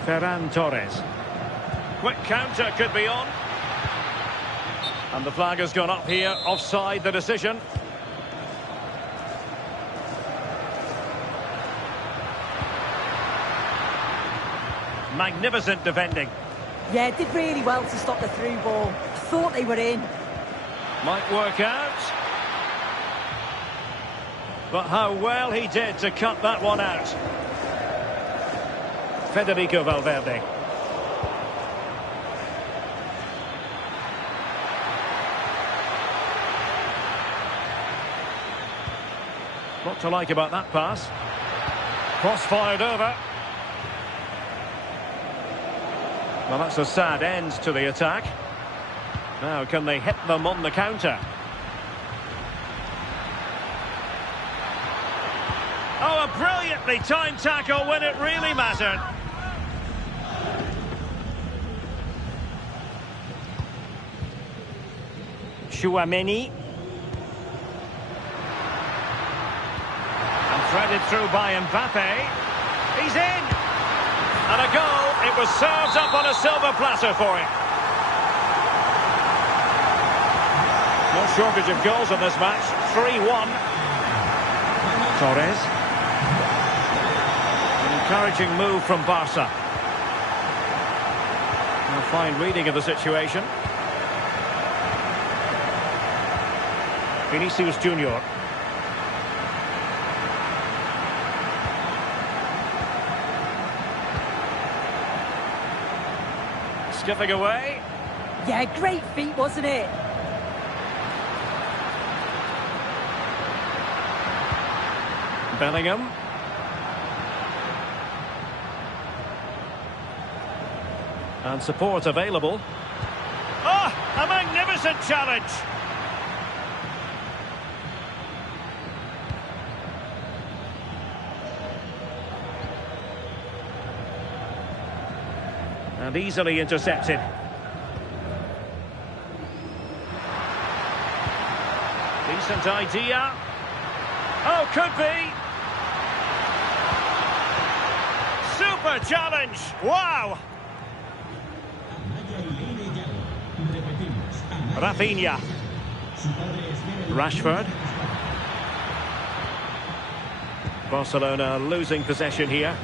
Ferran Torres. Quick counter could be on. And the flag has gone up here. Offside the decision. Magnificent defending. Yeah, did really well to stop the through ball. Thought they were in. Might work out. But how well he did to cut that one out. Federico Valverde. What to like about that pass? Cross fired over. Well, that's a sad end to the attack. Now, can they hit them on the counter? Oh, a brilliantly timed tackle when it really mattered. Tchouaméni. And threaded through by Mbappe. He's in! And a goal. It was served up on a silver platter for him. No shortage of goals in this match. 3-1. Torres. An encouraging move from Barca. A fine reading of the situation. Vinicius Junior. Skipping away. Yeah, great feat, wasn't it? Bellingham. And support available. Oh, a magnificent challenge. And easily intercepted. Decent idea. Oh, could be. Super challenge. Wow. Rafinha. Rashford. Barcelona losing possession here.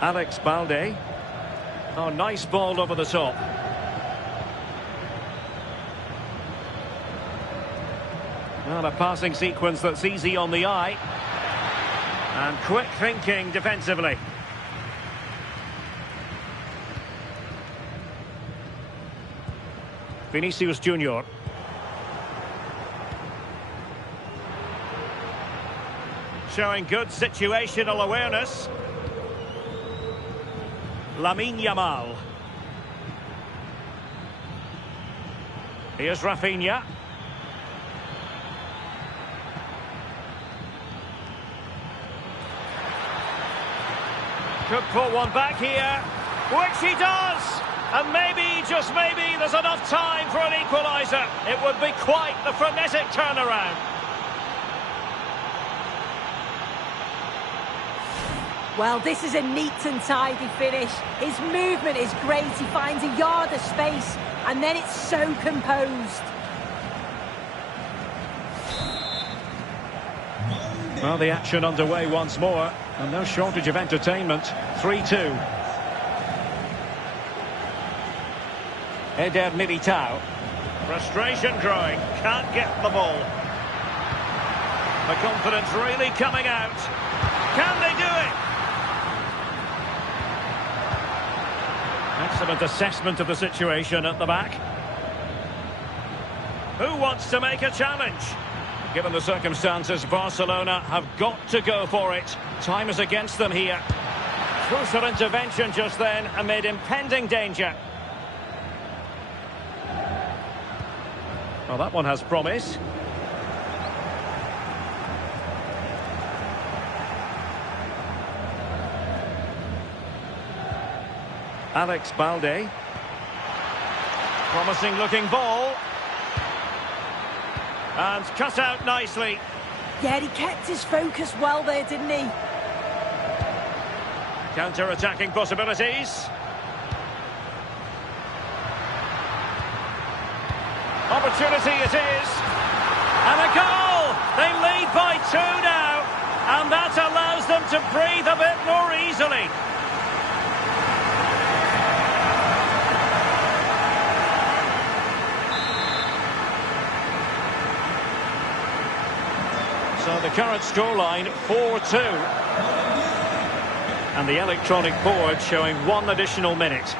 Alex Balde. Oh, nice ball over the top. Well, a passing sequence that's easy on the eye. And quick thinking defensively. Vinicius Junior. Showing good situational awareness. Lamine Yamal. Here's Rafinha. Could put one back here, which he does. And maybe, just maybe, there's enough time for an equaliser. It would be quite the frenetic turnaround. Well, this is a neat and tidy finish. His movement is great. He finds a yard of space, and then it's so composed. Well, the action underway once more, and no shortage of entertainment. 3-2. Eder Militao. Frustration growing. Can't get the ball. The confidence really coming out. Can they do it? Excellent assessment of the situation at the back. Who wants to make a challenge? Given the circumstances, Barcelona have got to go for it. Time is against them here. Crucial intervention just then amid impending danger. Well, that one has promise. Alex Balde. Promising looking ball. And cut out nicely. Yeah, he kept his focus well there, didn't he? Counter-attacking possibilities. Opportunity it is. And a goal! They lead by 2 now. And that allows them to breathe a bit more easily. So the current scoreline, 4-2. And the electronic board showing 1 additional minute.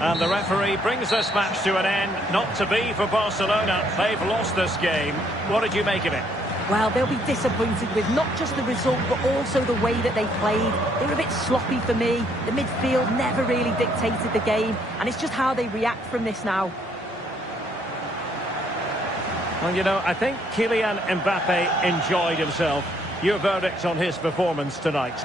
And the referee brings this match to an end. Not to be for Barcelona. They've lost this game. What did you make of it? Well, they'll be disappointed with not just the result, but also the way that they played. They were a bit sloppy for me. The midfield never really dictated the game, and it's just how they react from this now. Well, you know, I think Kylian Mbappe enjoyed himself. Your verdict on his performance tonight?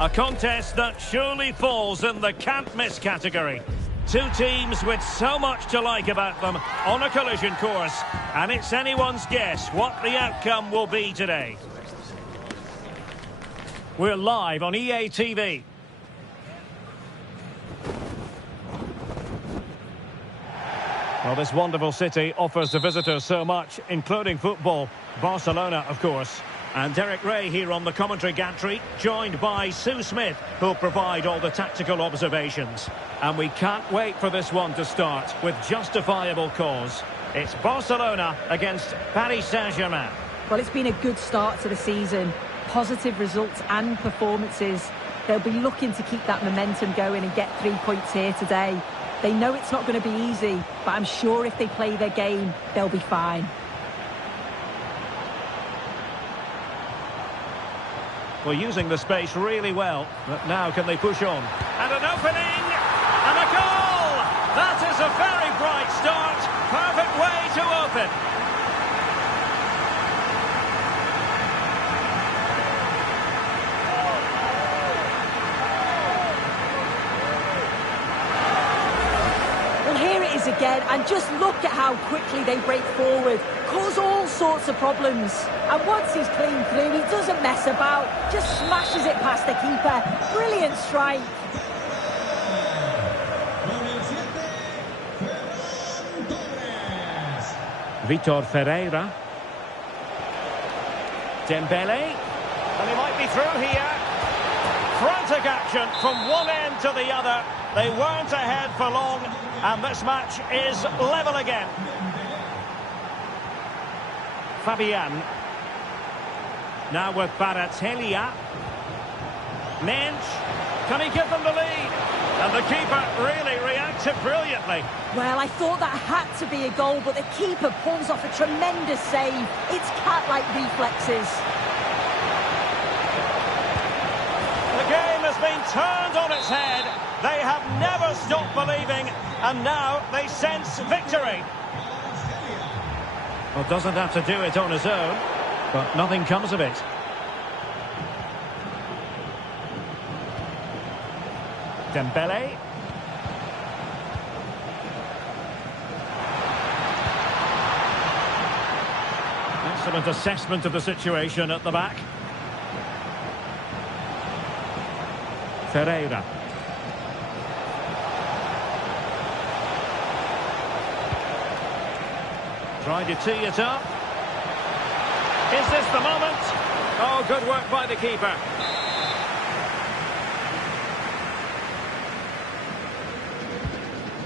A contest that surely falls in the can't-miss category. Two teams with so much to like about them on a collision course, and it's anyone's guess what the outcome will be today. We're live on EA TV. Well, this wonderful city offers the visitors so much, including football. Barcelona, of course. And Derek Ray here on the commentary gantry, joined by Sue Smith, who'll provide all the tactical observations. And we can't wait for this one to start with justifiable cause. It's Barcelona against Paris Saint-Germain. Well, it's been a good start to the season. Positive results and performances. They'll be looking to keep that momentum going and get 3 points here today. They know it's not going to be easy, but I'm sure if they play their game, they'll be fine. Well, using the space really well, but now can they push on? And an opening, and a goal! That is a very bright start, perfect way to open. Well, here it is again, and just look at how quickly they break forward, cause all sorts of problems. And once he's clean through, he doesn't mess about, just smashes it past the keeper. Brilliant strike. Vitor Ferreira. Dembele. And he might be through here. Frantic action from one end to the other. They weren't ahead for long, and this match is level again. Fabian. Now with Barattaglia. Mensch. Can he give them the lead? And the keeper really reacted brilliantly. Well, I thought that had to be a goal, but the keeper pulls off a tremendous save. It's cat-like reflexes. The game has been turned on its head. They have never stopped believing, and now they sense victory. Well, doesn't have to do it on his own, but nothing comes of it. Dembele. Excellent assessment of the situation at the back. Ferreira. Trying to tee it up. Is this the moment? Oh, good work by the keeper.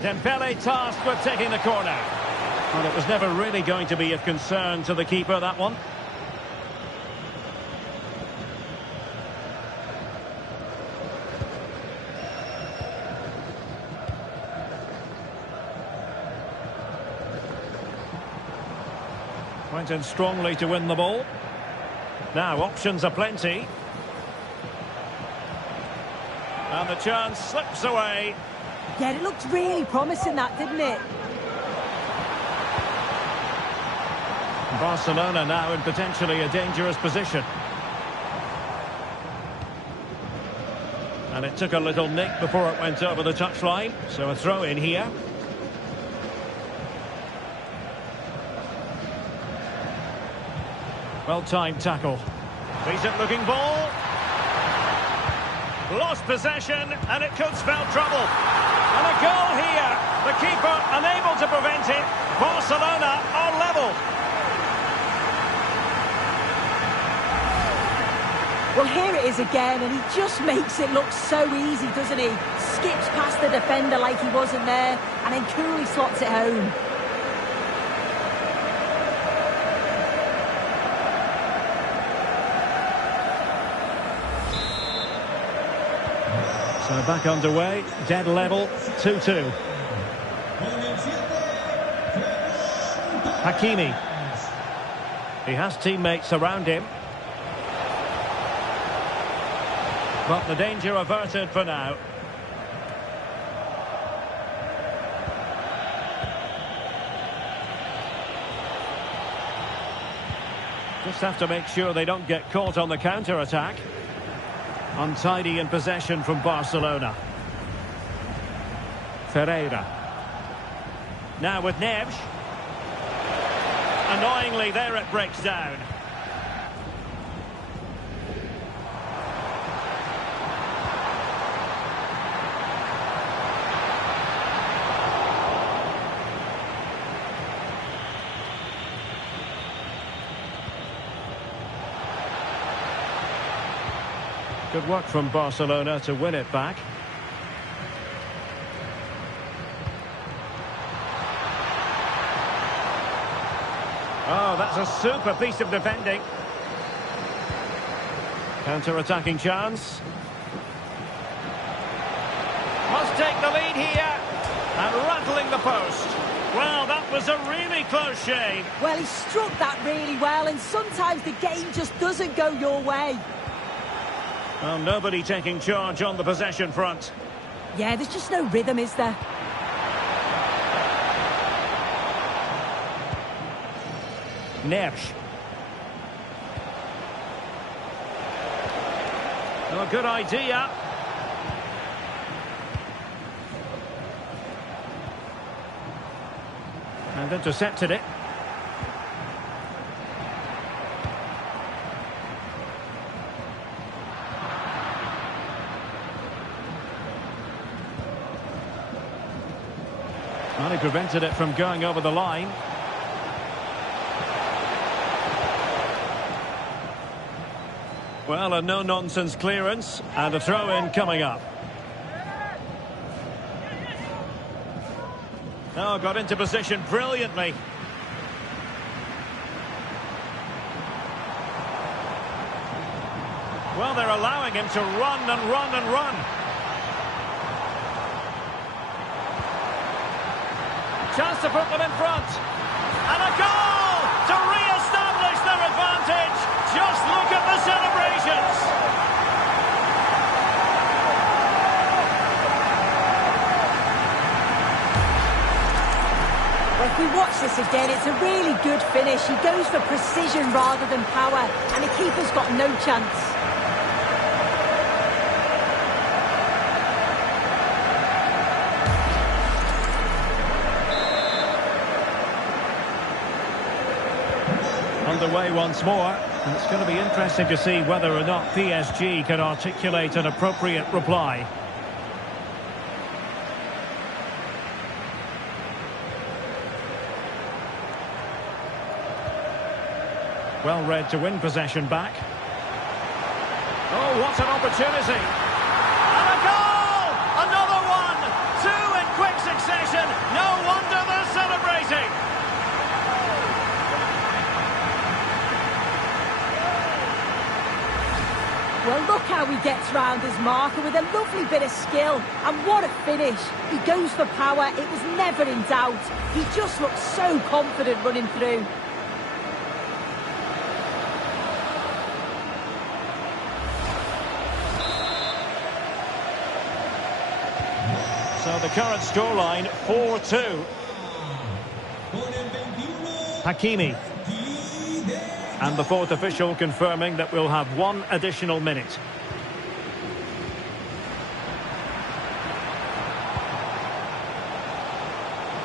Dembele tasked with taking the corner. Well, it was never really going to be of concern to the keeper, that one. Went in strongly to win the ball. Now, options are plenty. And the chance slips away. Yeah, it looked really promising, that, didn't it? Barcelona now in potentially a dangerous position. And it took a little nick before it went over the touchline. So a throw in here. Well-timed tackle. Decent looking ball. Lost possession, and it could spell trouble. And a goal here. The keeper unable to prevent it. Barcelona are level. Well, here it is again, and he just makes it look so easy, doesn't he? Skips past the defender like he wasn't there, and then coolly slots it home. So back underway, dead level, 2-2. Hakimi. He has teammates around him. But the danger averted for now. Just have to make sure they don't get caught on the counter-attack. Untidy in possession from Barcelona. Ferreira. Now with Neves. Annoyingly, there it breaks down. Good work from Barcelona to win it back. Oh, that's a super piece of defending. Counter-attacking chance. Must take the lead here. And rattling the post. Well, that was a really close shave. Well, he struck that really well, and sometimes the game just doesn't go your way. Well, nobody taking charge on the possession front. Yeah, there's just no rhythm, is there? Neves. Oh, good idea. And intercepted it. Well, he prevented it from going over the line. Well, a no-nonsense clearance and a throw-in coming up. Oh, got into position brilliantly. Well, they're allowing him to run and run and run. Chance to put them in front. And a goal to re-establish their advantage. Just look at the celebrations. Well, if we watch this again, it's a really good finish. He goes for precision rather than power, and the keeper's got no chance. Underway once more, and it's going to be interesting to see whether or not PSG can articulate an appropriate reply. Well read to win possession back. Oh, what an opportunity! And a goal! Another one! Two in quick succession! No wonder they're celebrating! Well, look how he gets round his marker with a lovely bit of skill. And what a finish. He goes for power. It was never in doubt. He just looks so confident running through. So the current scoreline, 4-2. Hakimi. And the fourth official confirming that we'll have one additional minute.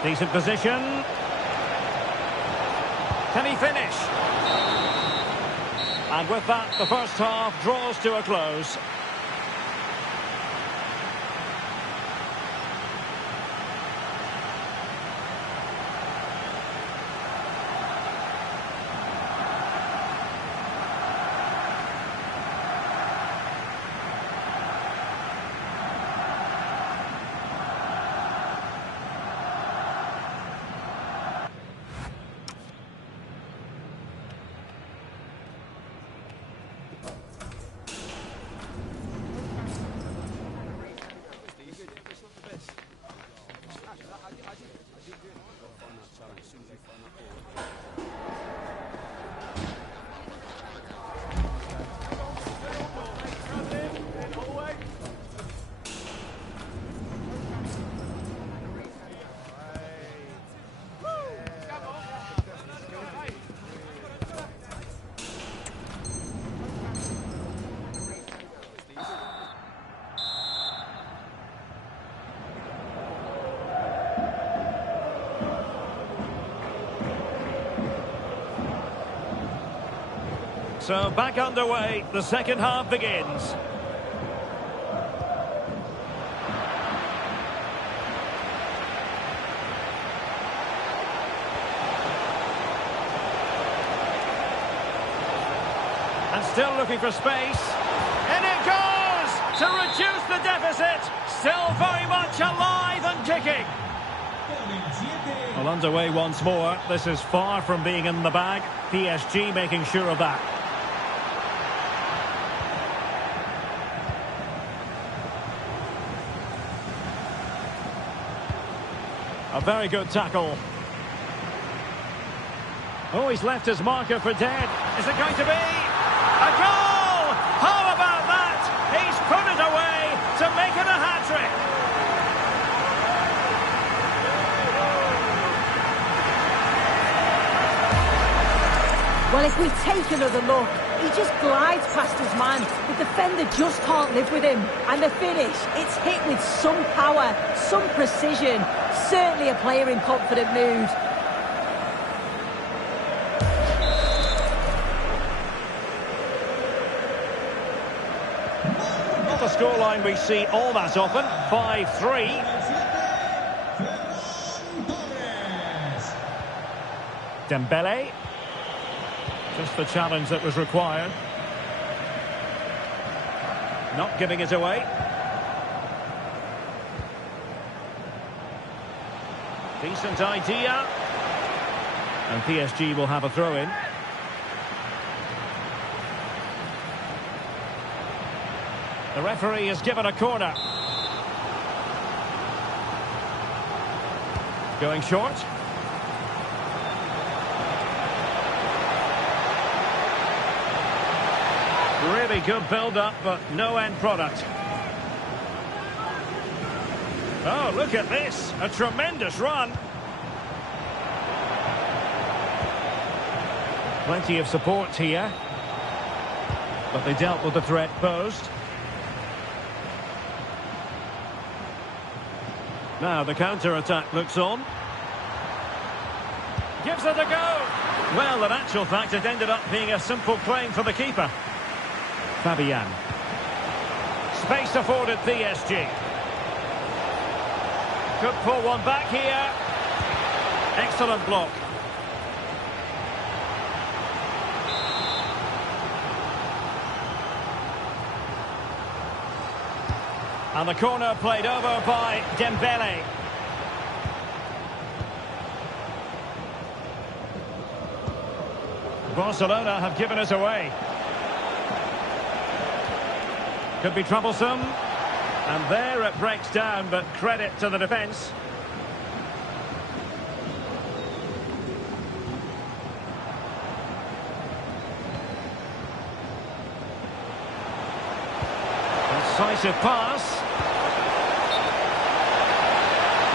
Decent position. Can he finish? And with that, the first half draws to a close. So back underway, the second half begins. And still looking for space. And it goes to reduce the deficit. Still very much alive and kicking. Well, underway once more. This is far from being in the bag. PSG making sure of that. A very good tackle. Oh, he's left his marker for dead. Is it going to be a goal? How about that? He's put it away to make it a hat-trick. Well, if we take another look, he just glides past his man. The defender just can't live with him. And the finish, it's hit with some power, some precision. Certainly a player in confident mood. Not a scoreline we see all that often. 5-3. Dembele. Just the challenge that was required. Not giving it away. Decent idea. And PSG will have a throw-in. The referee has given a corner. Going short. Really good build-up, but no end product. Oh, look at this. A tremendous run. Plenty of support here. But they dealt with the threat posed. Now the counter-attack looks on. Gives it a go. Well, in actual fact, it ended up being a simple claim for the keeper. Fabian. Space afforded PSG. Could pull one back here. Excellent block. And the corner played over by Dembele. Barcelona have given us away. Could be troublesome. And there it breaks down, but credit to the defence. Decisive pass.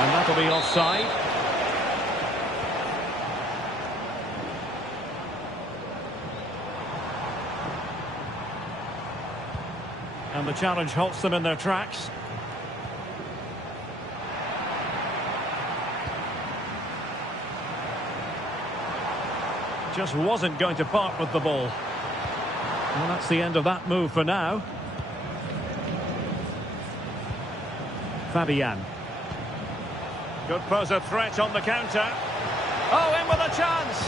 And that'll be offside. And the challenge halts them in their tracks. Just wasn't going to part with the ball. Well, that's the end of that move for now. Fabian. Good pose of threat on the counter. Oh, in with a chance.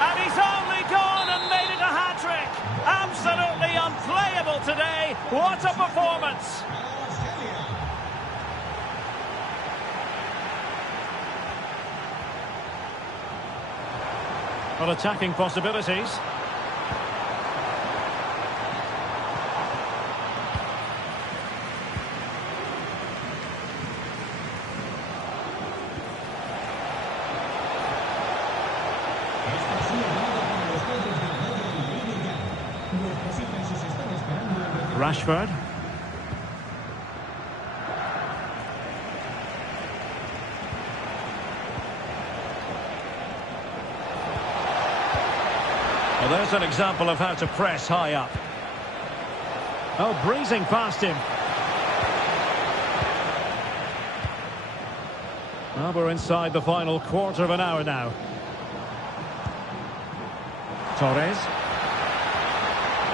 And he's only gone and made it a hat-trick. Absolutely unplayable today. What a performance. Well, attacking possibilities. Rashford. Well, there's an example of how to press high up. Oh, breezing past him. Well, we're inside the final quarter of an hour now. Torres.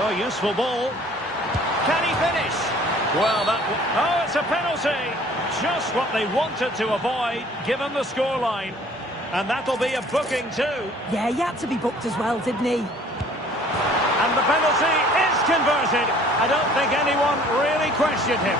Oh, useful ball. Can he finish? Well, oh, it's a penalty. Just what they wanted to avoid, given the scoreline. And that'll be a booking too. Yeah, he had to be booked as well, didn't he? And the penalty is converted. I don't think anyone really questioned him.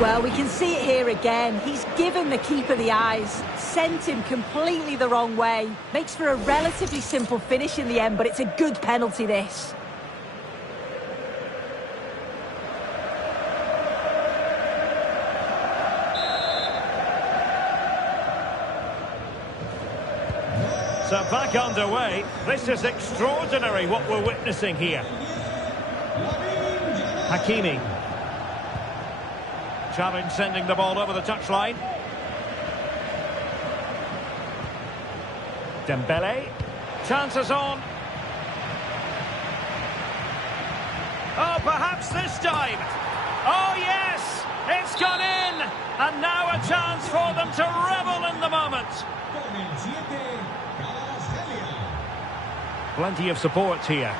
Well, we can see it here again. He's given the keeper the eyes, sent him completely the wrong way. Makes for a relatively simple finish in the end, but it's a good penalty, this. So back underway. This is extraordinary what we're witnessing here. Hakimi. Challenge sending the ball over the touchline. Dembele. Chances on. Oh, perhaps this time. Oh, yes! It's gone in! And now a chance for them to revel in the moment. Plenty of support here.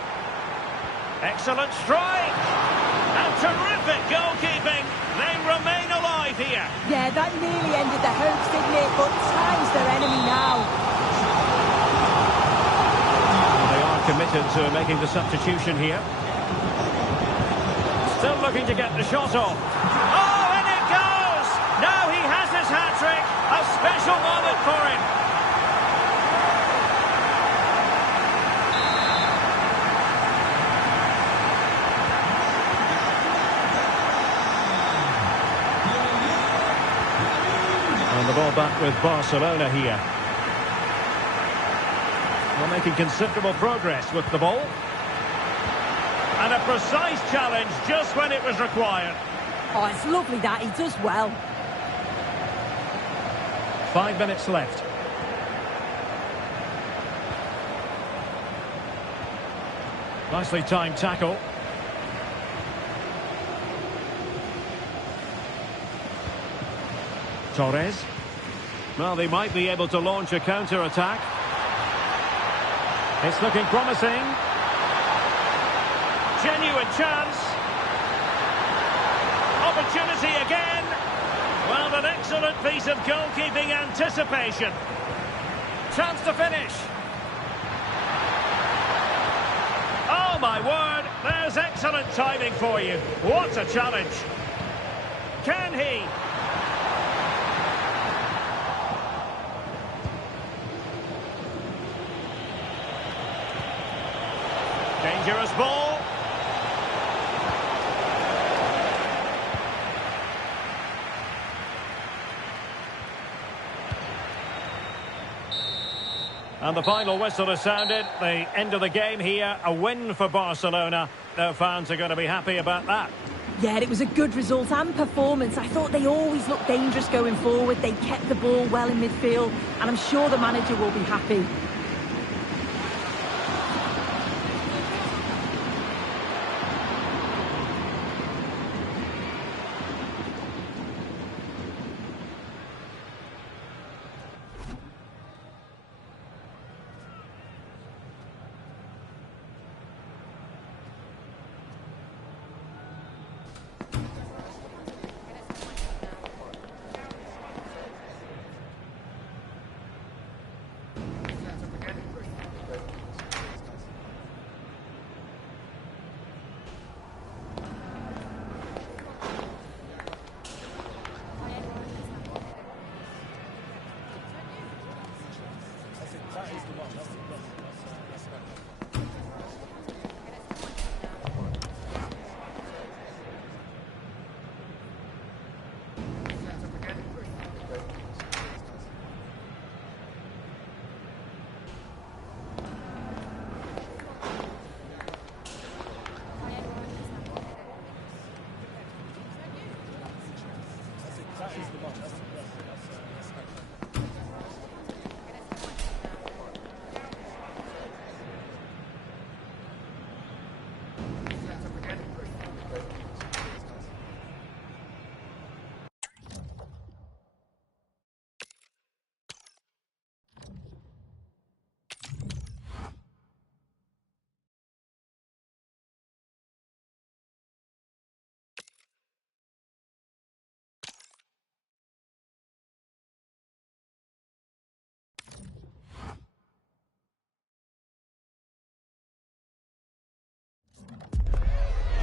Excellent strike! And terrific goalkeeping. They remain alive here. Yeah, that nearly ended the hopes, didn't it? But time's their enemy now. They are committed to making the substitution here. Still looking to get the shot off. Oh, and it goes! Now he has his hat-trick. A special moment for him. And the ball back with Barcelona here. They're making considerable progress with the ball. And a precise challenge just when it was required. Oh, it's lovely that. He does well. 5 minutes left. Nicely timed tackle. Torres. Well, they might be able to launch a counter-attack. It's looking promising. Genuine chance. Opportunity again. Well, an excellent piece of goalkeeping anticipation. Chance to finish. Oh, my word. There's excellent timing for you. What a challenge. Can he? Dangerous ball. And the final whistle has sounded. The end of the game here. A win for Barcelona. Their fans are going to be happy about that. Yeah, it was a good result and performance. I thought they always looked dangerous going forward. They kept the ball well in midfield. And I'm sure the manager will be happy.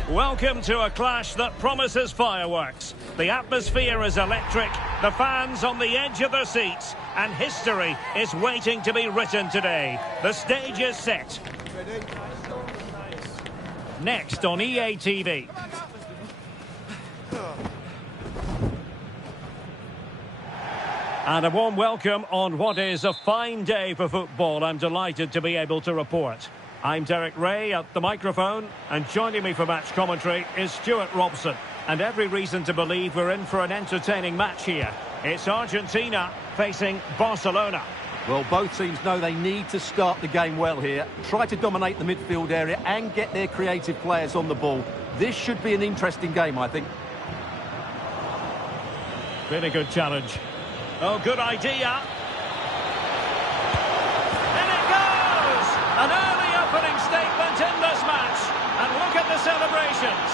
Welcome to a clash that promises fireworks. The atmosphere is electric, the fans on the edge of their seats, and history is waiting to be written today. The stage is set. Next on EA TV. And a warm welcome on what is a fine day for football. I'm delighted to be able to report. I'm Derek Ray at the microphone, and joining me for match commentary is Stuart Robson. And every reason to believe we're in for an entertaining match here. It's Argentina facing Barcelona. Well, both teams know they need to start the game well here. Try to dominate the midfield area and get their creative players on the ball. This should be an interesting game, I think. Really good challenge. Oh, good idea. In it goes! An early opening statement in this match. And look at the celebrations.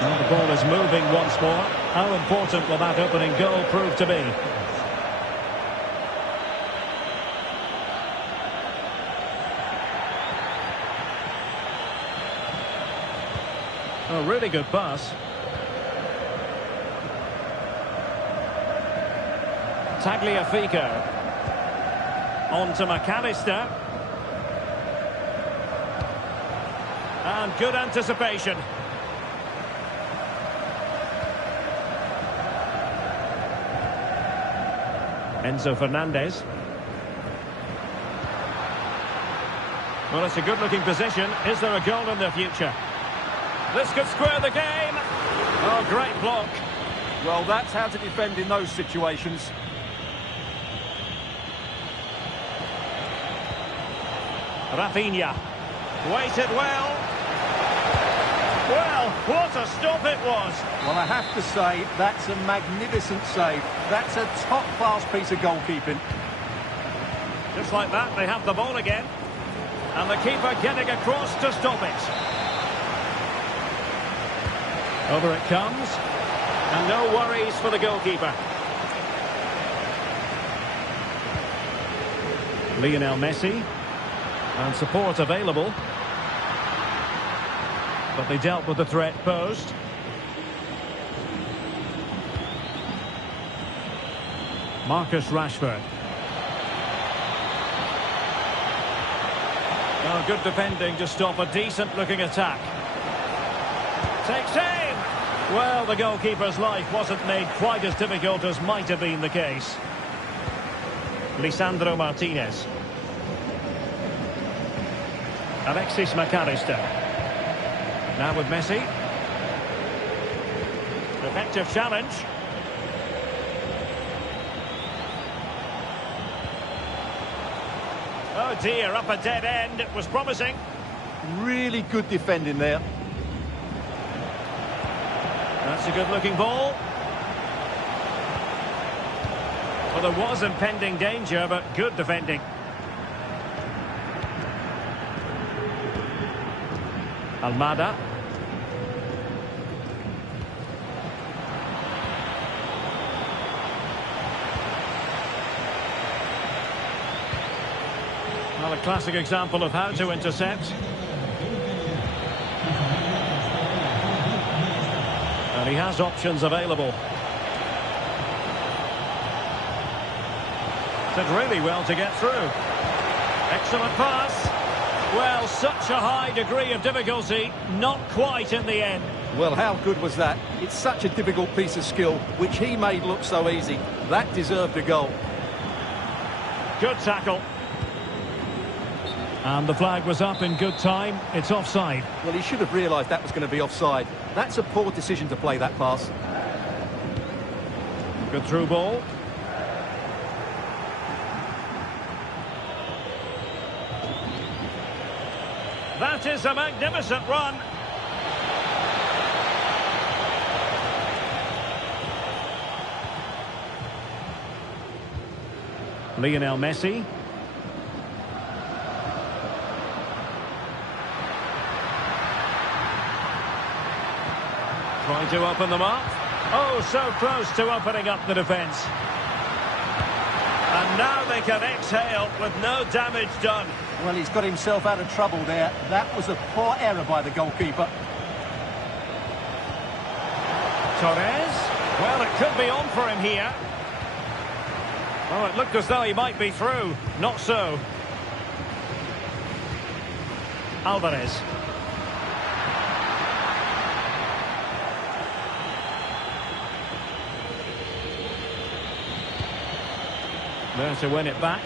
And the ball is moving once more. How important will that opening goal prove to be? A really good pass. Tagliafico. On to McAllister. And good anticipation. Enzo Fernandez. Well, it's a good-looking position. Is there a goal in the future? This could square the game. Oh, great block. Well, that's how to defend in those situations. Rafinha. Waited well. Well, what a stop it was. Well, I have to say, that's a magnificent save. That's a top-class piece of goalkeeping. Just like that, they have the ball again. And the keeper getting across to stop it. Over it comes, and no worries for the goalkeeper. Lionel Messi, and support available. But they dealt with the threat posed. Marcus Rashford. Oh, good defending to stop a decent-looking attack. Takes aim! Well, the goalkeeper's life wasn't made quite as difficult as might have been the case. Lisandro Martinez. Alexis McAllister. Now with Messi. Effective challenge. Oh dear, up a dead end. It was promising. Really good defending there. That's a good-looking ball. Well, there was impending danger, but good defending. Almada. Well, a classic example of how to intercept. And he has options available. Did really well to get through. Excellent pass. Well, such a high degree of difficulty, not quite in the end. Well, how good was that? It's such a difficult piece of skill, which he made look so easy. That deserved a goal. Good tackle. And the flag was up in good time. It's offside. Well, he should have realised that was going to be offside. That's a poor decision to play that pass. Good through ball. That is a magnificent run. Lionel Messi. Trying to open them up. Oh, so close to opening up the defence. now they can exhale with no damage done. Well, he's got himself out of trouble there. That was a poor error by the goalkeeper. Torres. Well, it could be on for him here. Oh, it looked as though he might be through. Not so. Alvarez. There to win it back.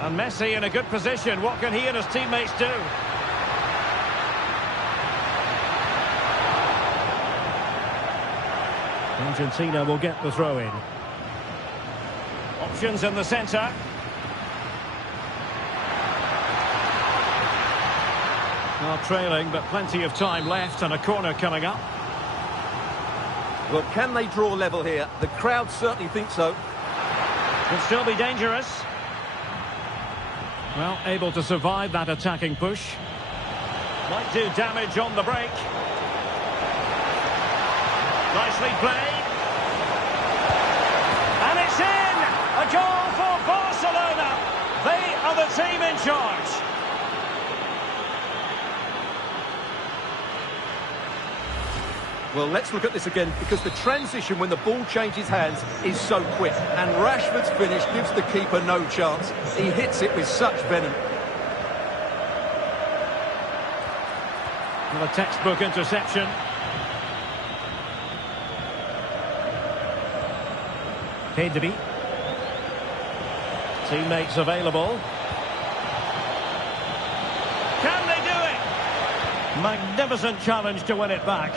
And Messi in a good position. What can he and his teammates do? Argentina will get the throw in. Options in the centre. Well, trailing, but plenty of time left and a corner coming up. Well, can they draw level here? The crowd certainly think so. Could still be dangerous. Well, able to survive that attacking push. Might do damage on the break. Nicely played. And it's in! A goal for Barcelona. They are the team in charge. Well, let's look at this again, because the transition when the ball changes hands is so quick. And Rashford's finish gives the keeper no chance. He hits it with such venom. Well, a textbook interception. Pedri. Teammates available. Can they do it? Magnificent challenge to win it back.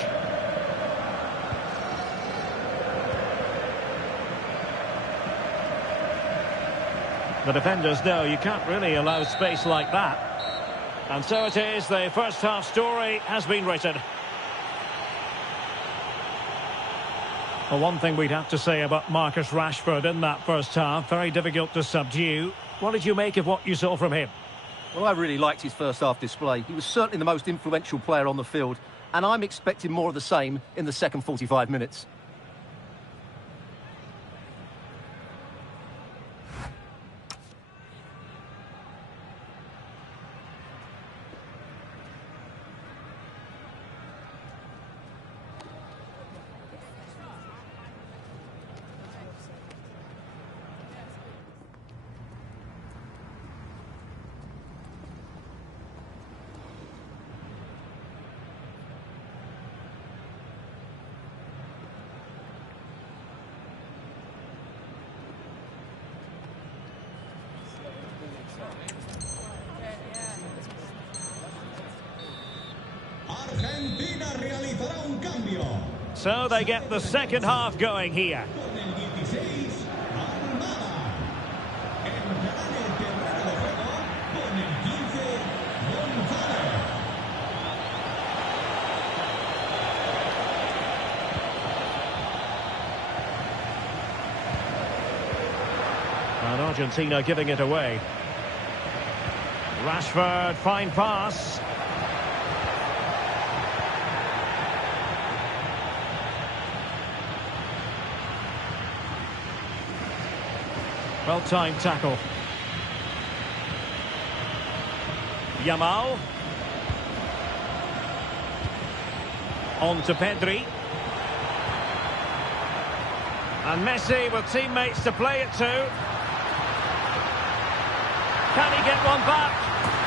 The defenders know you can't really allow space like that. And so it is, the first half story has been written. Well, one thing we'd have to say about Marcus Rashford in that first half, very difficult to subdue. What did you make of what you saw from him? Well, I really liked his first half display. He was certainly the most influential player on the field, and I'm expecting more of the same in the second 45 minutes. Argentina realizará un cambio. So they get the second half going here. Con el 16, Almada. Entrará en el terreno de juego con el 15, González. And Argentina giving it away. Rashford, fine pass. Well-timed tackle. Yamal. On to Pedri. And Messi with teammates to play it to. Can he get one back?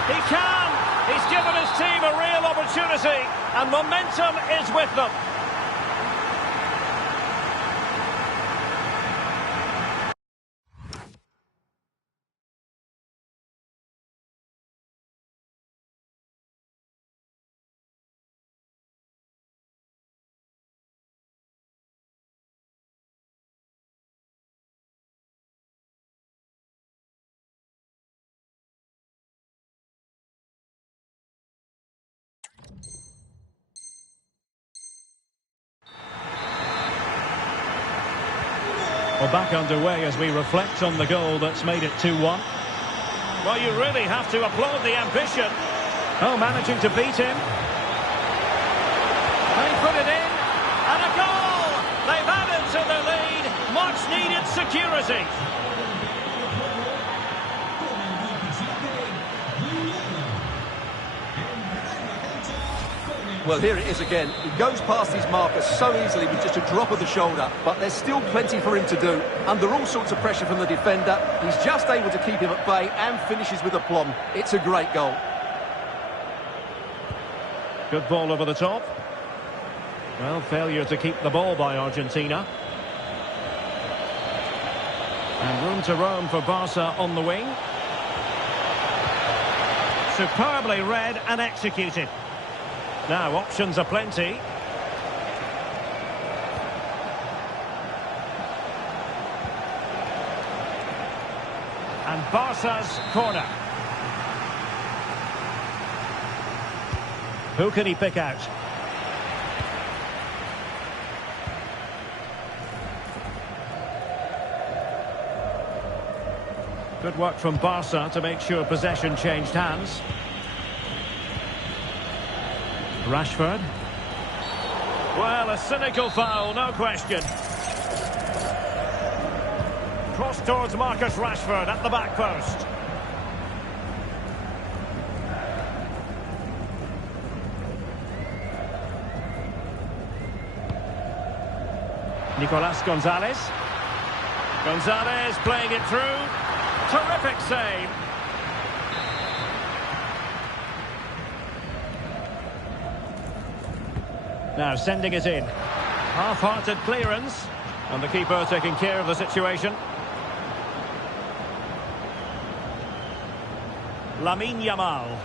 He can! He's given his team a real opportunity, and momentum is with them. Well, back underway as we reflect on the goal that's made it 2-1. Well, you really have to applaud the ambition. Oh, managing to beat him. They put it in, and a goal! They've added to the lead. Much needed security. Well, here it is again. He goes past his marker so easily with just a drop of the shoulder, but there's still plenty for him to do. Under all sorts of pressure from the defender, he's just able to keep him at bay and finishes with aplomb. It's a great goal. Good ball over the top. Well, failure to keep the ball by Argentina. And room to roam for Barca on the wing. Superbly read and executed. Now, options are plenty. And Barca's corner. Who can he pick out? Good work from Barca to make sure possession changed hands. Rashford. Well, a cynical foul, no question. Cross towards Marcus Rashford at the back post. Nicolas Gonzalez. Gonzalez playing it through. Terrific save. Now sending it in. Half-hearted clearance. And the keeper taking care of the situation. Lamine Yamal.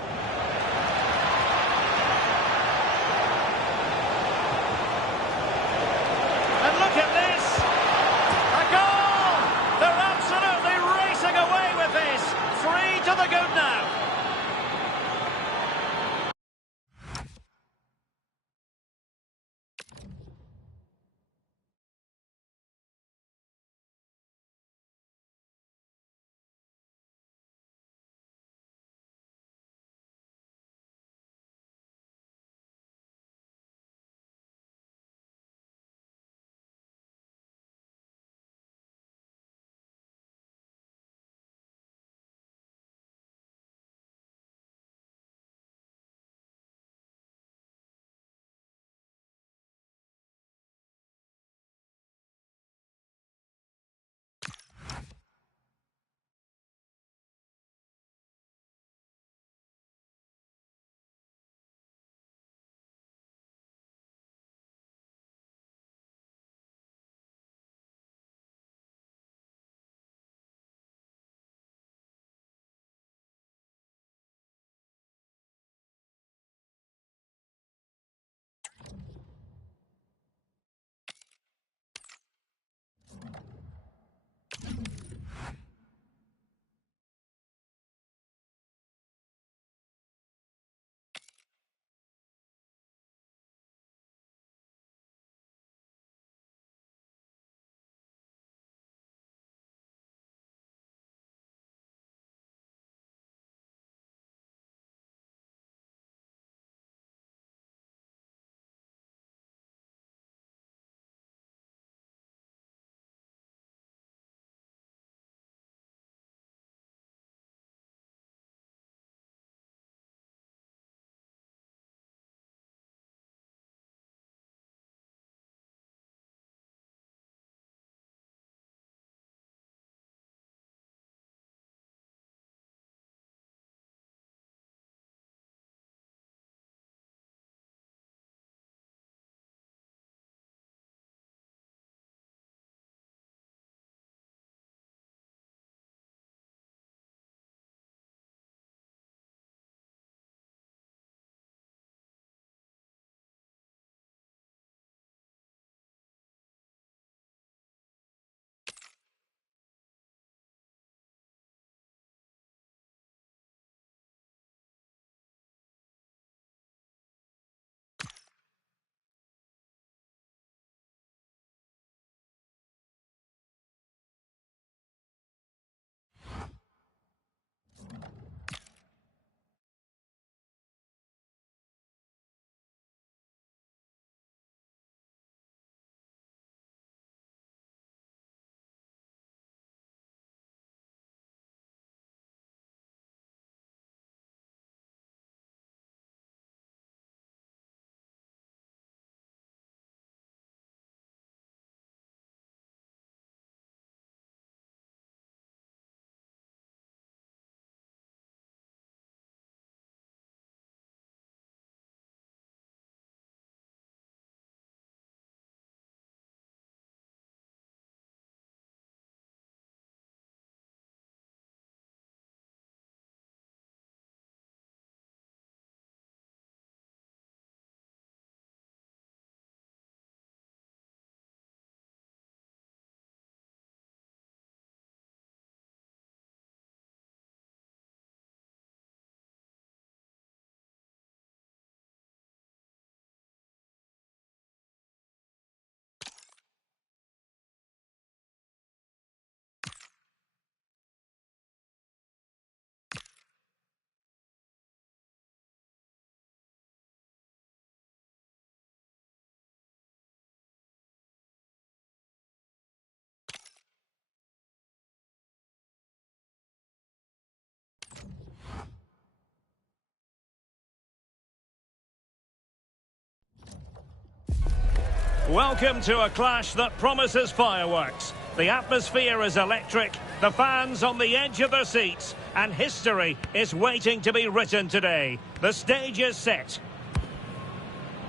Welcome to a clash that promises fireworks. The atmosphere is electric, the fans on the edge of their seats, and history is waiting to be written today. The stage is set.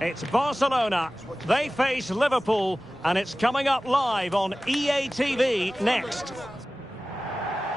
It's Barcelona. They face Liverpool, and it's coming up live on EA TV next.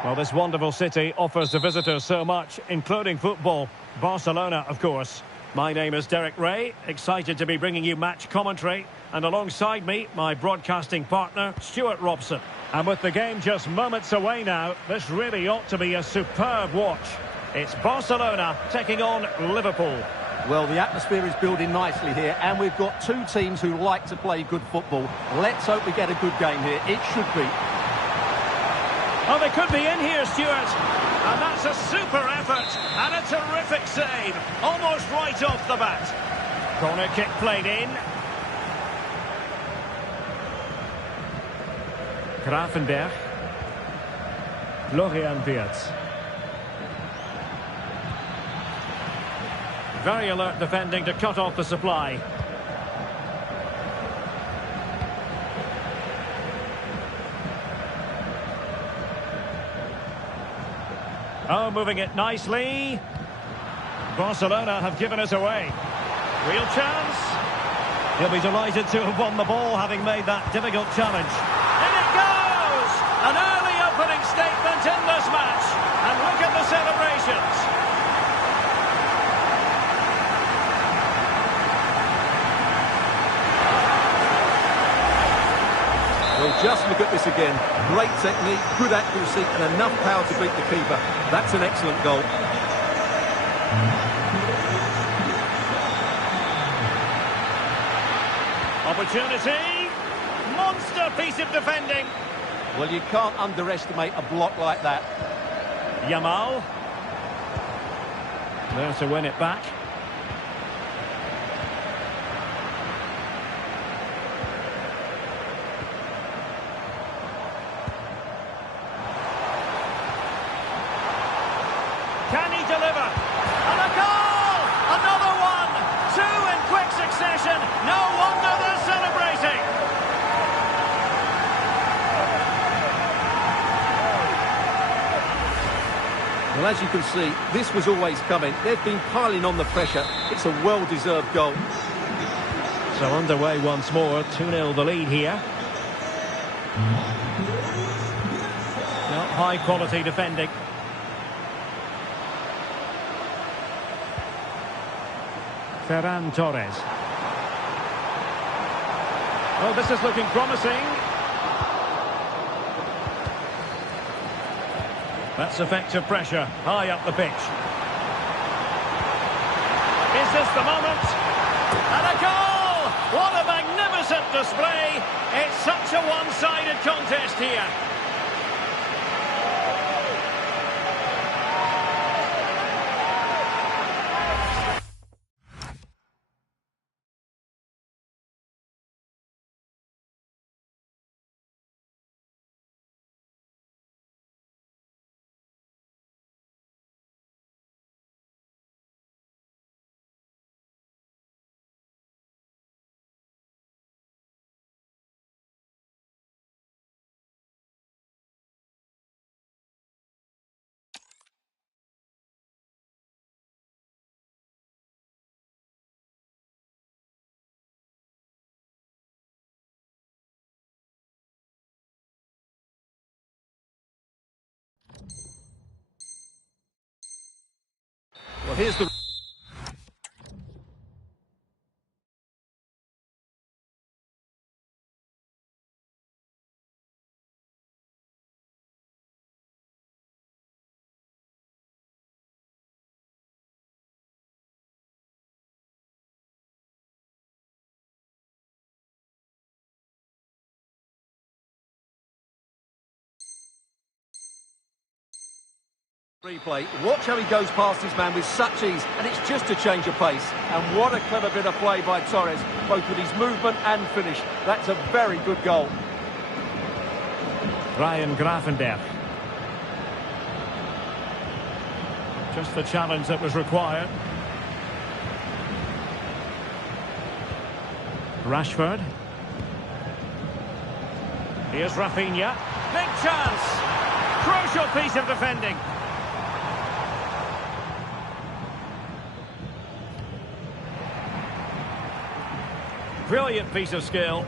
Well, this wonderful city offers the visitors so much, including football. Barcelona, of course. My name is Derek Ray, excited to be bringing you match commentary. And alongside me, my broadcasting partner, Stuart Robson. And with the game just moments away now, this really ought to be a superb watch. It's Barcelona taking on Liverpool. Well, the atmosphere is building nicely here, and we've got two teams who like to play good football. Let's hope we get a good game here. It should be. Oh, they could be in here, Stuart. And that's a super effort and a terrific save. Almost right off the bat. Corner kick played in. Gravenberch. Florian Wirtz. Very alert defending to cut off the supply. Oh, moving it nicely. Barcelona have given us away. Real chance. He'll be delighted to have won the ball, having made that difficult challenge. In it goes! An early opening statement in this match. And look at the celebrations. Well, just look at this again. Great technique, good accuracy, and enough power to beat the keeper. That's an excellent goal. Opportunity. Monster piece of defending. Well, you can't underestimate a block like that. Yamal. There to win it back. Can he deliver? And a goal! Another one! Two in quick succession. No wonder they're celebrating. Well, as you can see, this was always coming. They've been piling on the pressure. It's a well-deserved goal. So underway once more. 2-0 the lead here. Not high-quality defending. Ferran Torres. Oh, this is looking promising. That's effective pressure, high up the pitch. Is this the moment? And a goal! What a magnificent display! It's such a one-sided contest here. Well, here's the... replay. Watch how he goes past his man with such ease, and it's just a change of pace. And what a clever bit of play by Torres, both with his movement and finish. That's a very good goal. Ryan Gravenberch. Just the challenge that was required. Rashford. Here's Rafinha. Big chance. Crucial piece of defending. Brilliant piece of skill.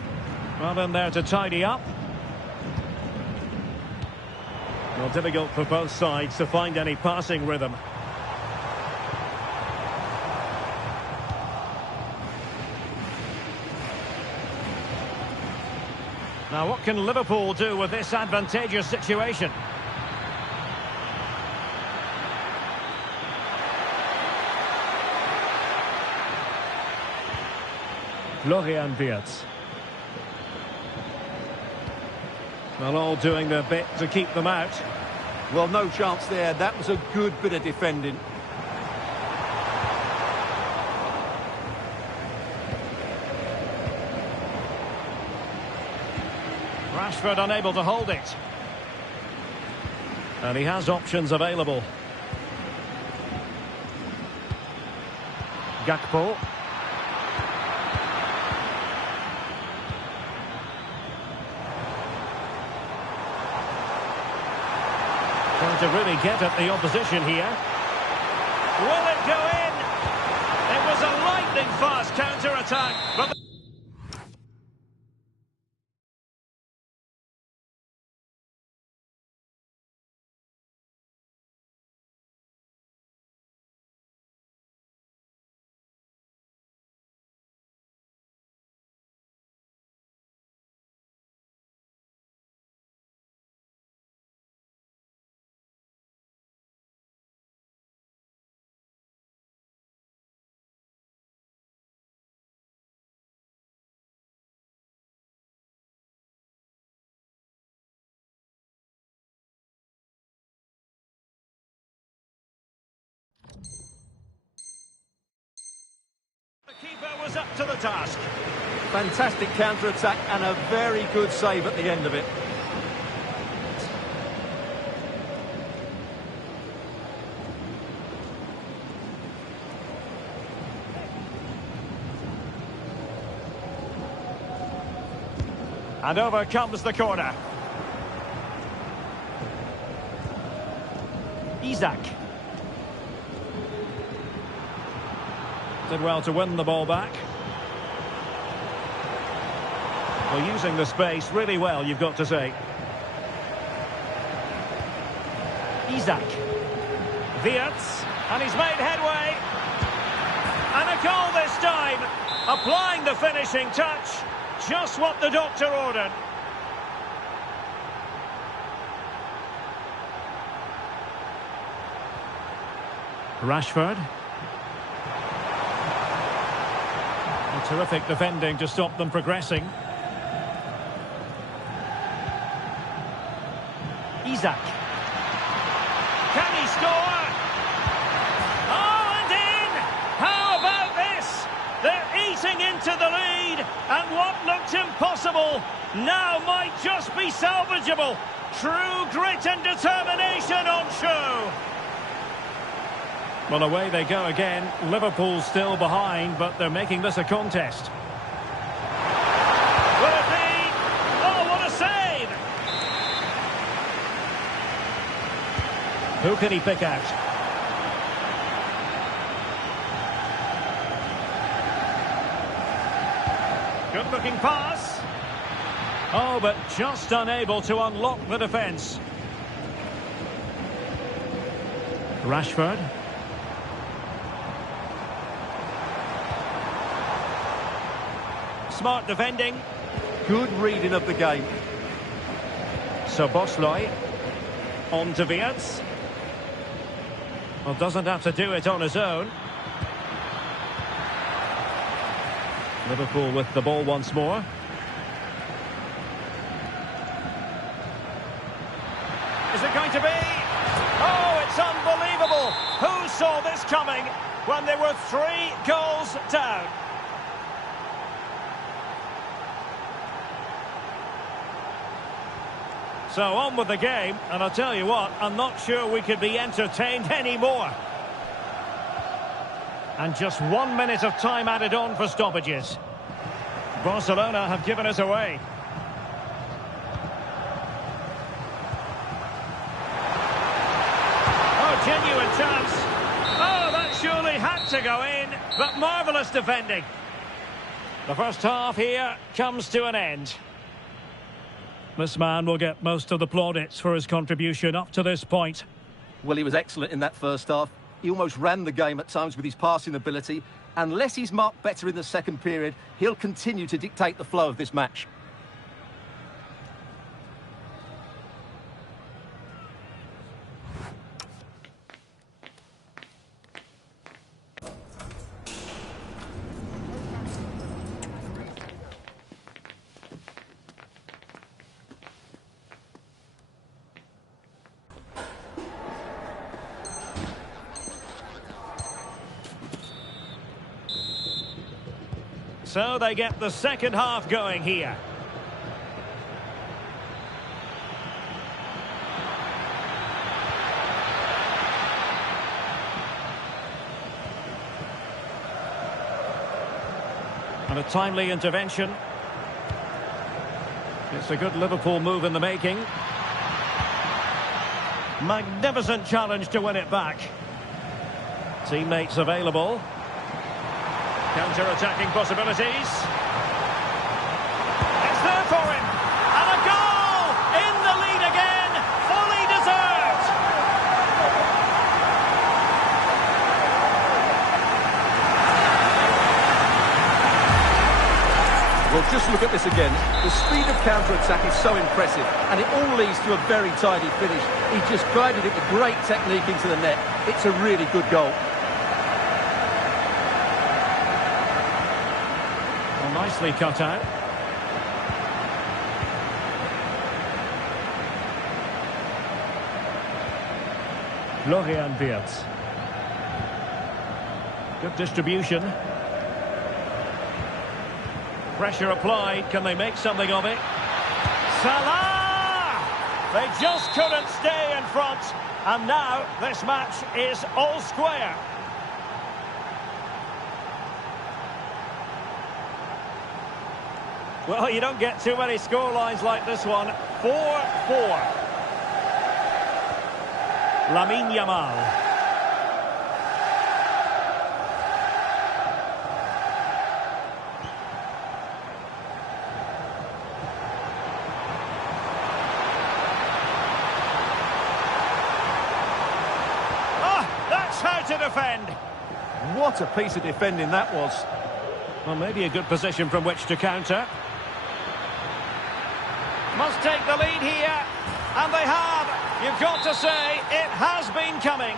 Well in there to tidy up. Well, difficult for both sides to find any passing rhythm. Now, what can Liverpool do with this advantageous situation? Florian Wirtz. Well, all doing their bit to keep them out. Well, no chance there. That was a good bit of defending. Rashford unable to hold it. And he has options available. Gakpo. Trying to really get at the opposition here. Will it go in? It was a lightning-fast counter-attack, but... The keeper was up to the task. Fantastic counter-attack and a very good save at the end of it. And over comes the corner. Isak. Did well to win the ball back. Well, using the space really well, you've got to say. Isak. Wirtz. And he's made headway. And a goal this time. Applying the finishing touch. Just what the doctor ordered. Rashford. A terrific defending to stop them progressing. Isak. Can he score? Oh, and in! How about this? They're eating into the lead, and what looked impossible now might just be salvageable. True grit and determination on show. Well, away they go again. Liverpool still behind, but they're making this a contest. Will it be? Oh, what a save! Who can he pick out? Good-looking pass. Oh, but just unable to unlock the defence. Rashford. Smart defending. Good reading of the game. Szoboszlai. On to Wirtz. Well, doesn't have to do it on his own. Liverpool with the ball once more. Is it going to be? Oh, it's unbelievable. Who saw this coming when they were 3 goals down? So on with the game, and I'll tell you what, I'm not sure we could be entertained anymore. And just 1 minute of time added on for stoppages. Barcelona have given us away. A genuine chance. Oh, that surely had to go in, but marvellous defending. The first half here comes to an end. This man will get most of the plaudits for his contribution up to this point. Well, he was excellent in that first half. He almost ran the game at times with his passing ability. Unless he's marked better in the second period, he'll continue to dictate the flow of this match. So they get the second half going here. And a timely intervention. It's a good Liverpool move in the making. Magnificent challenge to win it back. Teammates available. Counter-attacking possibilities. It's there for him. And a goal! In the lead again. Fully deserved. Well, just look at this again. The speed of counter-attack is so impressive, and it all leads to a very tidy finish. He just guided it with great technique into the net. It's a really good goal. Nicely cut out. Florian Wirtz. Good distribution. Pressure applied. Can they make something of it? Salah! They just couldn't stay in front. And now this match is all square. Well, you don't get too many scorelines like this one. 4-4. Lamine Yamal. Ah, that's how to defend. What a piece of defending that was. Well, maybe a good position from which to counter. Must take the lead here, and they have. You've got to say, it has been coming.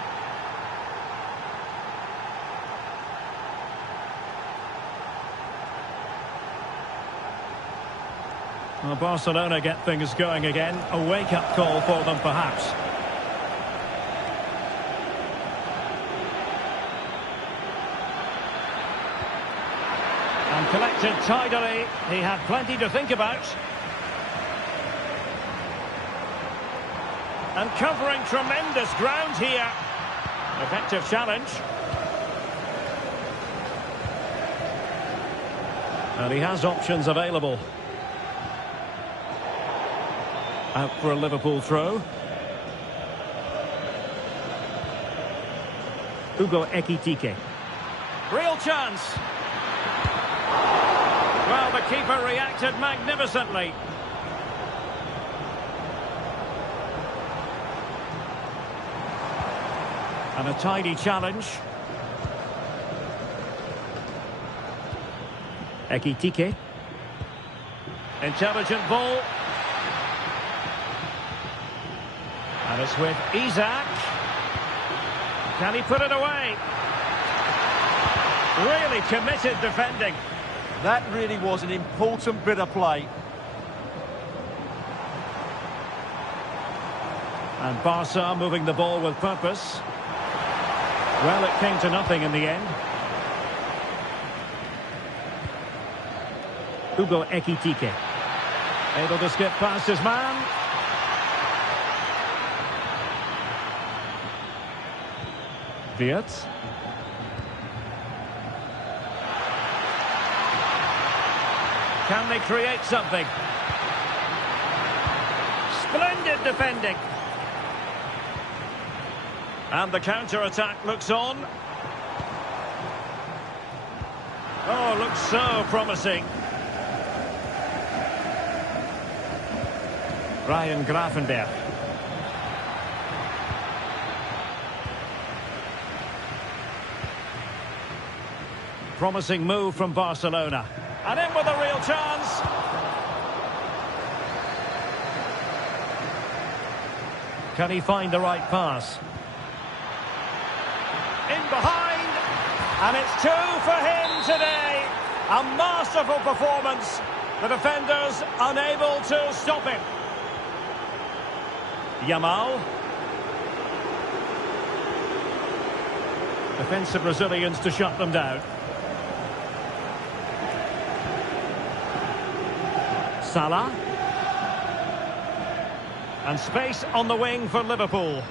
Well, Barcelona get things going again. A wake-up call for them, perhaps. And collected tidily. He had plenty to think about. And covering tremendous ground here. Effective challenge. And he has options available. Out for a Liverpool throw. Hugo Ekitike. Real chance. Well, the keeper reacted magnificently. And a tidy challenge. Ekitike. Intelligent ball. And it's with Isak. Can he put it away? Really committed defending. That really was an important bit of play. And Barca moving the ball with purpose. Well, it came to nothing in the end. Hugo Ekitike. Able to skip past his man. Wirtz. Can they create something? Splendid defending. And the counter-attack looks on. Oh, looks so promising. Ryan Gravenberch. Promising move from Barcelona. And in with a real chance. Can he find the right pass? In behind. And it's 2 for him today. A masterful performance. The defenders unable to stop him. Yamal. Defensive Brazilians to shut them down. Salah. And space on the wing for Liverpool.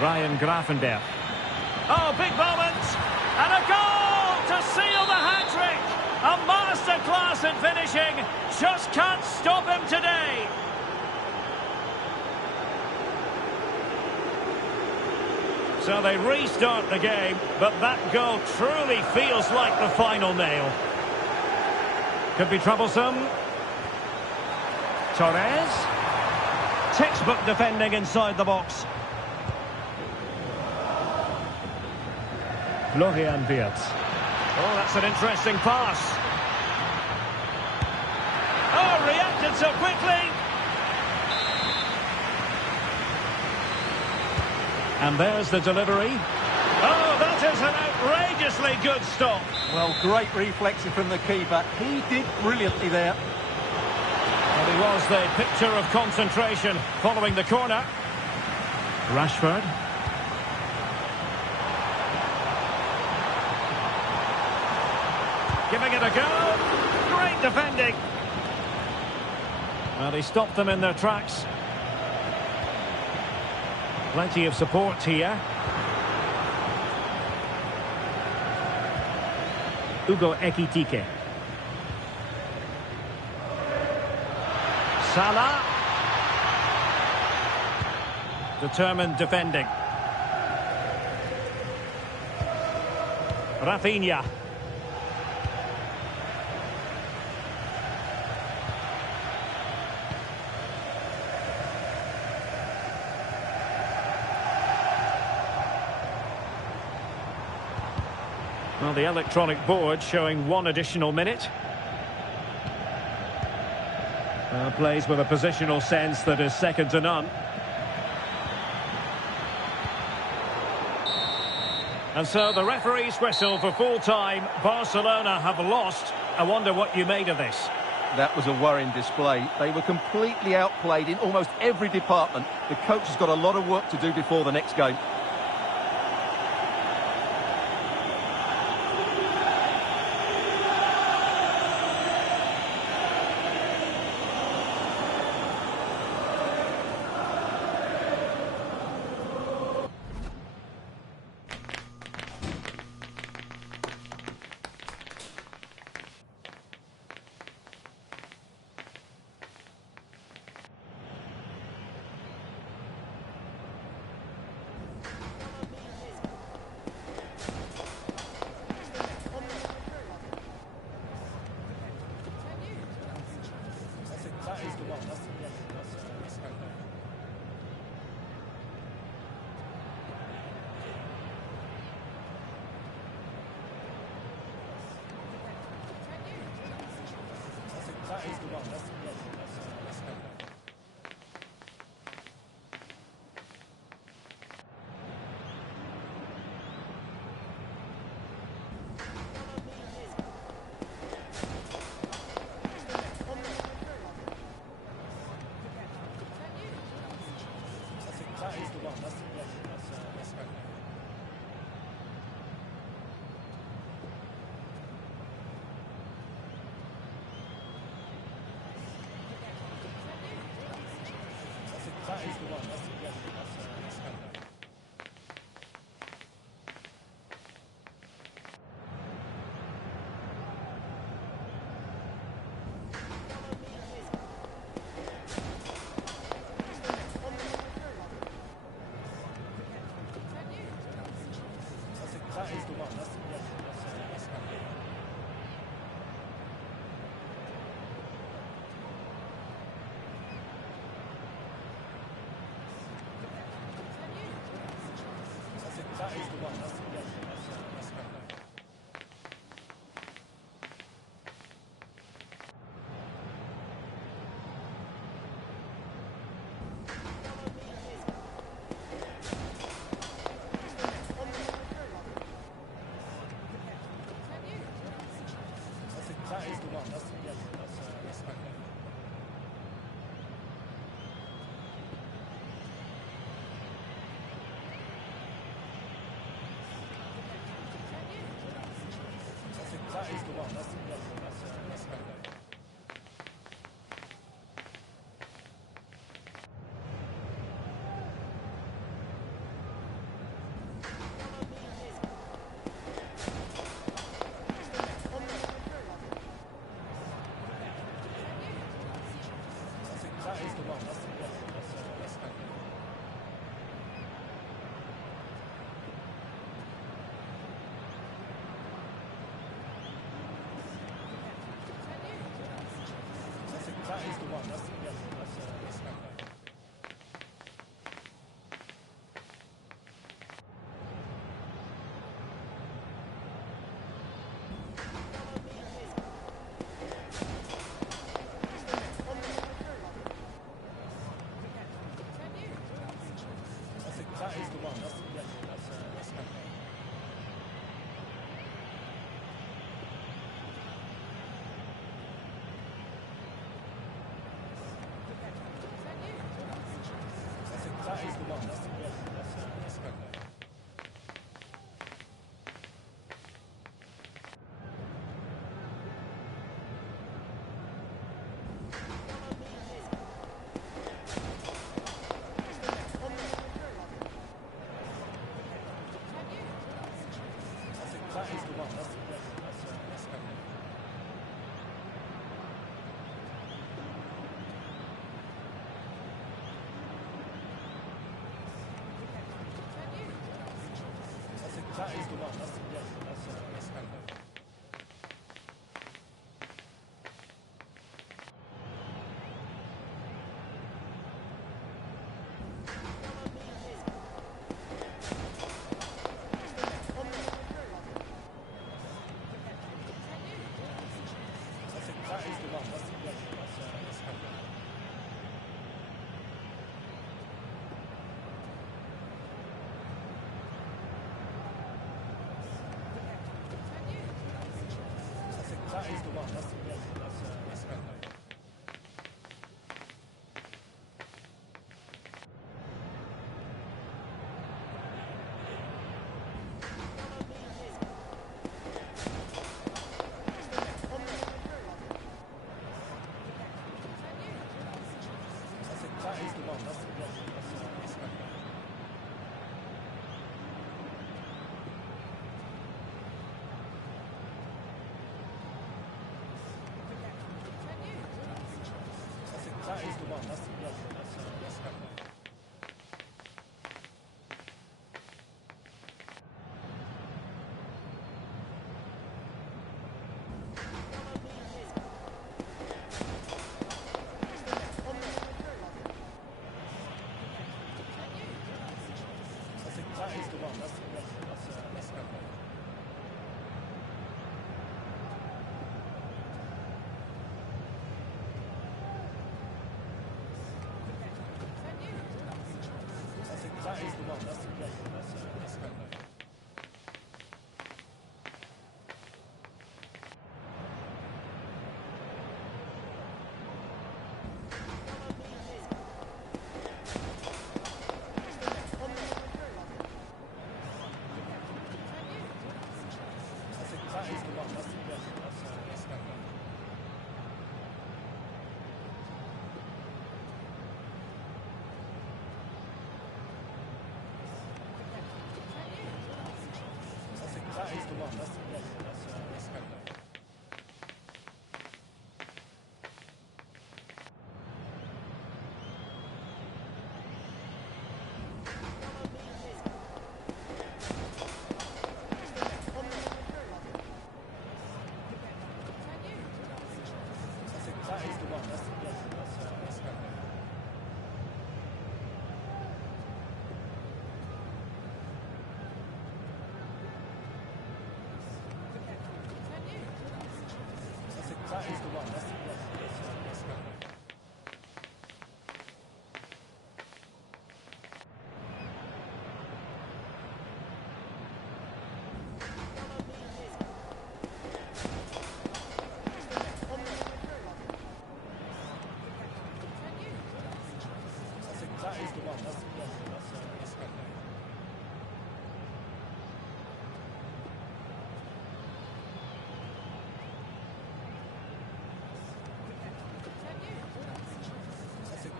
Ryan Gravenberch. Oh, big moment! And a goal to seal the hat-trick! A masterclass in finishing. Just can't stop him today. So they restart the game, but that goal truly feels like the final nail. Could be troublesome. Torres. Textbook defending inside the box. Florian Wirtz. Oh, that's an interesting pass. Oh, reacted so quickly. And there's the delivery. Oh, that is an outrageously good stop. Well, great reflection from the keeper. He did brilliantly there. Well, he was the picture of concentration following the corner. Rashford. Giving it a go. Great defending. Well, he stopped them in their tracks. Plenty of support here. Hugo Ekitike. Salah. Determined defending. Rafinha. Well, the electronic board showing 1 additional minute. Plays with a positional sense that is second to none. And so the referee's whistle for full time. Barcelona have lost. I wonder what you made of this. That was a worrying display. They were completely outplayed in almost every department. The coach has got a lot of work to do before the next game. that is the one. That's the one. That is the one. That's the one. That is the one. That's the one. That is the one. That's the one. That is the one. That's the one. That is the one. That's the one. That is the one. That's the one. That is the one. That's the one. one. That's good.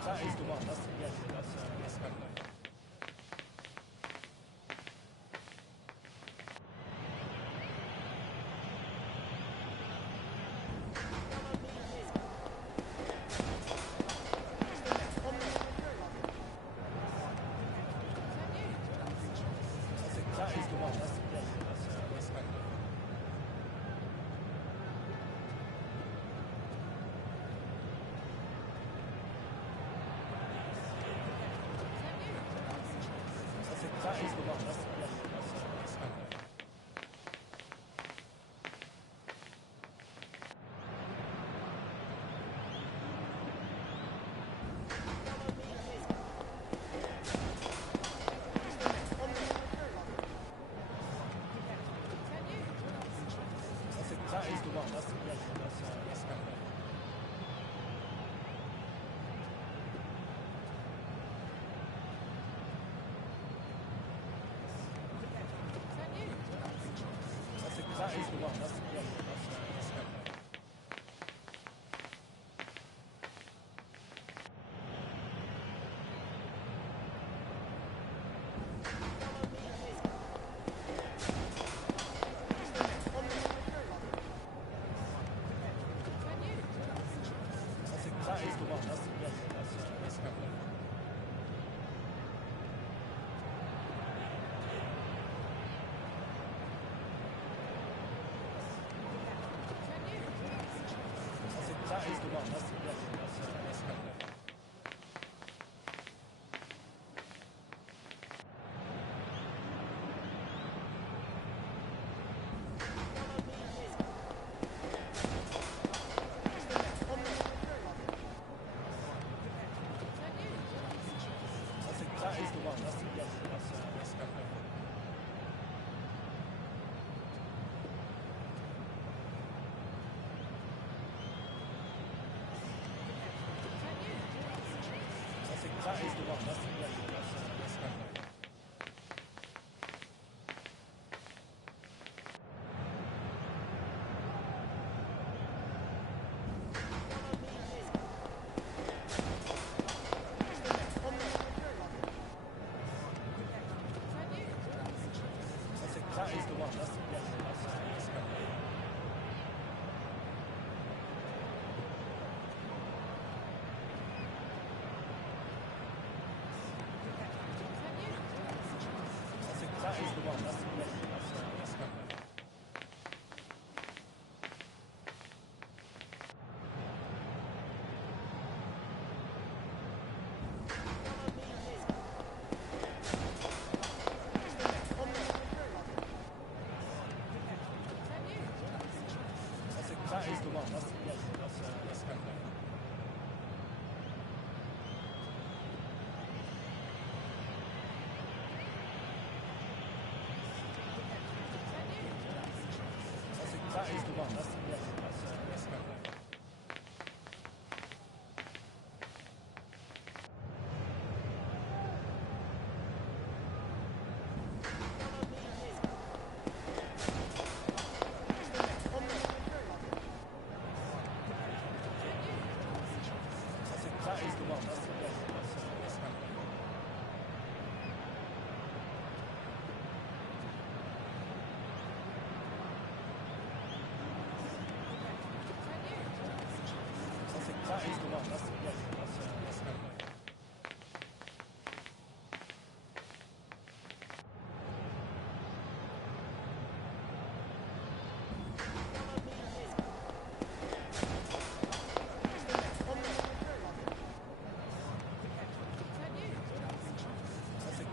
That is the one. That's good. That is the one. That's good. That is the one. That's good. That is the one. That's good. That is the one. That's good. That is the one. That's good. That is the one. That's good. That is the one. That's good. That is the one. That's good. That is the one. That's good. That is the one. That's good. That is the one. That's good. That is the one. That's good. That is the one. That's good. That is the one. That's good.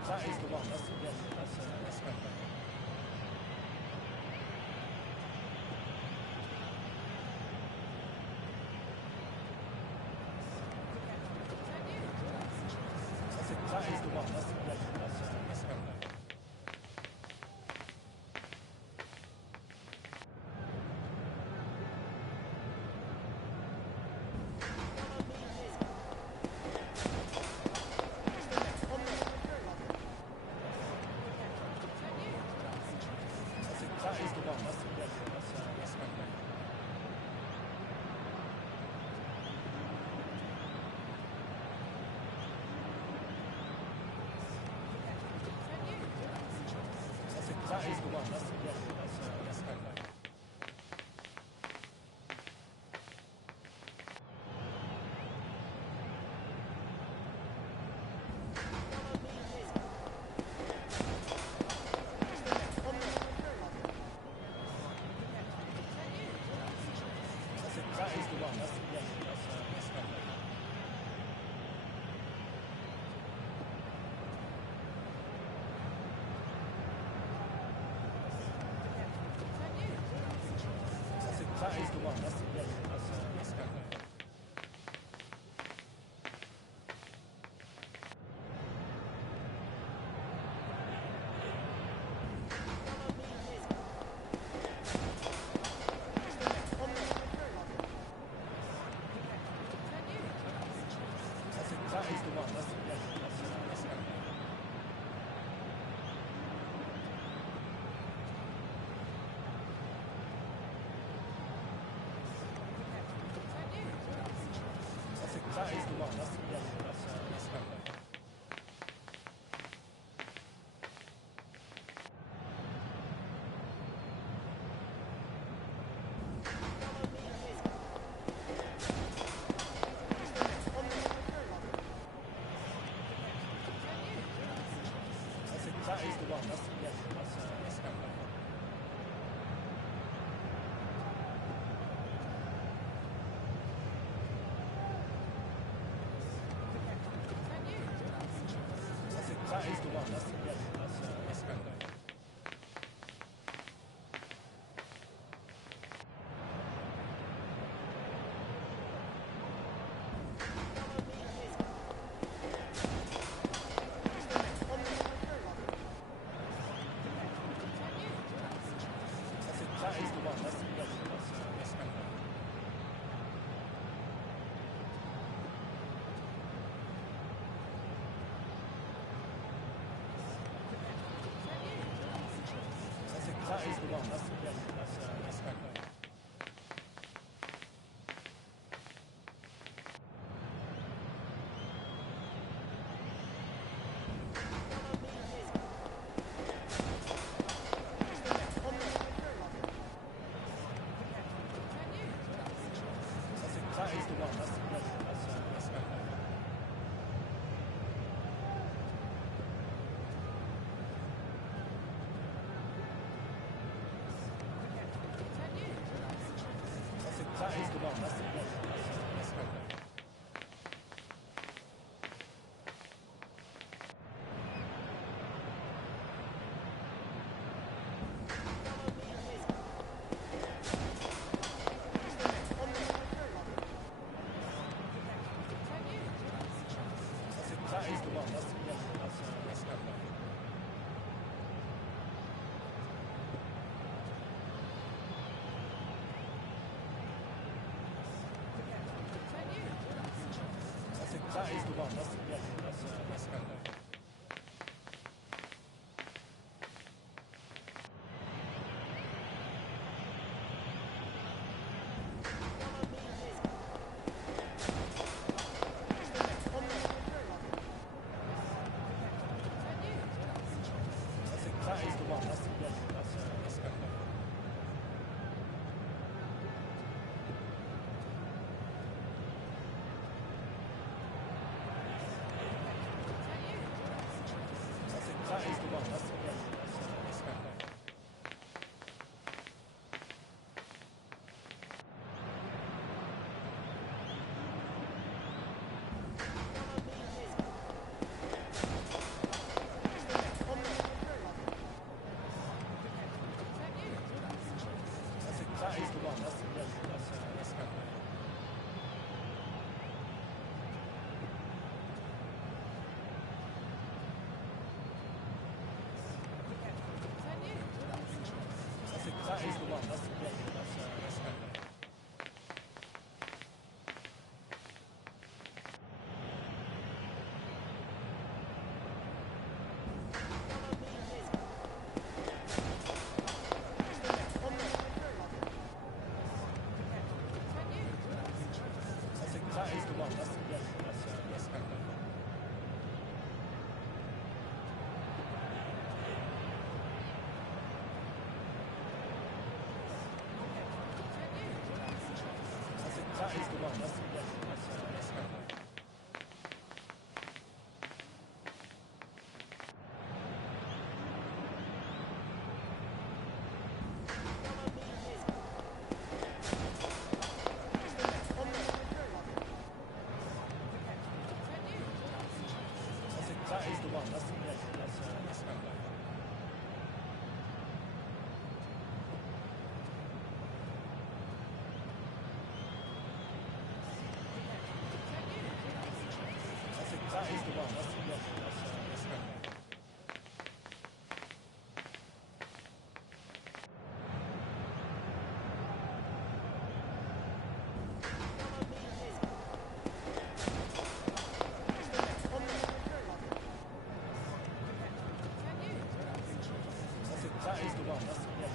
That is the one. That's good. That is the one. That's good. that is the one. That's correct. That is the one. That's correct. That is the one. That's correct. That is the one. That's correct. That is the one. That's correct. That is the one. That's correct. That is the one. That's correct. That is the one. That's correct. That is the one. That's correct. That is the one. That's correct. That is the one. That's correct. That is the one. That's correct. That is the one. That's correct. That is the one. That's correct. That is the one. That's correct. That is the one. That's correct. That is the one. That's correct. That is the one. That's correct. that is the one. That's yes. That is the one. That's yes. That is the one. That's yes. That is the one. That's yes.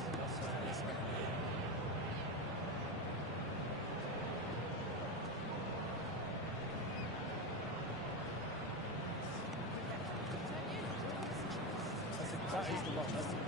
That is the one. That's